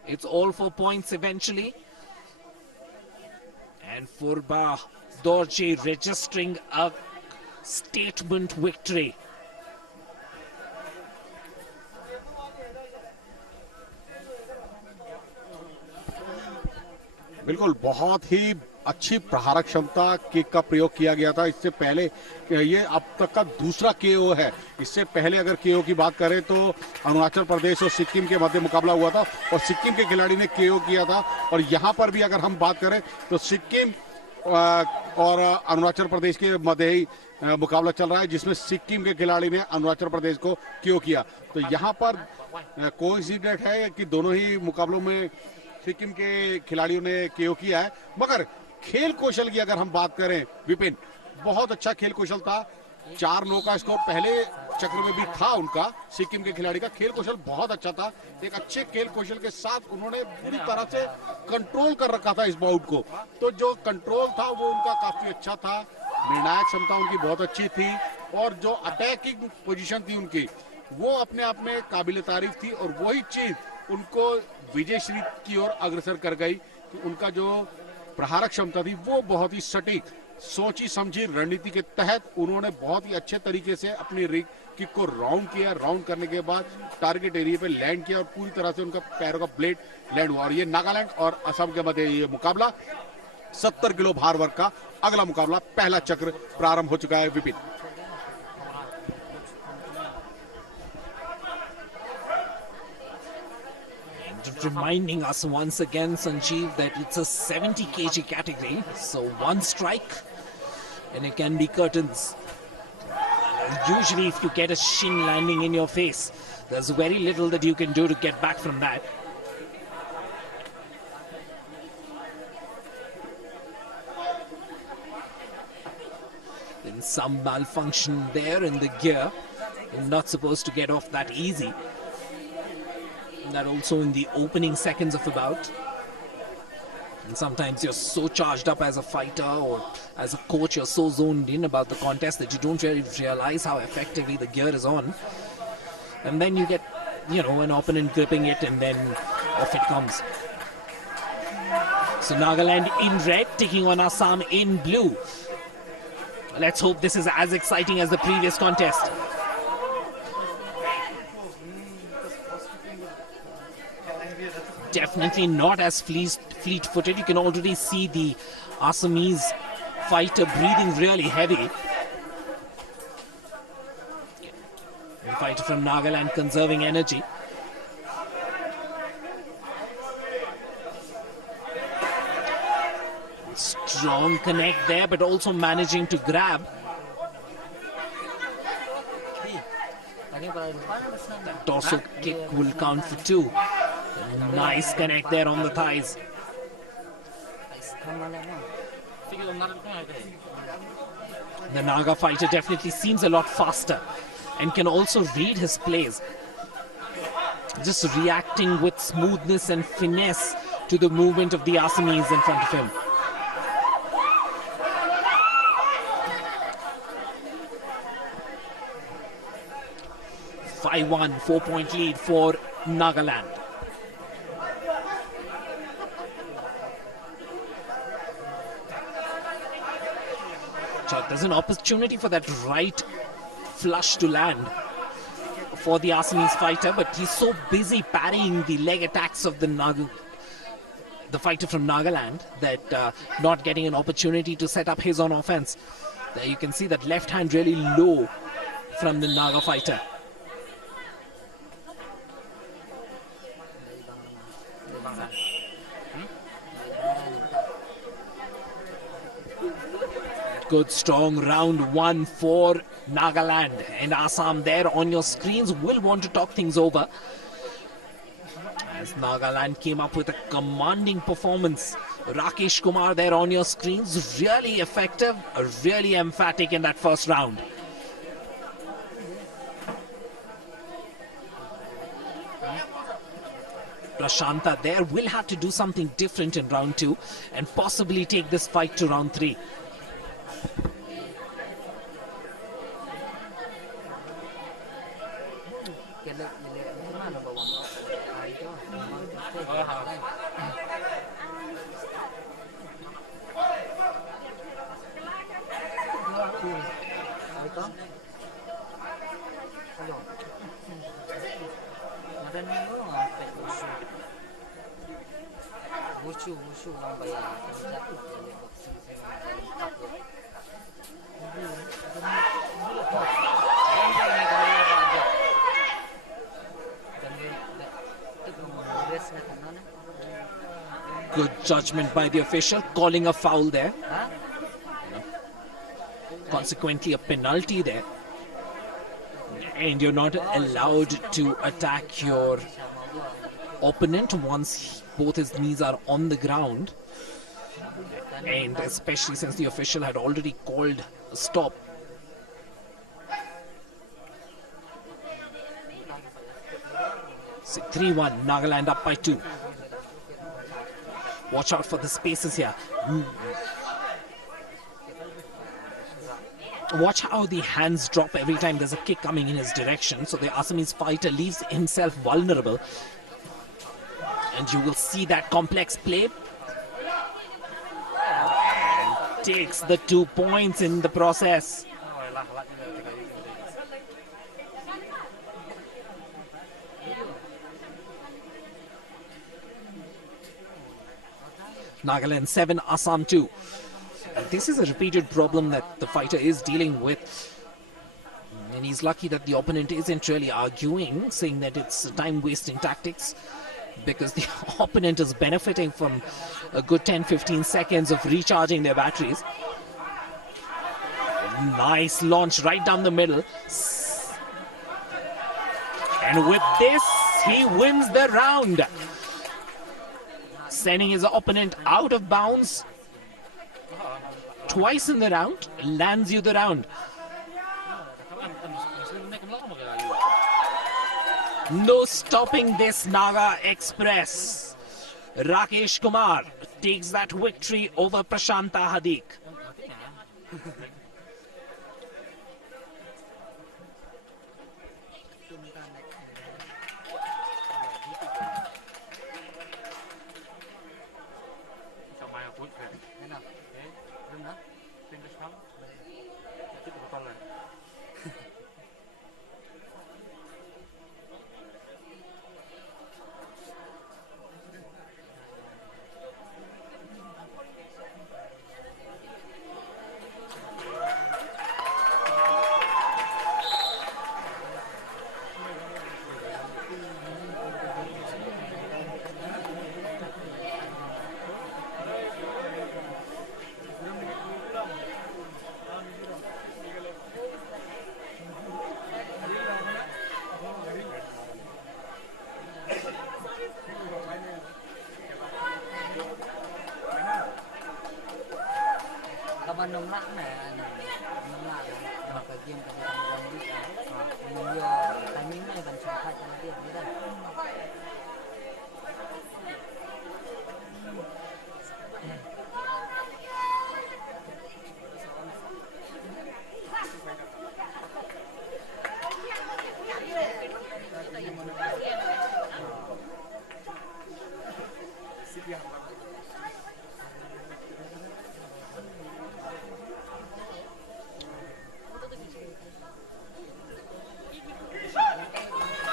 It's all for points eventually. And Furba Dorje registering a statement victory. बिल्कुल बहुत ही अच्छी प्रहारक क्षमता kick का प्रयोग किया गया था इससे पहले। ये अब तक का दूसरा केओ है। इससे पहले अगर केओ की बात करें तो अरुणाचल प्रदेश और सिक्किम के मध्य मुकाबला हुआ था और सिक्किम के खिलाड़ी ने केओ किया था। और यहाँ पर भी अगर हम बात करें तो सिक्किम और अरुणाचल प्रदेश के मध्य ही मुकाबला चल रहा है, जिसमें सिक्किम के खिलाड़ी ने अरुणाचल प्रदेश को केओ किया। तो यहाँ पर कोइंसिडेंट है कि दोनों ही मुकाबलों में सिक्किम के खिलाड़ियों ने केओ किया है। मगर खेल कौशल की अगर हम बात करें विपिन, बहुत अच्छा खेल कौशल था। 4-9 का स्कोर पहले चक्र में भी था उनका, सिक्किम के खिलाड़ी का खेल कौशल बहुत अच्छा था। एक अच्छे खेल कौशल के साथ उन्होंने पूरी तरह से कंट्रोल कर रखा था इस बाउट को। तो जो कंट्रोल था वो उनका काफी अच्छा था, निर्णायक क्षमता उनकी बहुत अच्छी थी और जो अटैकिंग पोजीशन थी उनकी वो अपने आप में काबिल तारीफ थी। और वही चीज उनको विजय श्री की ओर अग्रसर कर गई कि उनका जो प्रहारक क्षमता थी वो बहुत ही सटीक, सोची समझी रणनीति के तहत उन्होंने बहुत ही अच्छे तरीके से अपनी रिग किक को राउंड किया। राउंड करने के बाद टारगेट एरिया पे लैंड किया और पूरी तरह से उनका पैरों का ब्लेड लैंड हुआ। और ये नागालैंड और असम के मध्य ये मुकाबला 70 किलो भार वर्ग का अगला मुकाबला पहला चक्र प्रारंभ हो चुका है। Vipin reminding us once again, Sanjeev, that it's a 70 kg category, so one strike and it can be curtains. Usually if you get a shin landing in your face, there's very little that you can do to get back from that. Then some malfunction there in the gear. You're not supposed to get off that easy. That also in the opening seconds of a bout. And sometimes you're so charged up as a fighter or as a coach, you're so zoned in about the contest that you don't really realize how effectively the gear is on. And then you get, an opponent gripping it and then off it comes. So Nagaland in red, taking on Assam in blue. Let's hope this is as exciting as the previous contest. Definitely not as fleet-footed. You can already see the Assamese fighter breathing really heavy. The fighter from Nagaland conserving energy. Strong connect there, but also managing to grab. That torso kick will count for 2. Nice connect there on the thighs. The Naga fighter definitely seems a lot faster and can also read his plays. Just reacting with smoothness and finesse to the movement of the Assamese in front of him. (5-1), 4-point lead for Nagaland. So there's an opportunity for that right flush to land for the Assamese fighter, but he's so busy parrying the leg attacks of the fighter from Nagaland that not getting an opportunity to set up his own offense. There you can see that left hand really low from the Naga fighter. Good strong round 1 for Nagaland, and Assam there on your screens will want to talk things over as Nagaland came up with a commanding performance. Rakesh Kumar there on your screens, really effective, really emphatic in that first round. Prashanta there will have to do something different in round 2 and possibly take this fight to round 3. Good judgment by the official, calling a foul there. Consequently, a penalty there. And you're not allowed to attack your opponent once both his knees are on the ground. And especially since the official had already called a stop. So 3-1, Nagaland up by 2. Watch out for the spaces here. Watch how the hands drop every time there's a kick coming in his direction. So the Assamese fighter leaves himself vulnerable. And you will see that complex play. And takes the 2 points in the process. Nagaland 7, Assam 2. This is a repeated problem that the fighter is dealing with. And he's lucky that the opponent isn't really arguing, saying that it's time-wasting tactics, because the opponent is benefiting from a good 10-15 seconds of recharging their batteries. Nice launch right down the middle. And with this, he wins the round. Sending his opponent out of bounds twice in the round, lands you the round. No stopping this Naga Express. Rakesh Kumar takes that victory over Prashanta Hadik.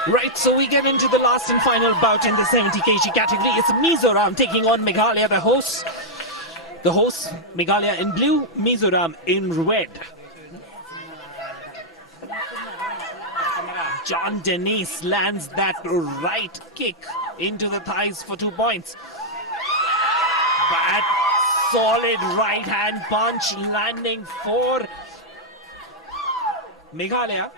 Right, so we get into the last and final bout in the 70 kg category. It's Mizoram taking on Meghalaya, the hosts. The hosts, Meghalaya in blue, Mizoram in red. John Denise lands that right kick into the thighs for 2 points. Bad, solid right hand punch landing for Meghalaya.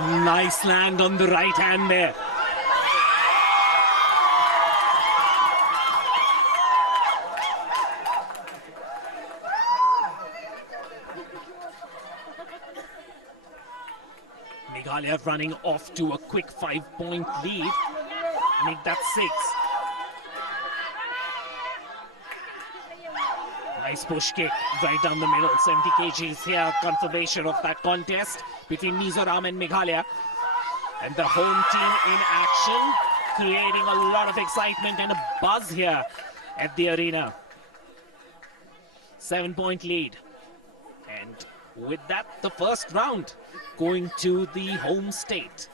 Nice land on the right hand there. Meghalaya running off to a quick 5-point lead. Make that 6. Nice push kick right down the middle. 70 kgs here. Confirmation of that contest between Mizoram and Meghalaya. And the home team in action, creating a lot of excitement and a buzz here at the arena. 7-point lead. And with that, the first round going to the home state.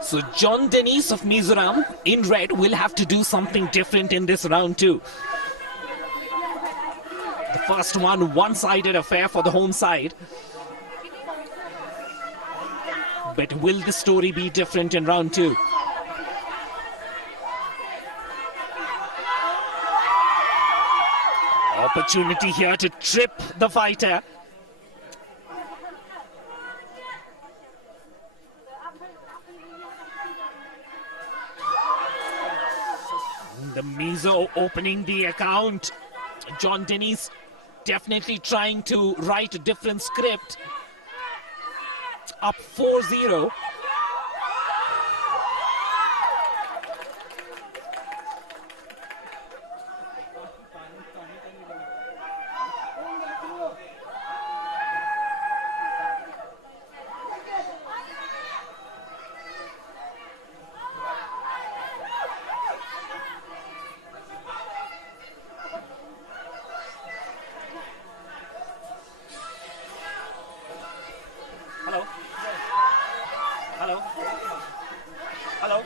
So John Dennis of Mizoram in red will have to do something different in this round too. The first one-sided affair for the home side. But will the story be different in round 2? Opportunity here to trip the fighter. The Mizo opening the account. John Dennis definitely trying to write a different script. Up 4-0. Hello. Hello. Hello.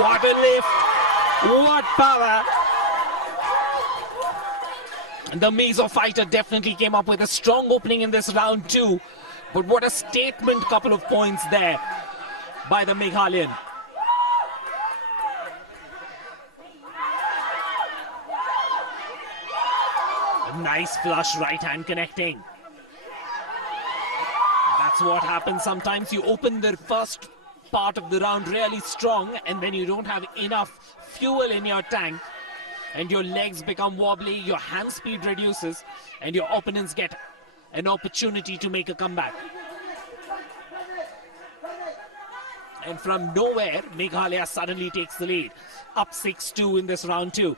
What a lift. What power. The Mizo fighter definitely came up with a strong opening in this round too. But what a statement couple of points there by the Meghalayan. Nice flush right hand connecting. That's what happens sometimes. You open the first part of the round really strong and then you don't have enough fuel in your tank and your legs become wobbly, your hand speed reduces and your opponents get an opportunity to make a comeback. And from nowhere, Meghalaya suddenly takes the lead. Up 6-2 in this round too.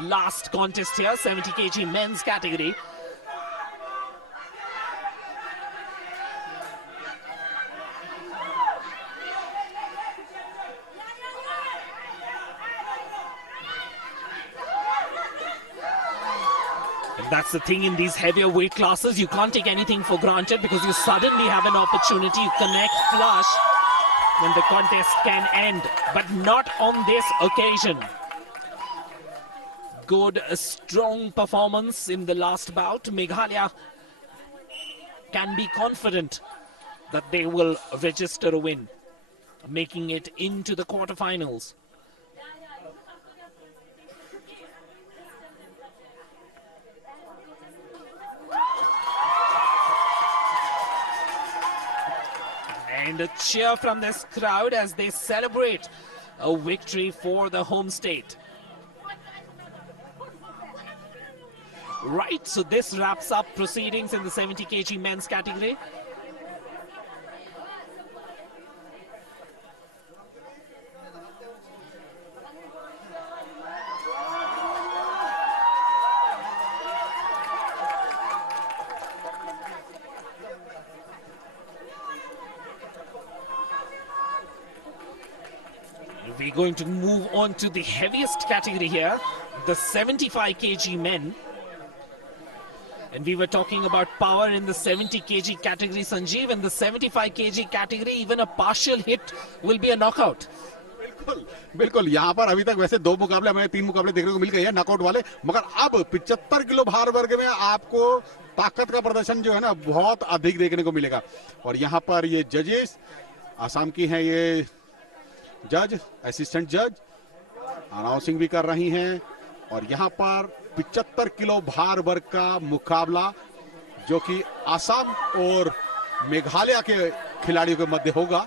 Last contest here, 70 kg men's category. And that's the thing in these heavier weight classes, you can't take anything for granted because you suddenly have an opportunity to connect flush when the contest can end, but not on this occasion. Good, strong performance in the last bout. Meghalaya can be confident that they will register a win, making it into the quarterfinals. And a cheer from this crowd as they celebrate a victory for the home state. Right, so this wraps up proceedings in the 70 kg men's category. We're going to move on to the heaviest category here, the 75 kg men. And we were talking about power in the 70 kg category, Sanjeev. In the 75 kg category, even a partial hit will be a knockout. बिल्कुल बिल्कुल यहाँ पर अभी तक वैसे 2 मुकाबले हमें 3 मुकाबले देखने को मिल गए हैं नॉकआउट वाले, मगर अब 75 किलो भार वर्ग में आपको ताकत का प्रदर्शन जो है ना बहुत अधिक देखने को मिलेगा। और यहाँ पर ये जजेस आसाम की हैं, ये जज असिस्टेंट जज अनाउंसिंग भी कर रही हैं। और यहाँ पर 75 किलो भार वर्ग का मुकाबला जो कि आसाम और मेघालय के खिलाड़ियों के मध्य होगा,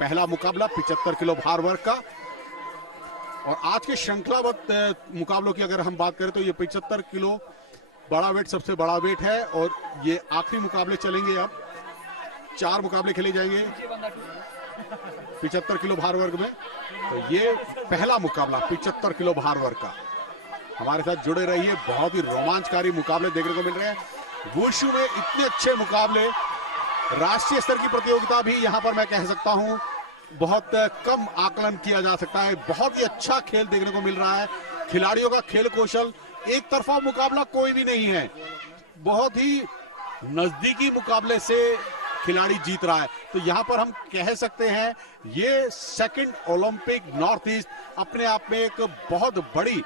पहला मुकाबला 75 किलो भार वर्ग का। और आज के श्रृंखलाबद्ध मुकाबलों की अगर हम बात करें तो ये 75 किलो बड़ा वेट सबसे बड़ा वेट है। और ये आखिरी मुकाबले चलेंगे, अब 4 मुकाबले खेले जाएंगे 75 किलो भार वर्ग में। तो ये पहला मुकाबला 75 किलो भार वर्ग का। हमारे साथ जुड़े रहिए, बहुत ही रोमांचकारी मुकाबले देखने को मिल रहे हैं। वुशु में इतने अच्छे मुकाबले, राष्ट्रीय स्तर की प्रतियोगिता भी यहाँ पर मैं कह सकता हूँ बहुत कम आकलन किया जा सकता है। बहुत ही अच्छा खेल देखने को मिल रहा है, खिलाड़ियों का खेल कौशल, एक तरफा मुकाबला कोई भी नहीं है, बहुत ही नजदीकी मुकाबले से खिलाड़ी जीत रहा है। तो यहाँ पर हम कह सकते हैं ये सेकंड ओलंपिक नॉर्थ ईस्ट अपने आप में एक बहुत बड़ी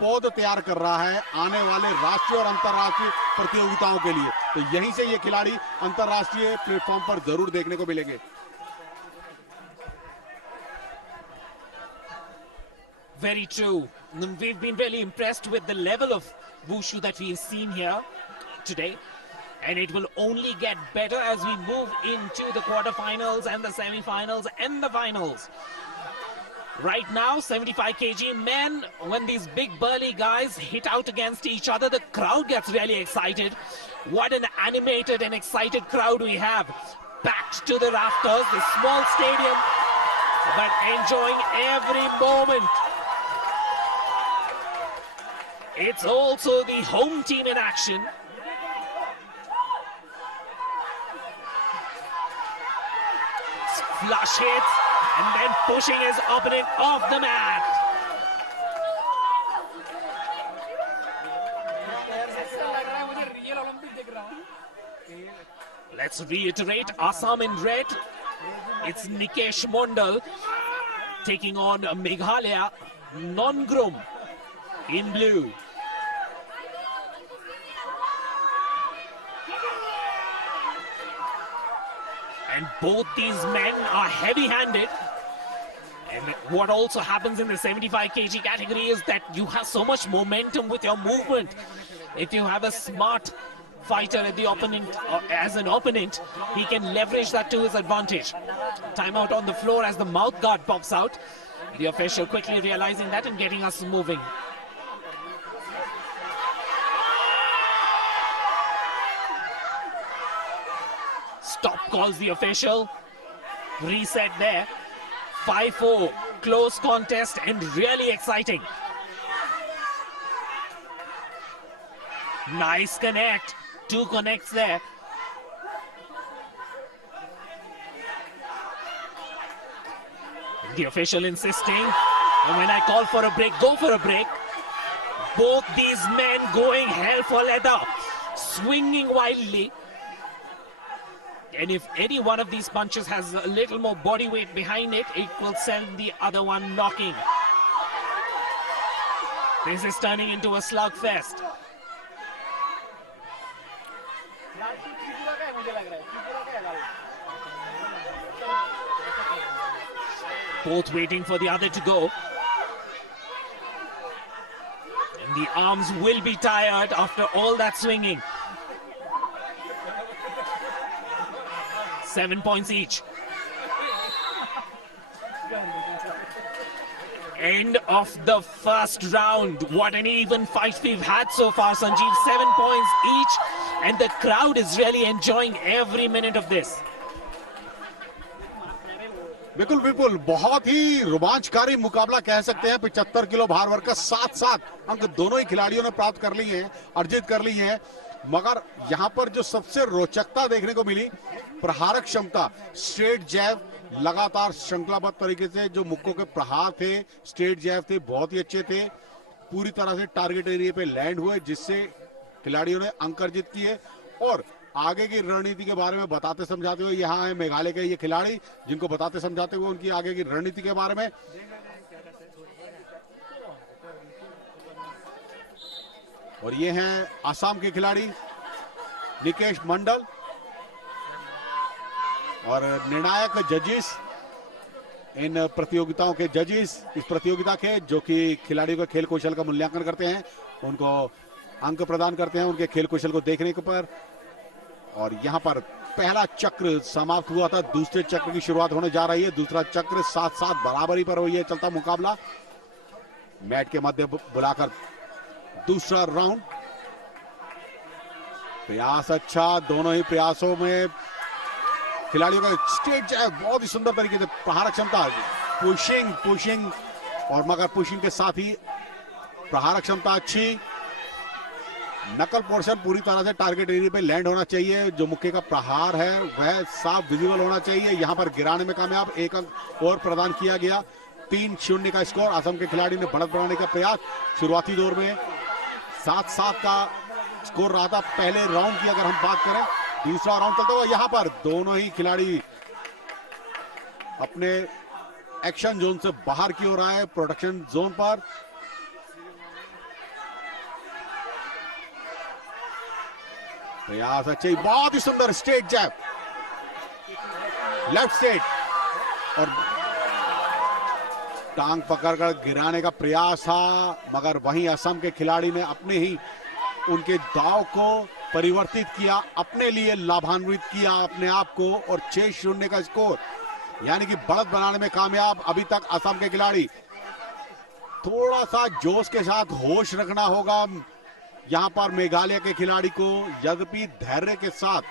पौध तैयार कर रहा है आने वाले राष्ट्रीय और अंतर्राष्ट्रीय प्रतियोगिताओं के लिए। तो यहीं से ये खिलाड़ी अंतर्राष्ट्रीय प्लेटफॉर्म पर जरूर देखने को मिलेंगे। Very true. We've been really impressed with the level of wushu that we've seen here today. And it will only get better as we move into the quarterfinals and the semi-finals and the finals. Right now, 75 kg men, when these big burly guys hit out against each other, the crowd gets really excited. What an animated and excited crowd we have. Packed to the rafters, the small stadium, but enjoying every moment. It's also the home team in action. Flush hits and then pushing his opponent off the mat. Let's reiterate, Assam in red. It's Nikesh Mondal taking on Meghalaya Nongrum in blue. And both these men are heavy-handed. And what also happens in the 75 kg category is that you have so much momentum with your movement. If you have a smart fighter at the opponent, as an opponent, he can leverage that to his advantage. Timeout on the floor as the mouth guard pops out. The official quickly realizing that and getting us moving. Stop calls the official. Reset there. 5-4. Close contest and really exciting. Nice connect. 2 connects there. The official insisting. And when I call for a break, go for a break. Both these men going hell for leather. Swinging wildly. And if any one of these punches has a little more body weight behind it, it will send the other one knocking. This is turning into a slugfest. Both waiting for the other to go. And the arms will be tired after all that swinging. 7 points each. End of the first round. What an even fight we've had so far, Sanjeev. 7 points each, and the crowd is really enjoying every minute of this. बिल्कुल बिल्कुल, बहुत ही रोमांचकारी मुकाबला कह सकते हैं। 75 kilo भार वर्ग का 7-7 अंक दोनों ही खिलाड़ियों ने प्राप्त कर लिए हैं, अर्जित कर ली हैं। मगर यहां पर जो सबसे रोचकता देखने को मिली, प्रहारक क्षमता, स्ट्रेट जैब, लगातार श्रृंखलाबद्ध तरीके से जो मुक्कों के प्रहार थे, स्ट्रेट जैब थे, बहुत ही अच्छे थे, पूरी तरह से टारगेट एरिया पे लैंड हुए, जिससे खिलाड़ियों ने अंक अर्जित किए। और आगे की रणनीति के बारे में बताते समझाते हुए यहाँ है मेघालय के ये खिलाड़ी, जिनको बताते समझाते हुए उनकी आगे की रणनीति के बारे में। और ये हैं असम के खिलाड़ी निकेश मंडल और निर्णायक जजेस, इन प्रतियोगिताओं के जजेस इस प्रतियोगिता के, जो कि खिलाड़ियों के खेल कौशल का मूल्यांकन करते हैं, उनको अंक प्रदान करते हैं उनके खेल कौशल को देखने के पर। और यहां पर पहला चक्र समाप्त हुआ था, दूसरे चक्र की शुरुआत होने जा रही है। दूसरा चक्र 7-7 बराबरी पर हुई है चलता मुकाबला। मैट के मध्य बुलाकर दूसरा राउंड। प्रयास अच्छा, दोनों ही प्रयासों में खिलाड़ियों का स्ट्रेट जैब बहुत ही सुंदर तरीके से, प्रहारक क्षमता, पुशिंग और मगर पुशिंग के साथ ही प्रहारक क्षमता अच्छी। नकल पोर्शन पूरी तरह से टारगेट एरिया पे लैंड होना चाहिए। जो मुक्के का प्रहार है वह साफ विजिबल होना चाहिए। यहां पर गिराने में कामयाब, 1 अंक और प्रदान किया गया। 3-0 का स्कोर। असम के खिलाड़ी ने बढ़त बढ़ाने का प्रयास। शुरुआती दौर में 7-7 का स्कोर रहा था पहले राउंड की अगर हम बात करें। दूसरा राउंड चलता हुआ यहां पर दोनों ही खिलाड़ी अपने एक्शन जोन से बाहर की ओर आए, प्रोडक्शन जोन पर। प्रयास अच्छे, बहुत ही सुंदर स्ट्रेट जैब, लेफ्ट स्ट्रेट और टांग पकड़कर गिराने का प्रयास था, मगर वहीं असम के खिलाड़ी ने अपने ही उनके दाव को परिवर्तित किया, अपने लिए लाभान्वित किया अपने आप को, और 6-0 का स्कोर यानी कि बढ़त बनाने में कामयाब। अभी तक असम के खिलाड़ी, थोड़ा सा जोश के साथ होश रखना होगा यहां पर मेघालय के खिलाड़ी को, यद्यपि धैर्य के साथ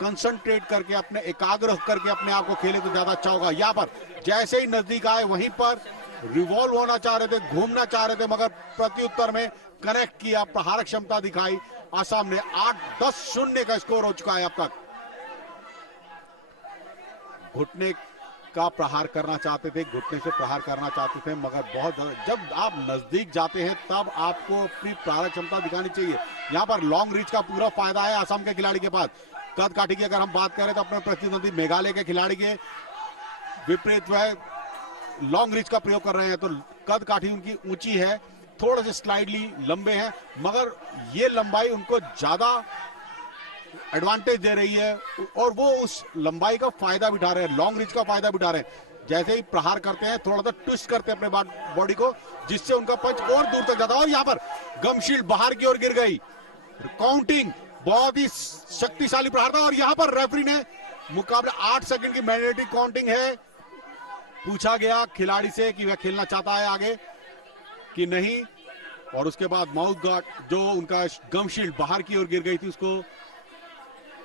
कंसंट्रेट करके, अपने एकाग्र करके अपने आप को खेले तो ज्यादा अच्छा होगा। यहां पर जैसे ही नजदीक आए वहीं पर रिवॉल्व होना चाह रहे थे, घूमना चाह रहे थे, मगर प्रत्युत्तर में कनेक्ट किया, प्रहारक क्षमता दिखाई। असम ने 8-10-0 का स्कोर हो चुका है अब तक। घुटने का प्रहार करना चाहते थे, घुटने से प्रहार करना चाहते थे, मगर बहुत जब आप नजदीक जाते हैं तब आपको अपनी प्रहारक क्षमता दिखानी चाहिए। यहां पर लॉन्ग रीच का पूरा फायदा है असम के खिलाड़ी के पास। कद काठी की अगर हम बात करें तो अपने प्रतिद्वंदी मेघालय के खिलाड़ी के विपरीत वह लॉन्ग रीच का प्रयोग कर रहे हैं, तो कद काठी उनकी ऊंची है, थोड़े से स्लाइडली लंबे हैं, मगर ये लंबाई उनको ज्यादा एडवांटेज दे रही है और वो उस लंबाई का फायदा भी उठा रहे हैं, लॉन्ग रीच का फायदा भी उठा रहे हैं। जैसे ही प्रहार करते हैं थोड़ा सा ट्विस्ट करते हैं अपने बॉडी को, जिससे उनका पंच और दूर तक जाता है। और यहाँ पर गमशील्ड बाहर की ओर गिर गई। काउंटिंग बहुत ही शक्तिशाली प्रहार था, और यहाँ पर रेफरी ने मुकाबले 8 सेकंड की मैंडेटरी काउंटिंग है। पूछा गया खिलाड़ी से कि वह खेलना चाहता है आगे कि नहीं, और उसके बाद माउथ गार्ड, जो उनका गमशील्ड बाहर की ओर गिर गई थी, उसको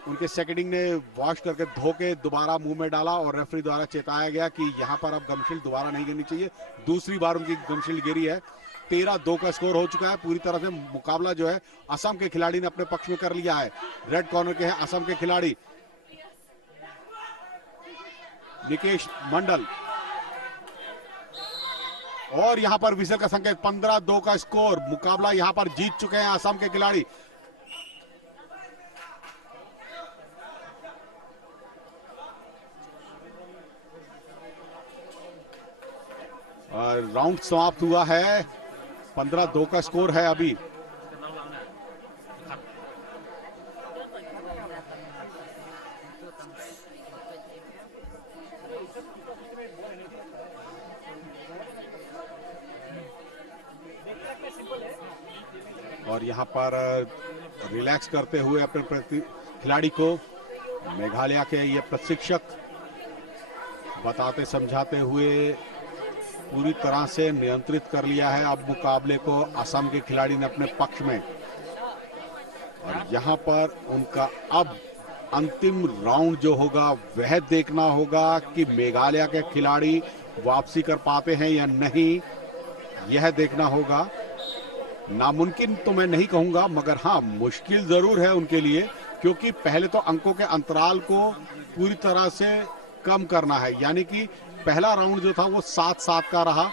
उनके सेकेंडिंग ने वॉश करके धो के दोबारा मुंह में डाला, और रेफरी द्वारा चेताया गया कि यहां पर अब गमशील्ड दोबारा नहीं गिरनी चाहिए। दूसरी बार उनकी गमशील्ड गिरी है। 13-2 का स्कोर हो चुका है। पूरी तरह से मुकाबला जो है असम के खिलाड़ी ने अपने पक्ष में कर लिया है। रेड कॉर्नर के हैं असम के खिलाड़ी निकेश मंडल, और यहां पर विसल का संकेत। 15-2 का स्कोर, मुकाबला यहां पर जीत चुके हैं असम के खिलाड़ी। राउंड समाप्त हुआ है, 15-2 का स्कोर है अभी। और यहां पर रिलैक्स करते हुए अपने खिलाड़ी को मेघालय के ये प्रशिक्षक बताते समझाते हुए पूरी तरह से नियंत्रित कर लिया है अब मुकाबले को असम के खिलाड़ी ने अपने पक्ष में। और यहाँ पर उनका अब अंतिम राउंड जो होगा वह देखना होगा कि मेघालय के खिलाड़ी वापसी कर पाते हैं या नहीं, यह देखना होगा। नामुमकिन तो मैं नहीं कहूंगा, मगर हाँ मुश्किल जरूर है उनके लिए, क्योंकि पहले तो अंकों के अंतराल को पूरी तरह से कम करना है। यानी कि पहला राउंड जो था वो 7-7 का रहा,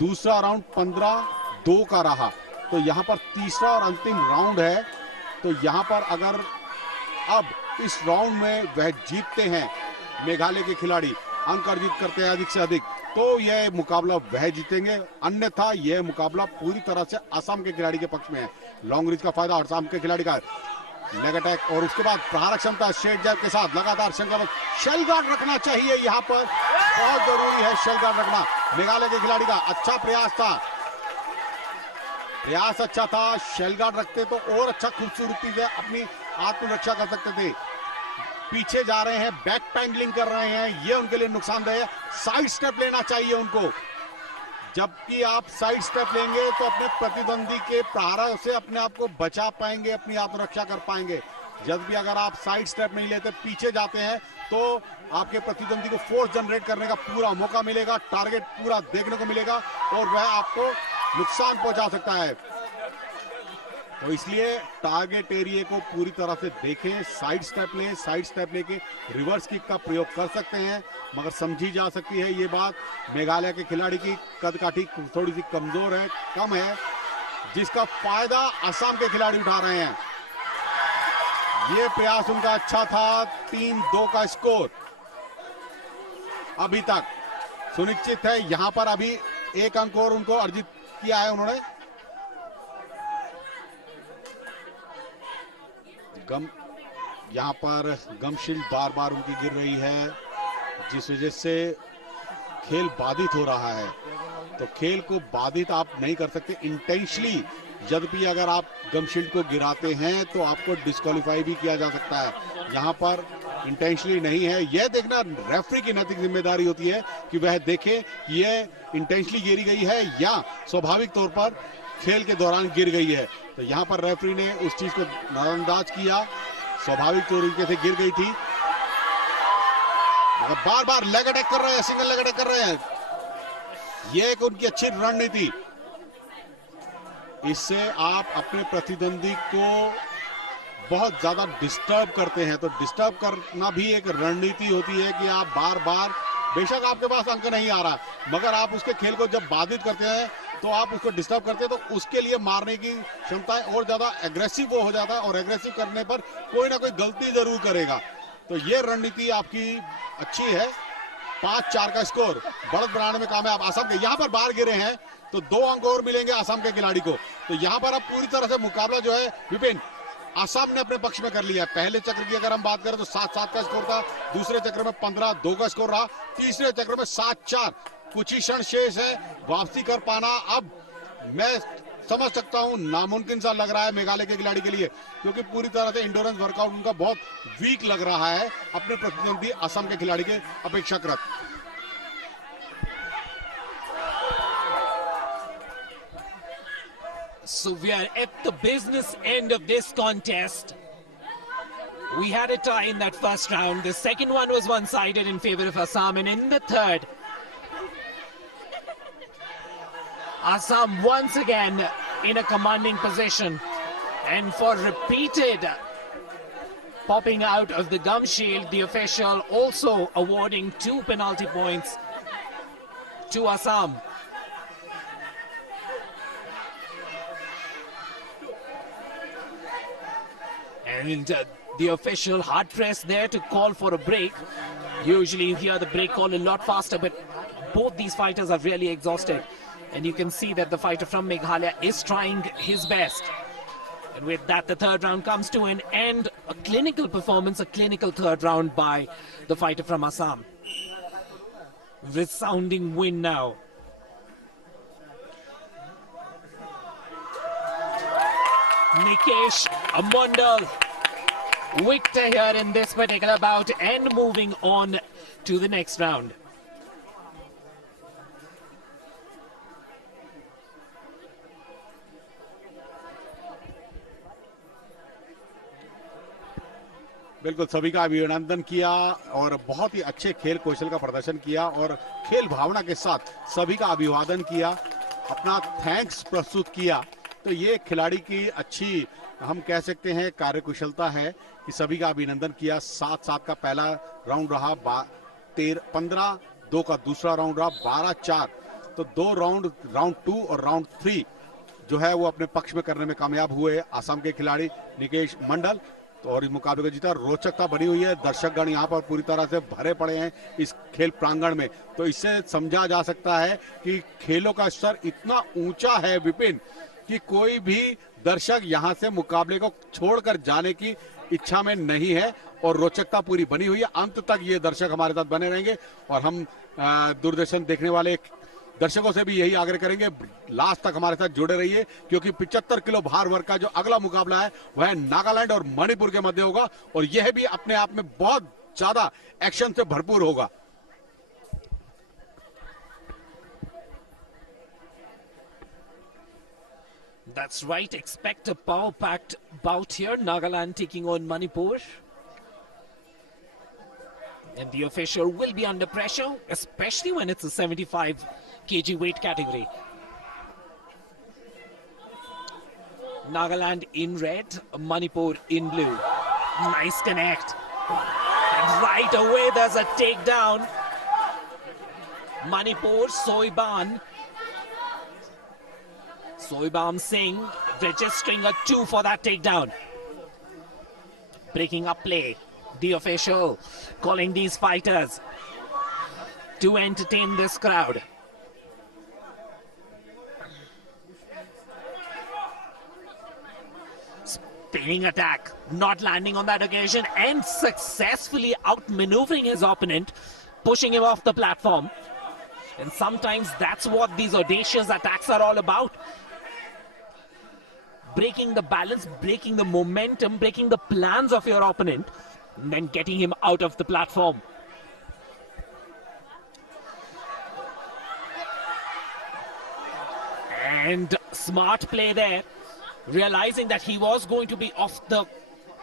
दूसरा राउंड 15-2 का रहा, तो यहाँ पर तीसरा और अंतिम राउंड है। तो यहाँ पर अगर अब इस राउंड में वह जीतते हैं, मेघालय के खिलाड़ी अंक अर्जित करते हैं अधिक से अधिक, तो यह मुकाबला वह जीतेंगे, अन्यथा यह मुकाबला पूरी तरह से असम के खिलाड़ी के पक्ष में है। लॉन्ग रिच का फायदा असम के खिलाड़ी का, लेग अटैक और उसके बाद प्रहार क्षमता स्ट्रेट जैब के साथ लगातार शेल गार्ड रखना चाहिए, यहाँ पर बहुत जरूरी है शेल गार्ड रखना। मेघालय के खिलाड़ी का अच्छा प्रयास था, प्रयास अच्छा था, शेल गार्ड रखते तो और अच्छा खूबसूरती से अपनी आत्मरक्षा कर सकते थे। पीछे जा रहे हैं, बैक पैंडलिंग कर रहे हैं, ये उनके लिए नुकसानदेह है। साइड स्टेप लेना चाहिए उनको, जबकि आप साइड स्टेप लेंगे तो अपने प्रतिद्वंदी के प्रहारों से अपने आप को बचा पाएंगे, अपनी आत्मरक्षा कर पाएंगे। जब भी अगर आप साइड स्टेप नहीं लेते, पीछे जाते हैं, तो आपके प्रतिद्वंदी को फोर्स जनरेट करने का पूरा मौका मिलेगा, टारगेट पूरा देखने को मिलेगा और वह आपको नुकसान पहुंचा सकता है। तो इसलिए टारगेट एरिया को पूरी तरह से देखें, साइड स्टेप लें, साइड स्टेप लेके रिवर्स किक का प्रयोग कर सकते हैं, मगर समझी जा सकती है ये बात मेघालय के खिलाड़ी की कद काठी थोड़ी सी कमजोर है, कम है, जिसका फायदा असम के खिलाड़ी उठा रहे हैं। ये प्रयास उनका अच्छा था, 3-2 का स्कोर अभी तक सुनिश्चित है। यहां पर अभी एक अंक और उनको अर्जित किया है उन्होंने। यहां पर गमशील्ड बार बार उनकी गिर रही है, जिस वजह से खेल बाधित हो रहा है। तो खेल को बाधित आप नहीं कर सकते इंटेंशनली, यद्यपि अगर आप गमशील्ड को गिराते हैं तो आपको डिस्क्वालीफाई भी किया जा सकता है। यहां पर इंटेंशनली नहीं है, यह देखना रेफरी की नैतिक जिम्मेदारी होती है कि वह देखे कि यह इंटेंशनली गिरी गई है या स्वाभाविक तौर पर खेल के दौरान गिर गई है। तो यहां पर रेफरी ने उस चीज को नजरअंदाज किया, स्वाभाविक तरीके से गिर गई थी। बार बार लेग अटैक कर रहे हैं, सिंगल लेग अटैक कर रहे हैं, यह एक उनकी अच्छी रणनीति। इससे आप अपने प्रतिद्वंदी को बहुत ज्यादा डिस्टर्ब करते हैं। तो डिस्टर्ब करना भी एक रणनीति होती है कि आप बार बार, बेशक आपके पास अंक नहीं आ रहा, मगर आप उसके खेल को जब बाधित करते हैं तो आप उसको डिस्टर्ब करते हैं, तो उसके लिए मारने की क्षमता और ज्यादा एग्रेसिव वो हो जाता है, और एग्रेसिव करने पर कोई ना कोई गलती जरूर करेगा। तो ये रणनीति आपकी अच्छी है। 5-4 का स्कोर, बढ़त बनाने में कामयाब असम के। यहां पर बाहर गिरे हैं तो 2 अंक और मिलेंगे असम के खिलाड़ी को। तो यहां पर अब पूरी तरह से मुकाबला जो है विपिन, असम ने अपने पक्ष में कर लिया। पहले चक्र की अगर हम बात करें तो 7-7 का स्कोर था, दूसरे चक्र में 15-2 का स्कोर रहा, तीसरे चक्र में 7-4। कुछ ही क्षण शेष है, वापसी कर पाना अब मैं समझ सकता हूं नामुमकिन सा लग रहा है मेघालय के खिलाड़ी के लिए, क्योंकि पूरी तरह से इंडोरेंस वर्कआउट उनका बहुत वीक लग रहा है अपने प्रतिद्वंदी असम के खिलाड़ी के अपेक्षाकृत। So we are at the business end of this contest. We had a tie in that first round. The second one was one-sided in favor of Assam, and in the third, Assam once again in a commanding position, and for repeated popping out of the gum shield, the official also awarding 2 penalty points to Assam. And the official hard pressed there to call for a break. Usually you hear the break call a lot faster, but both these fighters are really exhausted. And you can see that the fighter from Meghalaya is trying his best. And with that, the third round comes to an end. A clinical performance, a clinical third round by the fighter from Assam. Resounding win now. Nikesh Amondal, victor here in this particular bout, and moving on to the next round. बिल्कुल सभी का अभिनंदन किया और बहुत ही अच्छे खेल कौशल का प्रदर्शन किया और खेल भावना के साथ सभी का अभिवादन किया, अपना थैंक्स प्रस्तुत किया। तो ये खिलाड़ी की अच्छी हम कह सकते हैं कार्यकुशलता है कि सभी का अभिनंदन किया। 7-7 का पहला राउंड रहा, 15-2 का दूसरा राउंड रहा, 12-4। तो 2 राउंड 2 और राउंड 3 जो है वो अपने पक्ष में करने में कामयाब हुए असम के खिलाड़ी निकेश मंडल। तो और इस मुकाबले को जीता। रोचकता बनी हुई है, दर्शकगण यहाँ पर पूरी तरह से भरे पड़े हैं इस खेल प्रांगण में। तो इससे समझा जा सकता है कि खेलों का स्तर इतना ऊंचा है विपिन कि कोई भी दर्शक यहाँ से मुकाबले को छोड़कर जाने की इच्छा में नहीं है और रोचकता पूरी बनी हुई है। अंत तक ये दर्शक हमारे साथ बने रहेंगे और हम दूरदर्शन देखने वाले दर्शकों से भी यही आग्रह करेंगे, लास्ट तक हमारे साथ जुड़े रहिए क्योंकि 75 किलो भार वर्ग का जो अगला मुकाबला है वह नागालैंड और मणिपुर के मध्य होगा और यह भी अपने आप में बहुत ज्यादा एक्शन से भरपूर होगा। That's right, expect a power-packed bout here. Nagaland taking on Manipur. And the official will be under pressure, especially when it's a 75 kg weight category. Nagaland in red, Manipur in blue. Nice connect. And right away there's a takedown. Manipur, Soiban. Soibam Singh registering a 2 for that takedown. Breaking up play. The official calling these fighters to entertain this crowd. Spinning attack, not landing on that occasion and successfully outmaneuvering his opponent, pushing him off the platform. And sometimes that's what these audacious attacks are all about. Breaking the balance, breaking the momentum, breaking the plans of your opponent, and then getting him out of the platform. And smart play there, realizing that he was going to be off the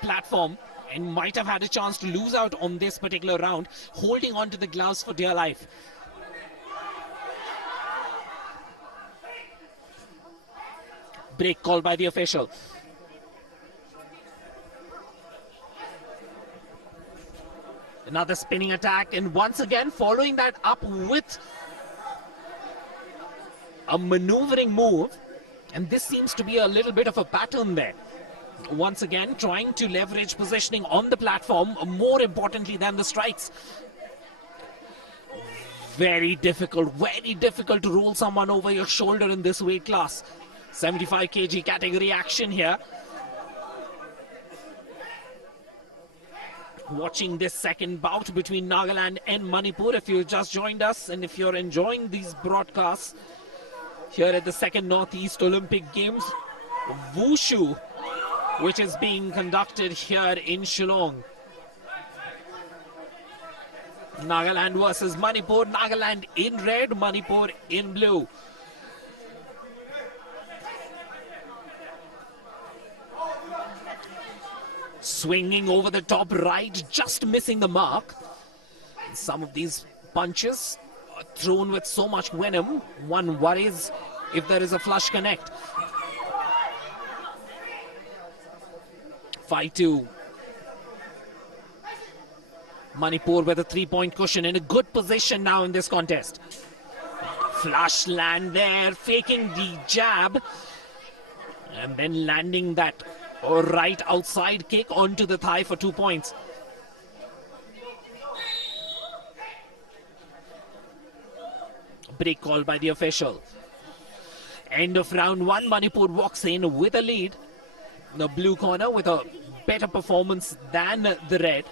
platform and might have had a chance to lose out on this particular round, holding on to the gloves for dear life. Break called by the official. Another spinning attack, and once again following that up with a maneuvering move, and this seems to be a little bit of a pattern there. Once again trying to leverage positioning on the platform more importantly than the strikes. Very difficult to roll someone over your shoulder in this weight class. 75 kg category action here. Watching this second bout between Nagaland and Manipur. If you just joined us and if you're enjoying these broadcasts here at the second Northeast Olympic Games, Wushu, which is being conducted here in Shillong. Nagaland versus Manipur. Nagaland in red, Manipur in blue. Swinging over the top right, just missing the mark. Some of these punches are thrown with so much venom, one worries if there is a flush connect. 5-2. Manipur with a 3-point cushion in a good position now in this contest. Flush land there, faking the jab, and then landing that right outside kick onto the thigh for 2 points. Break call by the official. End of round 1, Manipur walks in with a lead. The blue corner with a better performance than the red.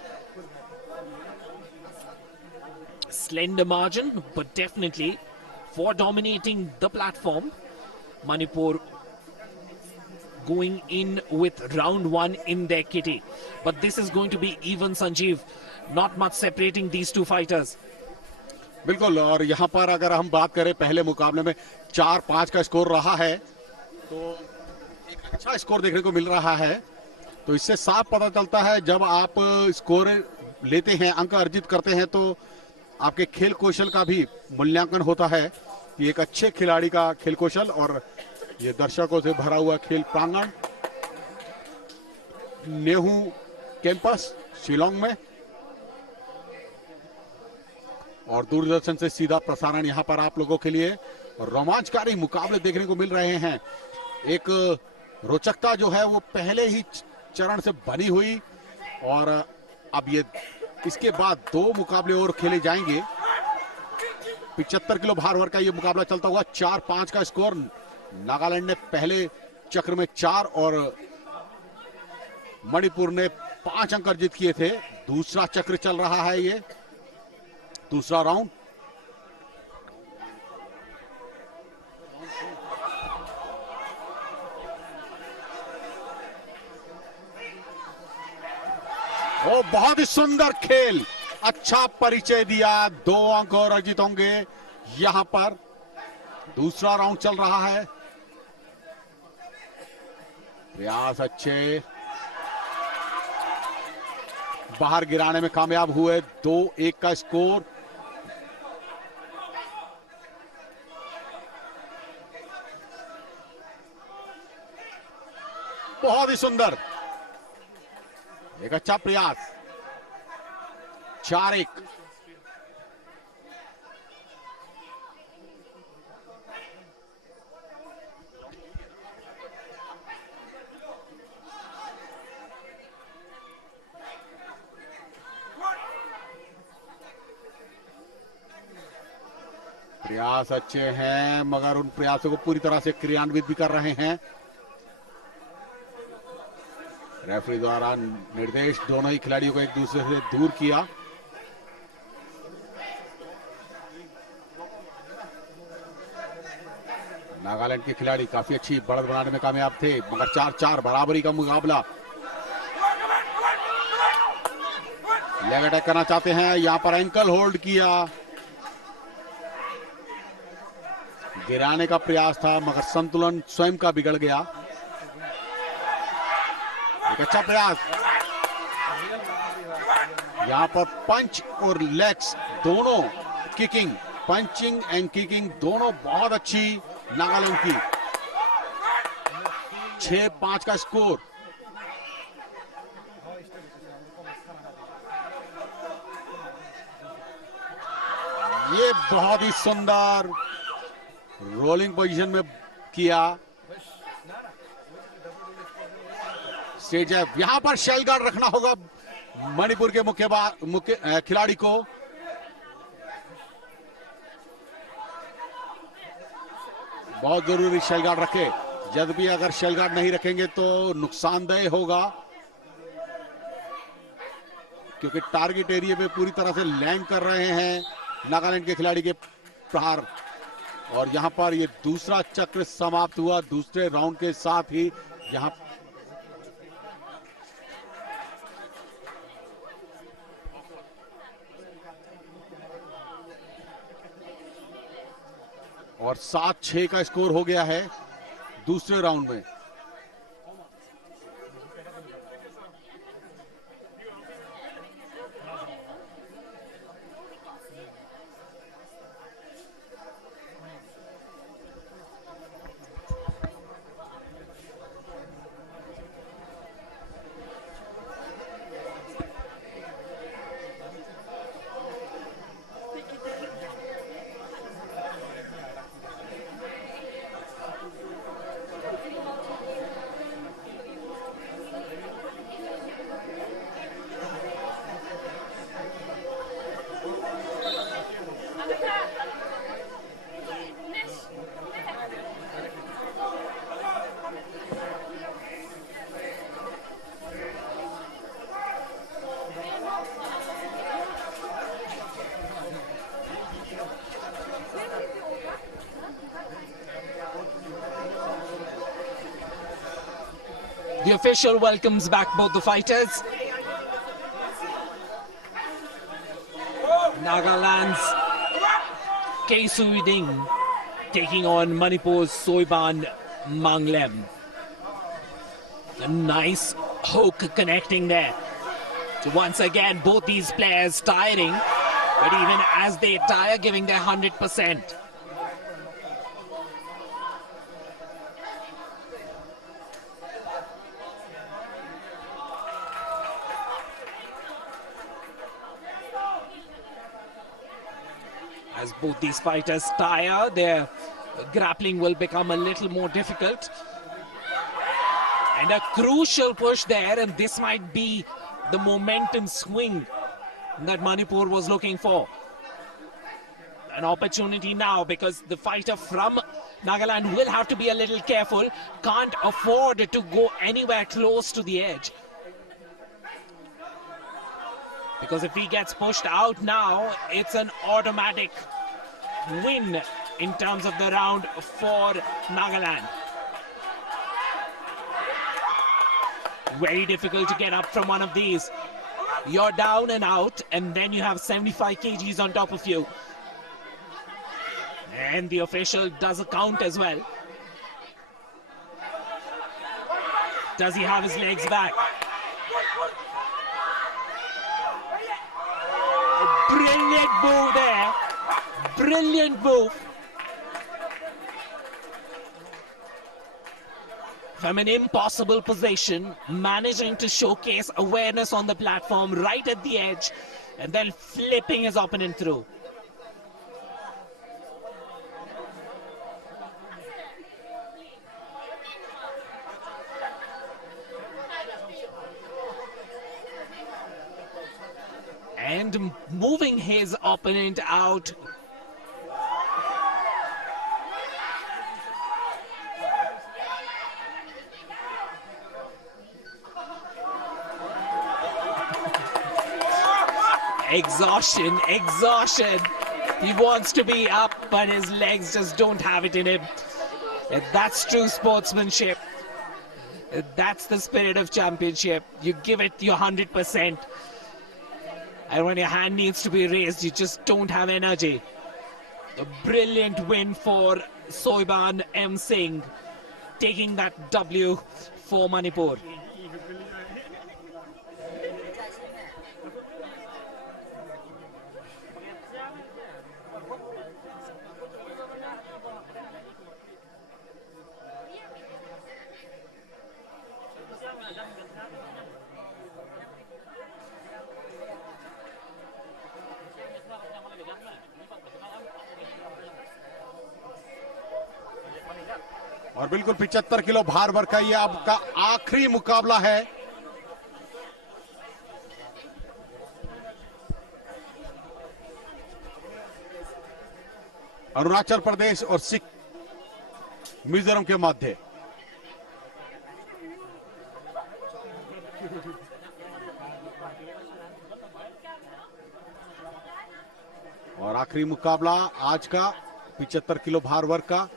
Slender margin, but definitely for dominating the platform. Manipur going in with round 1 in their kitty. But this is going to be even, Sanjeev. Not much separating these two fighters. बिल्कुल, और यहाँ पर अगर हम बात करें पहले मुकाबले में 4-5 का स्कोर रहा है, तो एक अच्छा स्कोर देखने को मिल रहा है तो इससे साफ पता चलता है जब आप स्कोर लेते हैं, अंक अर्जित करते हैं, तो आपके खेल कौशल का भी मूल्यांकन होता है कि एक अच्छे खिलाड़ी का खेल कौशल। और ये दर्शकों से भरा हुआ खेल प्रांगण नेहरू कैंपस शिलोंग में, और दूरदर्शन से सीधा प्रसारण यहां पर आप लोगों के लिए रोमांचकारी मुकाबले देखने को मिल रहे हैं। एक रोचकता जो है वो पहले ही चरण से बनी हुई, और अब ये इसके बाद 2 मुकाबले और खेले जाएंगे। 75 किलो भार वर्ग का ये मुकाबला चलता हुआ 4-5 का स्कोर। नागालैंड ने पहले चक्र में 4 और मणिपुर ने 5 अंक अर्जित किए थे। दूसरा चक्र चल रहा है, ये दूसरा राउंड। वो बहुत ही सुंदर खेल, अच्छा परिचय दिया। 2 अंक और अर्जित होंगे यहां पर। दूसरा राउंड चल रहा है। प्रयास अच्छे, बाहर गिराने में कामयाब हुए। 2-1 का स्कोर। बहुत ही सुंदर, एक अच्छा प्रयास। 4-1। प्रयास अच्छे हैं, मगर उन प्रयासों को पूरी तरह से क्रियान्वित भी कर रहे हैं। रेफरी द्वारा निर्देश दोनों ही खिलाड़ियों को एक दूसरे से दूर किया। नागालैंड के खिलाड़ी काफी अच्छी बढ़त बनाने में कामयाब थे, मगर 4-4 बराबरी का मुकाबला। लेग अटैक करना चाहते हैं, यहां पर एंकल होल्ड किया। गिराने का प्रयास था, मगर संतुलन स्वयं का बिगड़ गया। एक अच्छा प्रयास। यहां पर पंच और लेग्स दोनों, किकिंग, पंचिंग एंड किकिंग दोनों बहुत अच्छी नागालैंड की। 6-5 का स्कोर। ये बहुत ही सुंदर रोलिंग पोजीशन में किया। स्टेज है, यहां पर शेल गार्ड रखना होगा मणिपुर के मुख्य खिलाड़ी को। बहुत जरूरी शेल गार्ड रखे। जब भी अगर शेल गार्ड नहीं रखेंगे तो नुकसानदेह होगा, क्योंकि टारगेट एरिया पे पूरी तरह से लैंड कर रहे हैं नागालैंड के खिलाड़ी के प्रहार। और यहां पर ये दूसरा चक्र समाप्त हुआ दूसरे राउंड के साथ ही। यहां और 7-6 का स्कोर हो गया है दूसरे राउंड में। The official welcomes back both the fighters. Nagaland's Kei Sui-ding taking on Manipur's Soiban Manglem. A nice hook connecting there. So once again, both these players tiring, but even as they tire, giving their 100%. As both these fighters tire, their grappling will become a little more difficult. And a crucial push there, and this might be the momentum swing that Manipur was looking for. An opportunity now, because the fighter from Nagaland will have to be a little careful, can't afford to go anywhere close to the edge. Because if he gets pushed out now, it's an automatic win in terms of the round for Nagaland. Very difficult to get up from one of these. You're down and out, and then you have 75 kgs on top of you. And the official does a count as well. Does he have his legs back? Brilliant move there. Brilliant move. From an impossible position, managing to showcase awareness on the platform right at the edge, and then flipping his opponent through. And moving his opponent out. Exhaustion, exhaustion. He wants to be up, but his legs just don't have it in him. And that's true sportsmanship. That's the spirit of championship. You give it your 100%. And when your hand needs to be raised, you just don't have energy. A brilliant win for Soiban M. Singh, taking that W for Manipur. और बिल्कुल 75 kilo भार वर्ग का ये आपका आखिरी मुकाबला है। अरुणाचल प्रदेश और सिख मिजोरम के मध्य। और आखिरी मुकाबला आज का 75 किलो भार वर्ग का।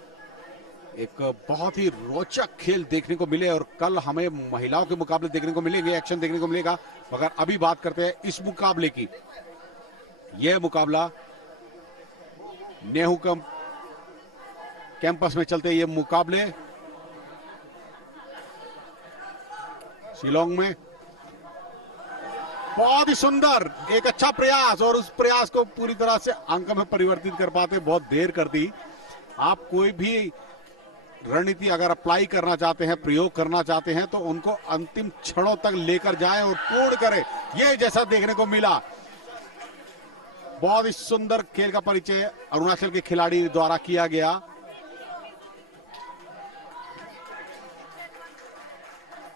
एक बहुत ही रोचक खेल देखने को मिले और कल हमें महिलाओं के मुकाबले देखने को मिलेंगे, एक्शन देखने को मिलेगा। मगर अभी बात करते हैं इस मुकाबले की। यह मुकाबला नेहरू कैंपस में चलते ये मुकाबले शिलोंग में। बहुत ही सुंदर एक अच्छा प्रयास, और उस प्रयास को पूरी तरह से अंक में परिवर्तित कर पाते बहुत देर कर दी। आप कोई भी रणनीति अगर अप्लाई करना चाहते हैं, प्रयोग करना चाहते हैं, तो उनको अंतिम क्षणों तक लेकर जाएं और पूर्ण करें। यह जैसा देखने को मिला, बहुत ही सुंदर खेल का परिचय अरुणाचल के खिलाड़ी द्वारा किया गया।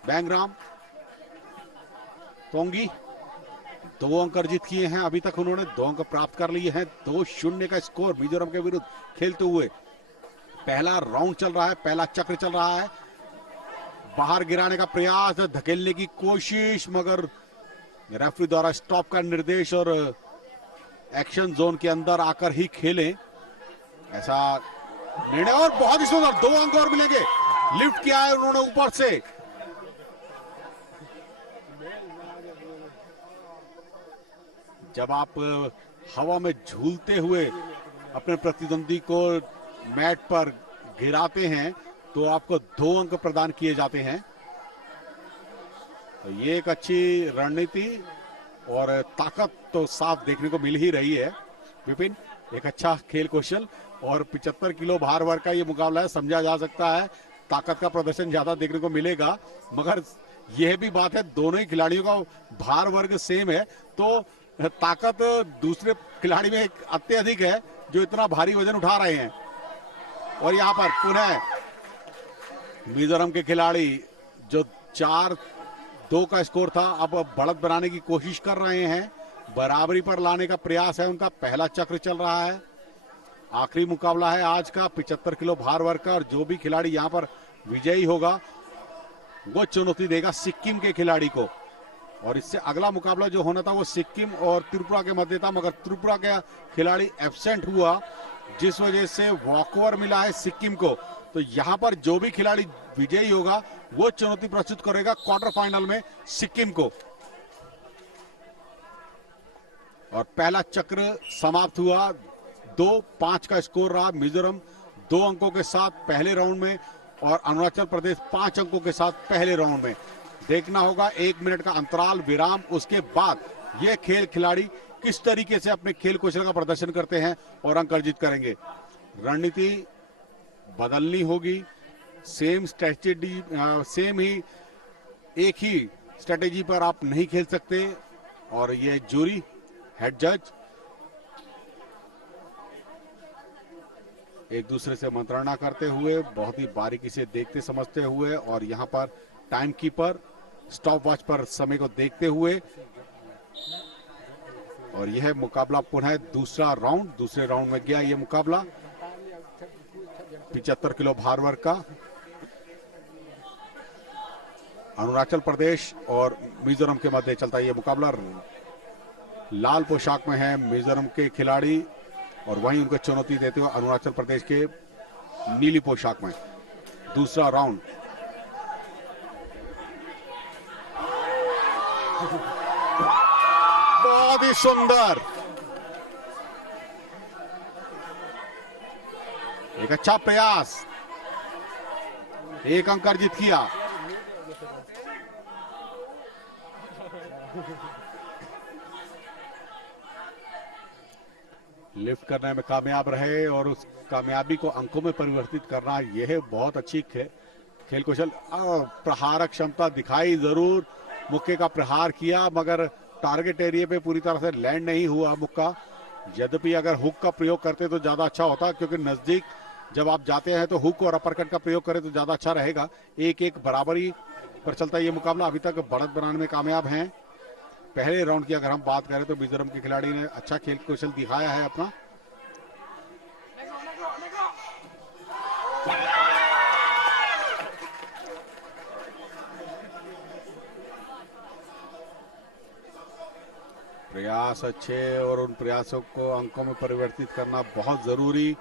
बैंगराम तोंगी 2 अंक अर्जित किए हैं। अभी तक उन्होंने 2 अंक प्राप्त कर लिए हैं। 2-0 का स्कोर मिजोरम के विरुद्ध खेलते हुए। पहला राउंड चल रहा है, पहला चक्र चल रहा है। बाहर गिराने का प्रयास, धकेलने की कोशिश, मगर रेफरी द्वारा स्टॉप का निर्देश और एक्शन जोन के अंदर आकर ही खेलें, ऐसा निर्णय। और बहुत ही सुंदर 2 अंक और मिलेंगे। लिफ्ट किया है उन्होंने ऊपर से। जब आप हवा में झूलते हुए अपने प्रतिद्वंदी को मैट पर गिराते हैं तो आपको 2 अंक प्रदान किए जाते हैं। तो ये एक अच्छी रणनीति और ताकत तो साफ देखने को मिल ही रही है। विपिन, एक अच्छा खेल कौशल और 75 किलो भार वर्ग का ये मुकाबला है, समझा जा सकता है ताकत का प्रदर्शन ज्यादा देखने को मिलेगा, मगर यह भी बात है दोनों ही खिलाड़ियों का भार वर्ग सेम है, तो ताकत दूसरे खिलाड़ी में अत्यधिक है जो इतना भारी वजन उठा रहे हैं। और यहाँ पर पुनः मिजोरम के खिलाड़ी जो 4-2 का स्कोर था, अब बढ़त बनाने की कोशिश कर रहे हैं, बराबरी पर लाने का प्रयास है उनका। पहला चक्र चल रहा है, आखिरी मुकाबला है आज का 75 किलो भार वर्ग का, और जो भी खिलाड़ी यहाँ पर विजयी होगा वो चुनौती देगा सिक्किम के खिलाड़ी को। और इससे अगला मुकाबला जो होना था वो सिक्किम और त्रिपुरा के मध्य था, मगर त्रिपुरा का खिलाड़ी एब्सेंट हुआ जिस वजह से वॉकओवर मिला है सिक्किम को। तो यहाँ पर जो भी खिलाड़ी विजयी होगा वो चुनौती प्रस्तुत करेगा क्वार्टर फाइनल में सिक्किम को। और पहला चक्र समाप्त हुआ, 2-5 का स्कोर रहा। मिजोरम 2 अंकों के साथ पहले राउंड में और अरुणाचल प्रदेश 5 अंकों के साथ पहले राउंड में। देखना होगा 1 मिनट का अंतराल विराम, उसके बाद ये खेल खिलाड़ी किस तरीके से अपने खेल कौशल का प्रदर्शन करते हैं और अंक अर्जित करेंगे। रणनीति बदलनी होगी, सेम स्ट्रेटेजी, सेम ही एक ही स्ट्रेटेजी पर आप नहीं खेल सकते। और ये जूरी, हेड जज एक दूसरे से मंत्रणा करते हुए, बहुत ही बारीकी से देखते समझते हुए, और यहाँ पर टाइम कीपर स्टॉप वॉच पर समय को देखते हुए। और यह मुकाबला पुनः दूसरे राउंड में गया। यह मुकाबला 75 किलो भार वर्ग का अरुणाचल प्रदेश और मिजोरम के मध्य चलता है। यह मुकाबला लाल पोशाक में है मिजोरम के खिलाड़ी, और वहीं उनको चुनौती देते हुए अरुणाचल प्रदेश के नीली पोशाक में। दूसरा राउंड बहुत ही सुंदर, एक अच्छा प्रयास, 1 अंक अर्जित किया। लिफ्ट करने में कामयाब रहे और उस कामयाबी को अंकों में परिवर्तित करना, यह बहुत अच्छी खेल कौशल। प्रहारक क्षमता दिखाई जरूर, मुक्के का प्रहार किया मगर टारगेट एरिया पे पूरी तरह से लैंड नहीं हुआ मुक्का। यद्यपि अगर हुक का प्रयोग करते तो ज्यादा अच्छा होता, क्योंकि नजदीक जब आप जाते हैं तो हुक और अपरकट का प्रयोग करें तो ज्यादा अच्छा रहेगा। 1-1 बराबरी पर चलता है ये मुकाबला। अभी तक बढ़त बनाने में कामयाब हैं। पहले राउंड की अगर हम बात करें तो मिजोरम के खिलाड़ी ने अच्छा खेल कौशल दिखाया है अपना। प्रयास अच्छे, और उन प्रयासों को अंकों में परिवर्तित करना बहुत जरूरी।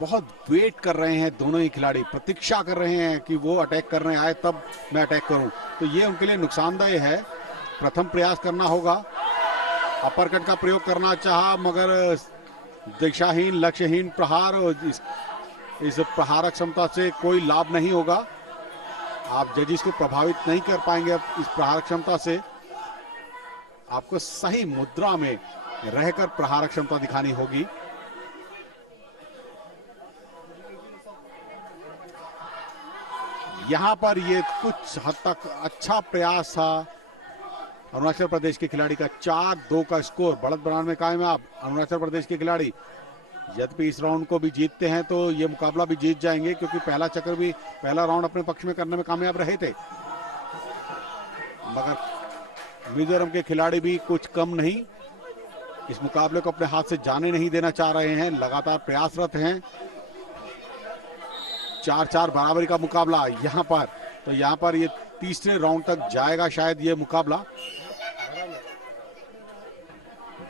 बहुत वेट कर रहे हैं दोनों ही खिलाड़ी, प्रतीक्षा कर रहे हैं कि वो अटैक करने आए तब मैं अटैक करूं, तो ये उनके लिए नुकसानदायक है। प्रथम प्रयास करना होगा, अपरकट का प्रयोग करना चाहा मगर दिशाहीन लक्ष्यहीन प्रहार, इस प्रहारक क्षमता से कोई लाभ नहीं होगा। आप जजिस को प्रभावित नहीं कर पाएंगे इस प्रहारक क्षमता से। आपको सही मुद्रा में रहकर प्रहारक क्षमता दिखानी होगी। यहां पर ये कुछ हद तक अच्छा प्रयास था अरुणाचल प्रदेश के खिलाड़ी का। 4-2 का स्कोर, बढ़त बनाने में कामयाब अरुणाचल प्रदेश के खिलाड़ी। यद्यपि इस राउंड को भी जीतते हैं तो ये मुकाबला भी जीत जाएंगे, क्योंकि पहला राउंड अपने पक्ष में करने में कामयाब रहे थे। मगर मिजोरम के खिलाड़ी भी कुछ कम नहीं, इस मुकाबले को अपने हाथ से जाने नहीं देना चाह रहे हैं, लगातार प्रयासरत हैं। 4-4 बराबरी का मुकाबला यहां पर, तो यहां पर ये तीसरे राउंड तक जाएगा शायद ये मुकाबला।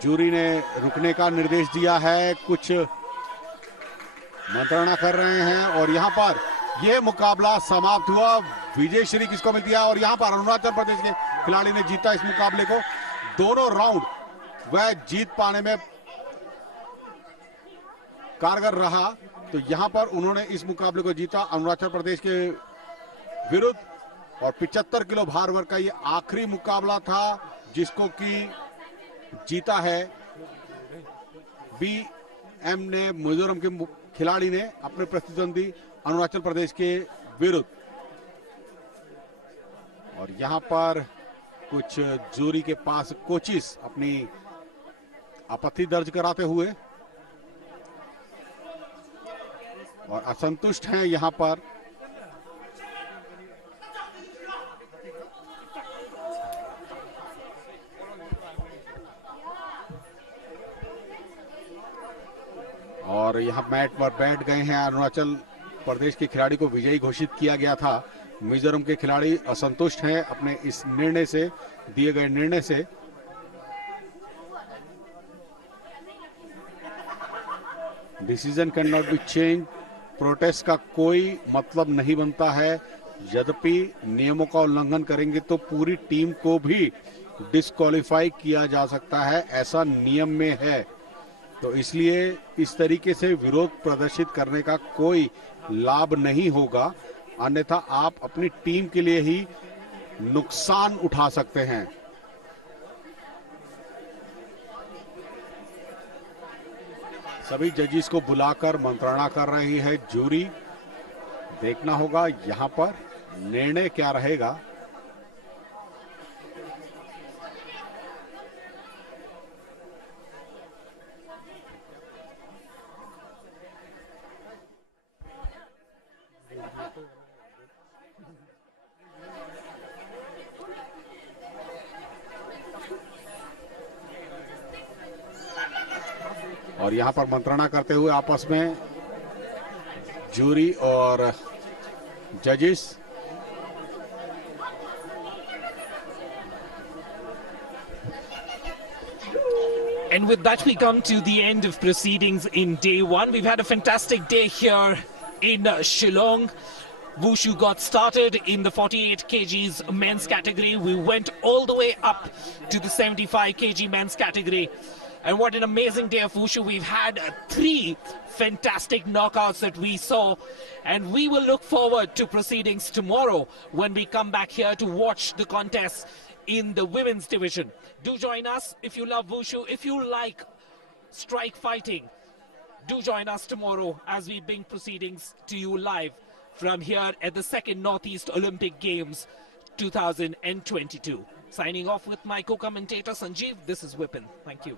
जूरी ने रुकने का निर्देश दिया है, कुछ मंत्रणा कर रहे हैं, और यहां पर यह मुकाबला समाप्त हुआ। विजय श्री किसको मिलती है, और यहां पर अरुणाचल प्रदेश के खिलाड़ी ने जीता इस मुकाबले को। दोनों राउंड वह जीत पाने में कारगर रहा, तो यहां पर उन्होंने इस मुकाबले को जीता अरुणाचल प्रदेश के विरुद्ध। और 75 किलो भार वर्ग का ये आखिरी मुकाबला था जिसको कि जीता है BM ने, मिजोरम के खिलाड़ी ने अपने प्रतिद्वंदी अरुणाचल प्रदेश के विरुद्ध। और यहां पर कुछ जूरी के पास कोचिस अपनी आपत्ति दर्ज कराते हुए और असंतुष्ट हैं यहां पर। और यहां मैट पर बैठ गए हैं। अरुणाचल प्रदेश के खिलाड़ी को विजयी घोषित किया गया था। मिजोरम के खिलाड़ी असंतुष्ट हैं अपने इस निर्णय से, दिए गए निर्णय से। Decision can not be change. Protest का कोई मतलब नहीं बनता है। यद्यपि नियमों का उल्लंघन करेंगे तो पूरी टीम को भी डिस्क्वालीफाई किया जा सकता है, ऐसा नियम में है। तो इसलिए इस तरीके से विरोध प्रदर्शित करने का कोई लाभ नहीं होगा, अन्यथा आप अपनी टीम के लिए ही नुकसान उठा सकते हैं। सभी जजेस को बुलाकर मंत्रणा कर रही है जूरी। देखना होगा यहां पर निर्णय क्या रहेगा। और यहां पर मंत्रणा करते हुए आपस में जूरी और जजेस। And with that, we come to the end of proceedings in day one. We've had a fantastic day here in Shillong. Wushu got started in the 48 kgs men's category. We went all the way up to the 75 kg men's category. And what an amazing day of Wushu. We've had 3 fantastic knockouts that we saw. And we will look forward to proceedings tomorrow when we come back here to watch the contests in the women's division. Do join us if you love Wushu. If you like strike fighting, do join us tomorrow as we bring proceedings to you live from here at the 2nd Northeast Olympic Games 2022. Signing off with my co-commentator Sanjeev, this is Vipin. Thank you.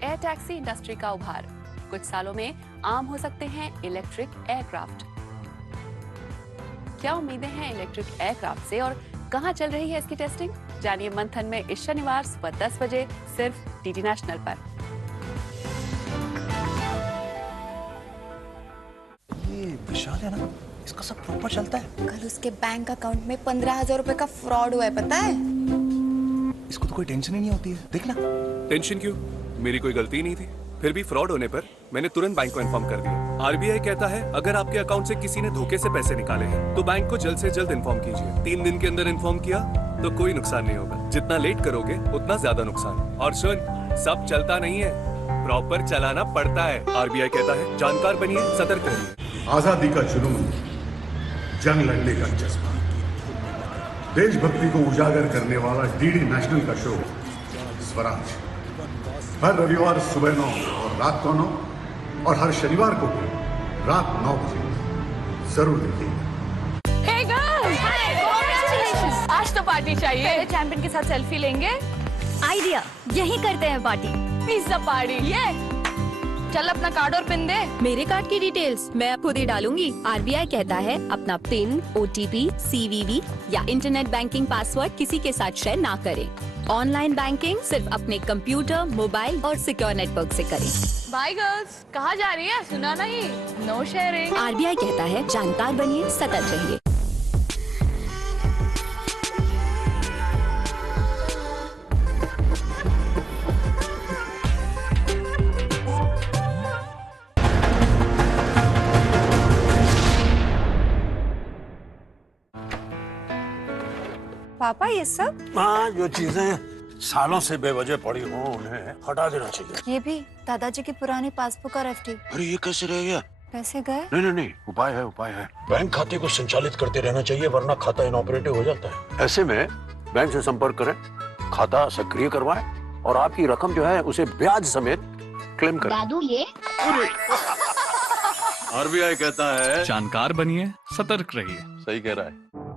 Air taxi industry का उभार। कुछ सालों में आम हो सकते हैं electric aircraft. क्या उम्मीदें हैं इलेक्ट्रिक एयरक्राफ्ट से और कहां चल रही है इसकी टेस्टिंग? जानिए मंथन में इस शनिवार सुबह 10 बजे सिर्फ डीडी नेशनल पर। ये विशाल है ना, इसका सब प्रॉपर चलता है। कल उसके बैंक अकाउंट में 15,000 रुपए का फ्रॉड हुआ है, पता है? इसको तो कोई टेंशन ही नहीं होती है। देखना। टेंशन क्यों? मेरी कोई गलती नहीं थी। फिर भी फ्रॉड होने पर मैंने तुरंत बैंक को इन्फॉर्म कर दिया। आरबीआई कहता है अगर आपके अकाउंट से किसी ने धोखे से पैसे निकाले हैं तो बैंक को जल्द से जल्द इन्फॉर्म कीजिए। 3 दिन के अंदर इन्फॉर्म किया तो कोई नुकसान नहीं होगा। जितना लेट करोगे उतना ज्यादा नुकसान। और सुन, सब चलता नहीं है, प्रॉपर चलाना पड़ता है। आरबीआई कहता है जानकार बनिए, सतर्क रहिए। आजादी का जुनून, जंग लड़ने का जज्बा, देशभक्ति को उजागर करने वाला डीडी नेशनल का शो स्वराज हर रविवार सुबह 9 और रात को 9 और हर शनिवार को भी रात 9 बजे जरूर देखिएगा। Hey girls! Hi! Congratulations! आज तो पार्टी चाहिए। पहले चैंपियन के साथ सेल्फी लेंगे। आइडिया, यही करते हैं पार्टी। पिज्जा पार्टी, ये चल अपना कार्ड और पिन दे। मेरे कार्ड की डिटेल्स मैं खुद ही डालूंगी। आरबीआई कहता है अपना पिन, ओटीपी, सीवीवी या इंटरनेट बैंकिंग पासवर्ड किसी के साथ शेयर ना करें। ऑनलाइन बैंकिंग सिर्फ अपने कंप्यूटर, मोबाइल और सिक्योर नेटवर्क से करें। बाय गर्ल्स, कहाँ जा रही है? सुना नहीं, नो शेयरिंग। आरबीआई कहता है जानकार बनिए, सतर्क रहिए। पापा ये सब? हाँ, जो चीजें सालों से बेवजह पड़ी हो उन्हें हटा देना चाहिए। ये भी दादाजी की पुरानी पासबुक और एफडी। अरे ये कैसे रह गया? पैसे गए? नहीं, उपाय है, उपाय है। बैंक खाते को संचालित करते रहना चाहिए, वरना खाता इनऑपरेटिव हो जाता है। ऐसे में बैंक से संपर्क करें, खाता सक्रिय करवाएं और आपकी रकम जो है उसे ब्याज समेत क्लेम करें। दादू ये आरबीआई कहता है जानकार बनिए, सतर्क रहिए। सही कह रहा है।